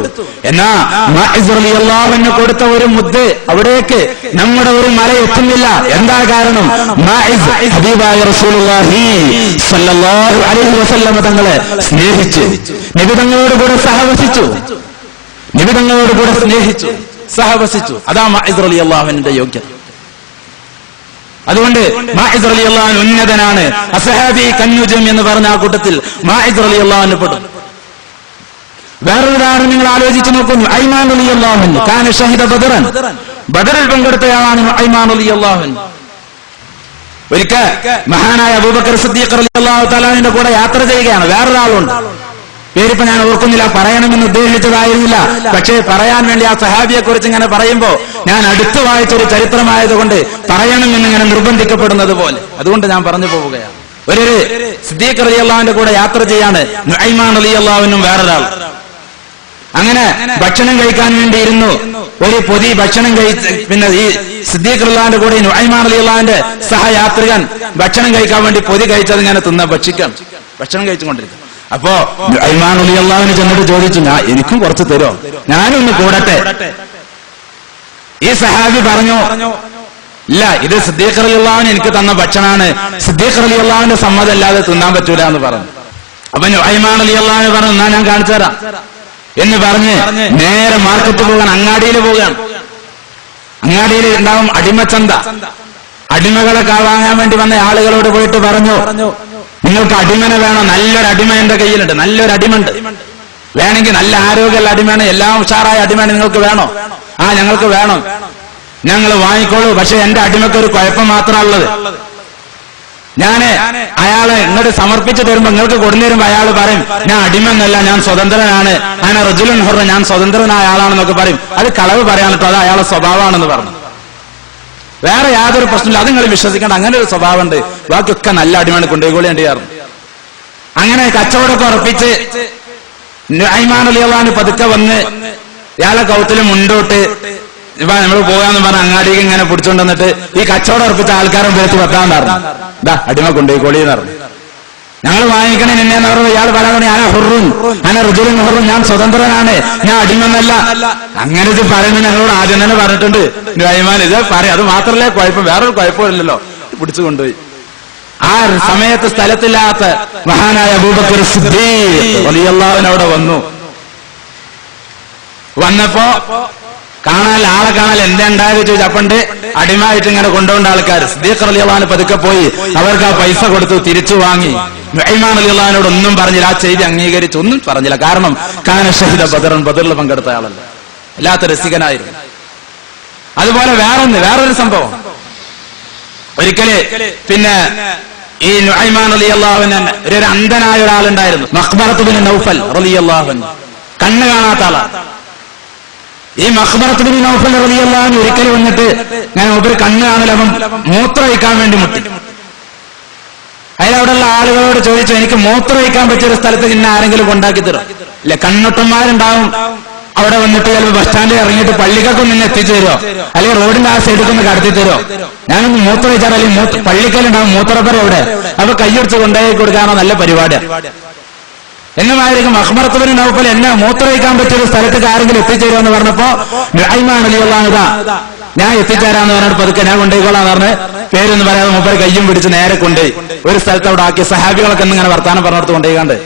എന്നാ മാഇസ് റളിയല്ലാഹു അൻഹു കൊടുത്ത ഒരു മുദ്ദ് അവിടേക്ക് നമ്മുടെ ഒരു മല എത്തുന്നില്ല. എന്താ കാരണം? മാഇസ് ഹബീബായ റസൂലുള്ളാഹി സ്വല്ലല്ലാഹു അലൈഹി വസല്ലം തങ്ങളെ സ്നേഹിച്ചു, നബി തങ്ങളോട് കൂടെ സഹവസിച്ചു, നബി തങ്ങളോട് കൂടെ സ്നേഹിച്ചു, സഹവസിച്ചു. അതാ മാഇസ് റളിയല്ലാഹു അൻഹുവിന്റെ യോഗ്യത. അതുകൊണ്ട് മാഇസ് റളിയല്ലാഹു അൻഹു ഉന്നതനാണ്. അസ്ഹാബി കന്നുജം എന്ന് പറഞ്ഞ ആ കൂട്ടത്തിൽ മാഇസ് റളിയല്ലാഹു അൻഹു പെടും. വേറൊരു ഉദാഹരണം നിങ്ങൾ ആലോചിച്ച് നോക്കുന്നു. ഐമാൻ റളിയല്ലാഹു അൻഹു കാന ഷഹീദ ബദറൻ, ബദറിൽ പങ്കെടുത്തയാളാണ് ഐമാൻ റളിയല്ലാഹു അൻഹു. ഒരിക്കൽ മഹാനായ അബൂബക്കർ സിദ്ദീഖ് റളിയല്ലാഹു തആലാന്റെ കൂടെ യാത്ര ചെയ്യുകയാണ്. വേറൊരാളുണ്ട്, പേരിപ്പോ ഞാൻ ഓർക്കുന്നില്ല, പറയണമെന്ന് ഉദ്ദേശിച്ചതായിരുന്നില്ല. പക്ഷേ പറയാൻ വേണ്ടി ആ സഹാബിയെ കുറിച്ച് ഇങ്ങനെ പറയുമ്പോ ഞാൻ അടുത്ത് വായിച്ചൊരു ചരിത്രമായതുകൊണ്ട് പറയണമെന്നിങ്ങനെ നിർബന്ധിക്കപ്പെടുന്നത് പോലെ, അതുകൊണ്ട് ഞാൻ പറഞ്ഞു പോവുകയാണ്. ഒരു സിദ്ദീഖ് റളിയല്ലാഹുവിന്റെ കൂടെ യാത്ര ചെയ്യാണ് നുഐമാൻ റളിയല്ലാഹുവിനും വേറൊരാൾ. അങ്ങനെ ഭക്ഷണം കഴിക്കാൻ വേണ്ടി ഇരുന്നു. ഒരു പൊതി ഭക്ഷണം കഴിച്ച് പിന്നെ ഈ സിദ്ദീഖ് റളിയല്ലാഹുവിന്റെ കൂടെ നുഐമാൻ റളിയല്ലാഹുവിന്റെ സഹയാത്രികൻ ഭക്ഷണം കഴിക്കാൻ വേണ്ടി പൊതി കഴിച്ചത് ഇങ്ങനെ ഭക്ഷണം കഴിച്ചുകൊണ്ടിരിക്കും. അപ്പോ ഐമാൻ റളിയല്ലാഹു ചെന്നിട്ട് ചോദിച്ചു, എനിക്കും കുറച്ച് തരോ, ഞാനൊന്ന് കൂടട്ടെ. ഈ സഹാബി പറഞ്ഞു, ഇല്ല, ഇത് സിദ്ദീഖ് റളിയല്ലാഹു എനിക്ക് തന്ന ഭക്ഷണമാണ്, സിദ്ദീഖ് റളിയല്ലാഹുവിന്റെ സമ്മതമല്ലാതെ തിന്നാൻ പറ്റൂല എന്ന് പറഞ്ഞു. അപ്പൊ ഐമാൻ റളിയല്ലാഹു പറഞ്ഞു, എന്നാ ഞാൻ കാണിച്ചു തരാം എന്ന് പറഞ്ഞ് നേരെ മാർക്കറ്റ് പോകാൻ അങ്ങാടിയിൽ പോവുകയാണ്. അങ്ങാടിയിൽ ഉണ്ടാവും അടിമച്ചന്ത. അടിമകളെ വാങ്ങാൻ വേണ്ടി വന്ന ആളുകളോട് പോയിട്ട് പറഞ്ഞു, നിങ്ങൾക്ക് അടിമനെ വേണോ? നല്ലൊരു അടിമ എന്റെ കയ്യിലുണ്ട്, നല്ലൊരു അടിമയുണ്ട്, വേണമെങ്കിൽ നല്ല ആരോഗ്യമുള്ള അടിമയാണ്, എല്ലാം ഉഷാറായ അടിമയാണ്, നിങ്ങൾക്ക് വേണോ? ആ, ഞങ്ങൾക്ക് വേണം, ഞങ്ങൾ വാങ്ങിക്കോളൂ. പക്ഷെ എന്റെ അടിമക്ക് ഒരു കുഴപ്പം മാത്രമുള്ളത്, ഞാന് അയാളെ ഇങ്ങോട്ട് സമർപ്പിച്ചു തരുമ്പോ നിങ്ങൾക്ക് കൊടുന്നേരുമ്പോ അയാൾ പറയും, ഞാൻ അടിമെന്നല്ല, ഞാൻ സ്വതന്ത്രനാണ്, അങ്ങനെ റജുലുൻ ഹുർ, ഞാൻ സ്വതന്ത്രനായ ആളാണെന്നൊക്കെ പറയും. അത് കളവ് പറയാൻ കേട്ടോ, അത് അയാളെ സ്വഭാവമാണെന്ന് പറഞ്ഞു. വേറെ യാതൊരു പ്രശ്നമില്ല, അത് നിങ്ങൾ വിശ്വസിക്കേണ്ട, അങ്ങനെ ഒരു സ്വഭാവമുണ്ട്, ബാക്കിയൊക്കെ നല്ല അടിമയാണ്, കൊണ്ടുപോയിക്കൊള്ളേണ്ടിയായിരുന്നു. അങ്ങനെ കച്ചവടമൊക്കെ ഉറപ്പിച്ച് നുഐമാൻ റളിയല്ലാഹു അൻഹു പതുക്കെ വന്ന് ഇയാളെ കൗത്തില് മുണ്ടോട്ട് നമ്മൾ പോകാന്ന് പറഞ്ഞ അങ്ങാടിക്ക് ഇങ്ങനെ പിടിച്ചോണ്ട് വന്നിട്ട് ഈ കച്ചവടം ഉറപ്പിച്ച ആൾക്കാരും പേര് വെക്കാൻ പറഞ്ഞു, ഇതാ അടിമ കൊണ്ടുപോയിക്കോളിന്ന് പറഞ്ഞു. ഞങ്ങൾ വാങ്ങിക്കണേ എന്നെന്ന് പറഞ്ഞു. ഇയാൾ പറയാൻ, ഞാൻ ഹുറുൻ, ഞാൻ റജുലുൻ ഹുറുൻ, ഞാൻ സ്വതന്ത്രനാണ്, ഞാൻ അടിമെന്നല്ല. അങ്ങനെ ഇത് പറയുന്നത് ഞങ്ങളോട് ആദ്യം തന്നെ പറഞ്ഞിട്ടുണ്ട് നുഐമാൻ. ഇത് പറയാം, അത് മാത്രമല്ലേ കുഴപ്പം, വേറൊരു കുഴപ്പമില്ലല്ലോ, പിടിച്ചു കൊണ്ടുപോയി. ആ സമയത്ത് സ്ഥലത്തില്ലാത്ത മഹാനായ അബൂബക്കർ സിദ്ദീഖ് റളിയല്ലാഹു അൻഹു അവിടെ വന്നപ്പോ ആളെ കാണാൻ എന്താ ഉണ്ടായത് ചോദിച്ചു. അപ്പണ്ട് അടിമയായിട്ട് ഇങ്ങനെ കൊണ്ടുപോകേണ്ട ആൾക്കാർ സിദ്ദീഖ് റളിയല്ലാഹു അൻഹു പതുക്കെ പോയി അവർക്ക് ആ പൈസ കൊടുത്തു, തിരിച്ചു വാങ്ങി. നുഐമാൻ റളിയല്ലാഹു അൻഹുവിനോട് ഒന്നും പറഞ്ഞില്ല, ആ ചെയ്തി അംഗീകരിച്ചു, ഒന്നും പറഞ്ഞില്ല. കാരണം കാന ഷഹീദ ബദറൻ, ബദറിൽ പങ്കെടുത്ത ആളല്ല, വല്ലാത്ത രസികനായിരുന്നു. അതുപോലെ വേറൊരു സംഭവം. ഒരിക്കല് പിന്നെ ഈ നുഐമാൻ റളിയല്ലാഹു അൻഹു ഒരു അന്ധനായ ഒരാളുണ്ടായിരുന്നു, മഖ്ബറത്ത് ബിൻ നൗഫൽ റളിയല്ലാഹു അൻഹു, കണ്ണ് കാണാത്ത ആളാണ്. ഈ മഖ്ബറത്ത് ബിൻ നൗഫൽ റളിയല്ലാഹു അൻഹു ഒരിക്കൽ വന്നിട്ട് ഞാൻ ഒരു കണ്ണ് കാണൽ, അവൻ മൂത്രമൊഴിക്കാൻ വേണ്ടി മുട്ടി. അതിലവിടെയുള്ള ആളുകളോട് ചോദിച്ചു, എനിക്ക് മൂത്രമൊഴിക്കാൻ പറ്റിയൊരു സ്ഥലത്ത് ഇന്ന ആരെങ്കിലും കൊണ്ടാക്കി തരും? ഇല്ല, കണ്ണൊട്ടന്മാരുണ്ടാവും അവിടെ വന്നിട്ട് ചിലപ്പോൾ ബസ് സ്റ്റാൻഡിൽ ഇറങ്ങിയിട്ട് പള്ളിക്കൊക്കെ നിന്ന് എത്തിച്ചു തരുമോ, അല്ലെങ്കിൽ റോഡിന്റെ ആ സൈഡിൽ ഒന്ന് കടത്തി തരുമോ? ഞാനൊന്ന് മൂത്രമൊഴിച്ചാൽ, അല്ലെങ്കിൽ പള്ളിക്കലുണ്ടാവും മൂത്രപ്പര എവിടെ, അപ്പൊ കൈയൊടിച്ച് കൊണ്ടുപോയി കൊടുക്കാനോ നല്ല പരിപാടിയാണ് എന്നുമായിരിക്കും. മഖ്ബറത്ത് ബിൻ നൗഫൽ എന്നെ മൂത്രമൊഴിക്കാൻ പറ്റിയൊരു സ്ഥലത്തേക്ക് ആരെങ്കിലും എത്തിച്ചേരുമോ എന്ന് പറഞ്ഞപ്പോ നുഐമാൻ റളിയല്ലാഹു അൻഹു, ഞാൻ എത്തിച്ചേരാന്ന് പറഞ്ഞിട്ട് പതുക്കെ ഞാൻ കൊണ്ടുപോയിക്കോളാന്ന് പറഞ്ഞ് പേരൊന്ന് പറയാതെ മൂപ്പര് കയ്യും പിടിച്ച് നേരെ കൊണ്ടുപോയി ഒരു സ്ഥലത്ത് അവിടെ ആക്കി. സഹാബികളൊക്കെ ഇങ്ങനെ വർത്താനം പറഞ്ഞിടത്ത് കൊണ്ടുപോയിക്കാണ്ട്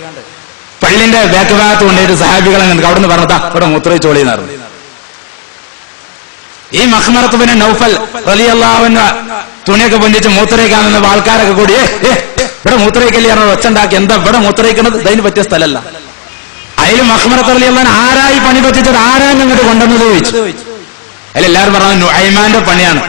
പള്ളിന്റെ ബാക്ക് ഭാഗത്ത് കൊണ്ടുപോയിട്ട് സഹാബികളെ അവിടെ നിന്ന് പറഞ്ഞാ ഇവിടെ മൂത്രമൊഴിച്ചോളിന്ന് പറഞ്ഞു. ഈ മഖ്ബറത്ത് ബിൻ നൗഫൽ റളിയല്ലാഹു അൻഹു തുണിയൊക്കെ പൊന്തിച്ച് മൂത്രമൊഴിക്കാൻ നിന്ന ആൾക്കാരൊക്കെ കൂടി ഇവിടെ മൂത്രമൊഴിക്കല്ലേ പറഞ്ഞ ഒച്ചുണ്ടാക്കി, എന്താ ഇവിടെ മൂത്രമൊഴിക്കണത്, ഇതിന് പറ്റിയ സ്ഥലമല്ല. അതിൽ മഖ്ബറത്ത് റളിയല്ലാഹു അൻഹു ആരായി പണി പറ്റിച്ചത്, ആരാണ് ഇങ്ങോട്ട് കൊണ്ടുവന്നത് ചോദിച്ചു. അതിലെല്ലാവരും പറഞ്ഞു നുഐമാന്റെ പണിയാണ്.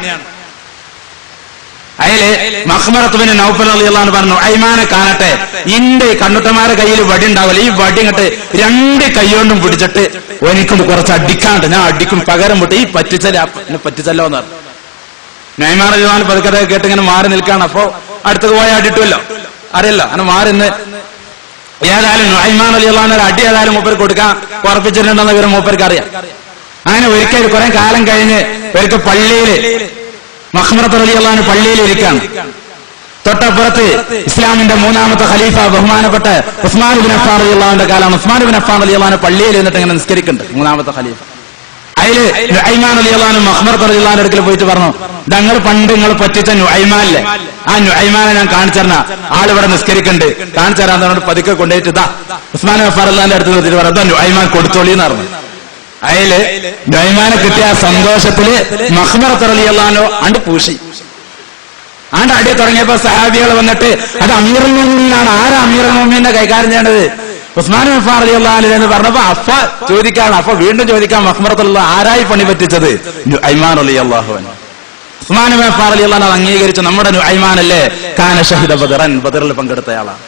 അതില് മഖ്ബറത്ത് ബിൻ നൗഫൽ റളിയല്ലാഹു അൻഹു പറഞ്ഞു, നുഐമാനെ കാണട്ടെ, ഇന്റെ കണ്ണുട്ടന്മാരുടെ കയ്യിൽ വടി ഉണ്ടാവില്ല, ഈ വടി ഇങ്ങോട്ട് രണ്ട് കൈകൊണ്ടും പിടിച്ചിട്ട് എനിക്കൊണ്ട് കുറച്ച് അടിക്കാണ്ട്, ഞാൻ അടിക്കും, പകരം വിട്ട് ഈ പറ്റിച്ചല്ലോ എന്ന് പറഞ്ഞു. നുഐമാൻ റളിയല്ലാഹു അൻഹു പതുക്കെ കേട്ട് ഇങ്ങനെ മാറി നിൽക്കാണ്. അപ്പോ അടുത്തേക്ക് പോയാൽ അടിട്ടുമല്ലോ, അറിയില്ല, അങ്ങനെ മാറി നിന്ന് ഏതായാലും നുഐമാൻ റളിയല്ലാഹു അൻഹു അടി ഏതായാലും മൂപ്പർ കൊടുക്കാൻ ഉറപ്പിച്ചിട്ടുണ്ടെന്ന് വിവരം മൂപ്പർക്ക് അറിയാം. അങ്ങനെ ഒരിക്കൽ കുറെ കാലം കഴിഞ്ഞ് ഒരിക്കൽ പള്ളിയില് മഖ്ബറത്ത് റളിയല്ലാഹു അൻഹു പള്ളിയിൽ ഇരിക്കാണ്. തൊട്ടപ്പുറത്ത് ഇസ്ലാമിന്റെ മൂന്നാമത്തെ ഖലീഫ ബഹുമാനപ്പെട്ട ഉസ്മാൻ ഇബ്നു അഫ്ഫാൻ റളിയല്ലാഹുവിന്റെ കാലമാണ്. ഉസ്മാൻ ഇബ്നു അഫ്ഫാൻ റളിയല്ലാഹു പള്ളിയിൽ നിന്നിട്ട് ഇങ്ങനെ നിസ്കരിക്കുന്നുണ്ട്, മൂന്നാമത്തെ ഖലീഫ. അതില് നുഐമാൻ റളിയല്ലാഹു മഖ്മറത്ത് റളിയല്ലാഹുവിന്റെ അടുക്കൽ പോയിട്ട് പറഞ്ഞു, ഞങ്ങൾ പണ്ട് നിങ്ങൾ പറ്റിച്ച നുഐമാനില്ലേ, ആ നുഐമാനെ ഞാൻ കാണിച്ചറിഞ്ഞ ആളിവിടെ നിസ്കരിക്കുന്നുണ്ട്, കാണിച്ചറിയാൻ പതുക്കെ കൊണ്ടുപോയിട്ട് ഇതാ ഉസ്മാൻ അഫ്ഫാൻ റളിയല്ലാഹുവിന്റെ അടുത്ത് നിർത്തിയിട്ട് പറഞ്ഞു, നുഐമാൻ കൊടുത്തോളി എന്ന് പറഞ്ഞു. അതില് നുഐമാനെ കിട്ടിയ സന്തോഷത്തില് മഖ്മറത്ത് റളിയല്ലാഹു അണ്ട് പൂശി ആണ്ട് അടി തുടങ്ങിയപ്പോ സഹാബികൾ വന്നിട്ട് അത് അമീറുൽ മുഅ്മിനീനാണ്, ആരാ അമീറുൽ മുഅ്മിനീനെ കൈകാര്യം ചെയ്യേണ്ടത്? ഉസ്മാൻ അഫ്ഫാൻ റളിയല്ലാഹു അൻഹു എന്ന് പറഞ്ഞപ്പോ അഫ ചോദിക്കാണ്, അപ്പൊ വീണ്ടും ചോദിക്കാൻ മഖ്മറത്തുള്ള ആരായി പണി പറ്റിച്ചത്? നുഐമാൻ റളിയല്ലാഹു അൻഹു. ഉസ്മാൻ അഫ്ഫാൻ റളിയല്ലാഹു അൻഹു അംഗീകരിച്ചു, നമ്മുടെ നുഐമാൻ അല്ലേ, കാന ഷഹിദ ബദറൻ, ബദറിൽ പങ്കെടുത്തയാളാണ്.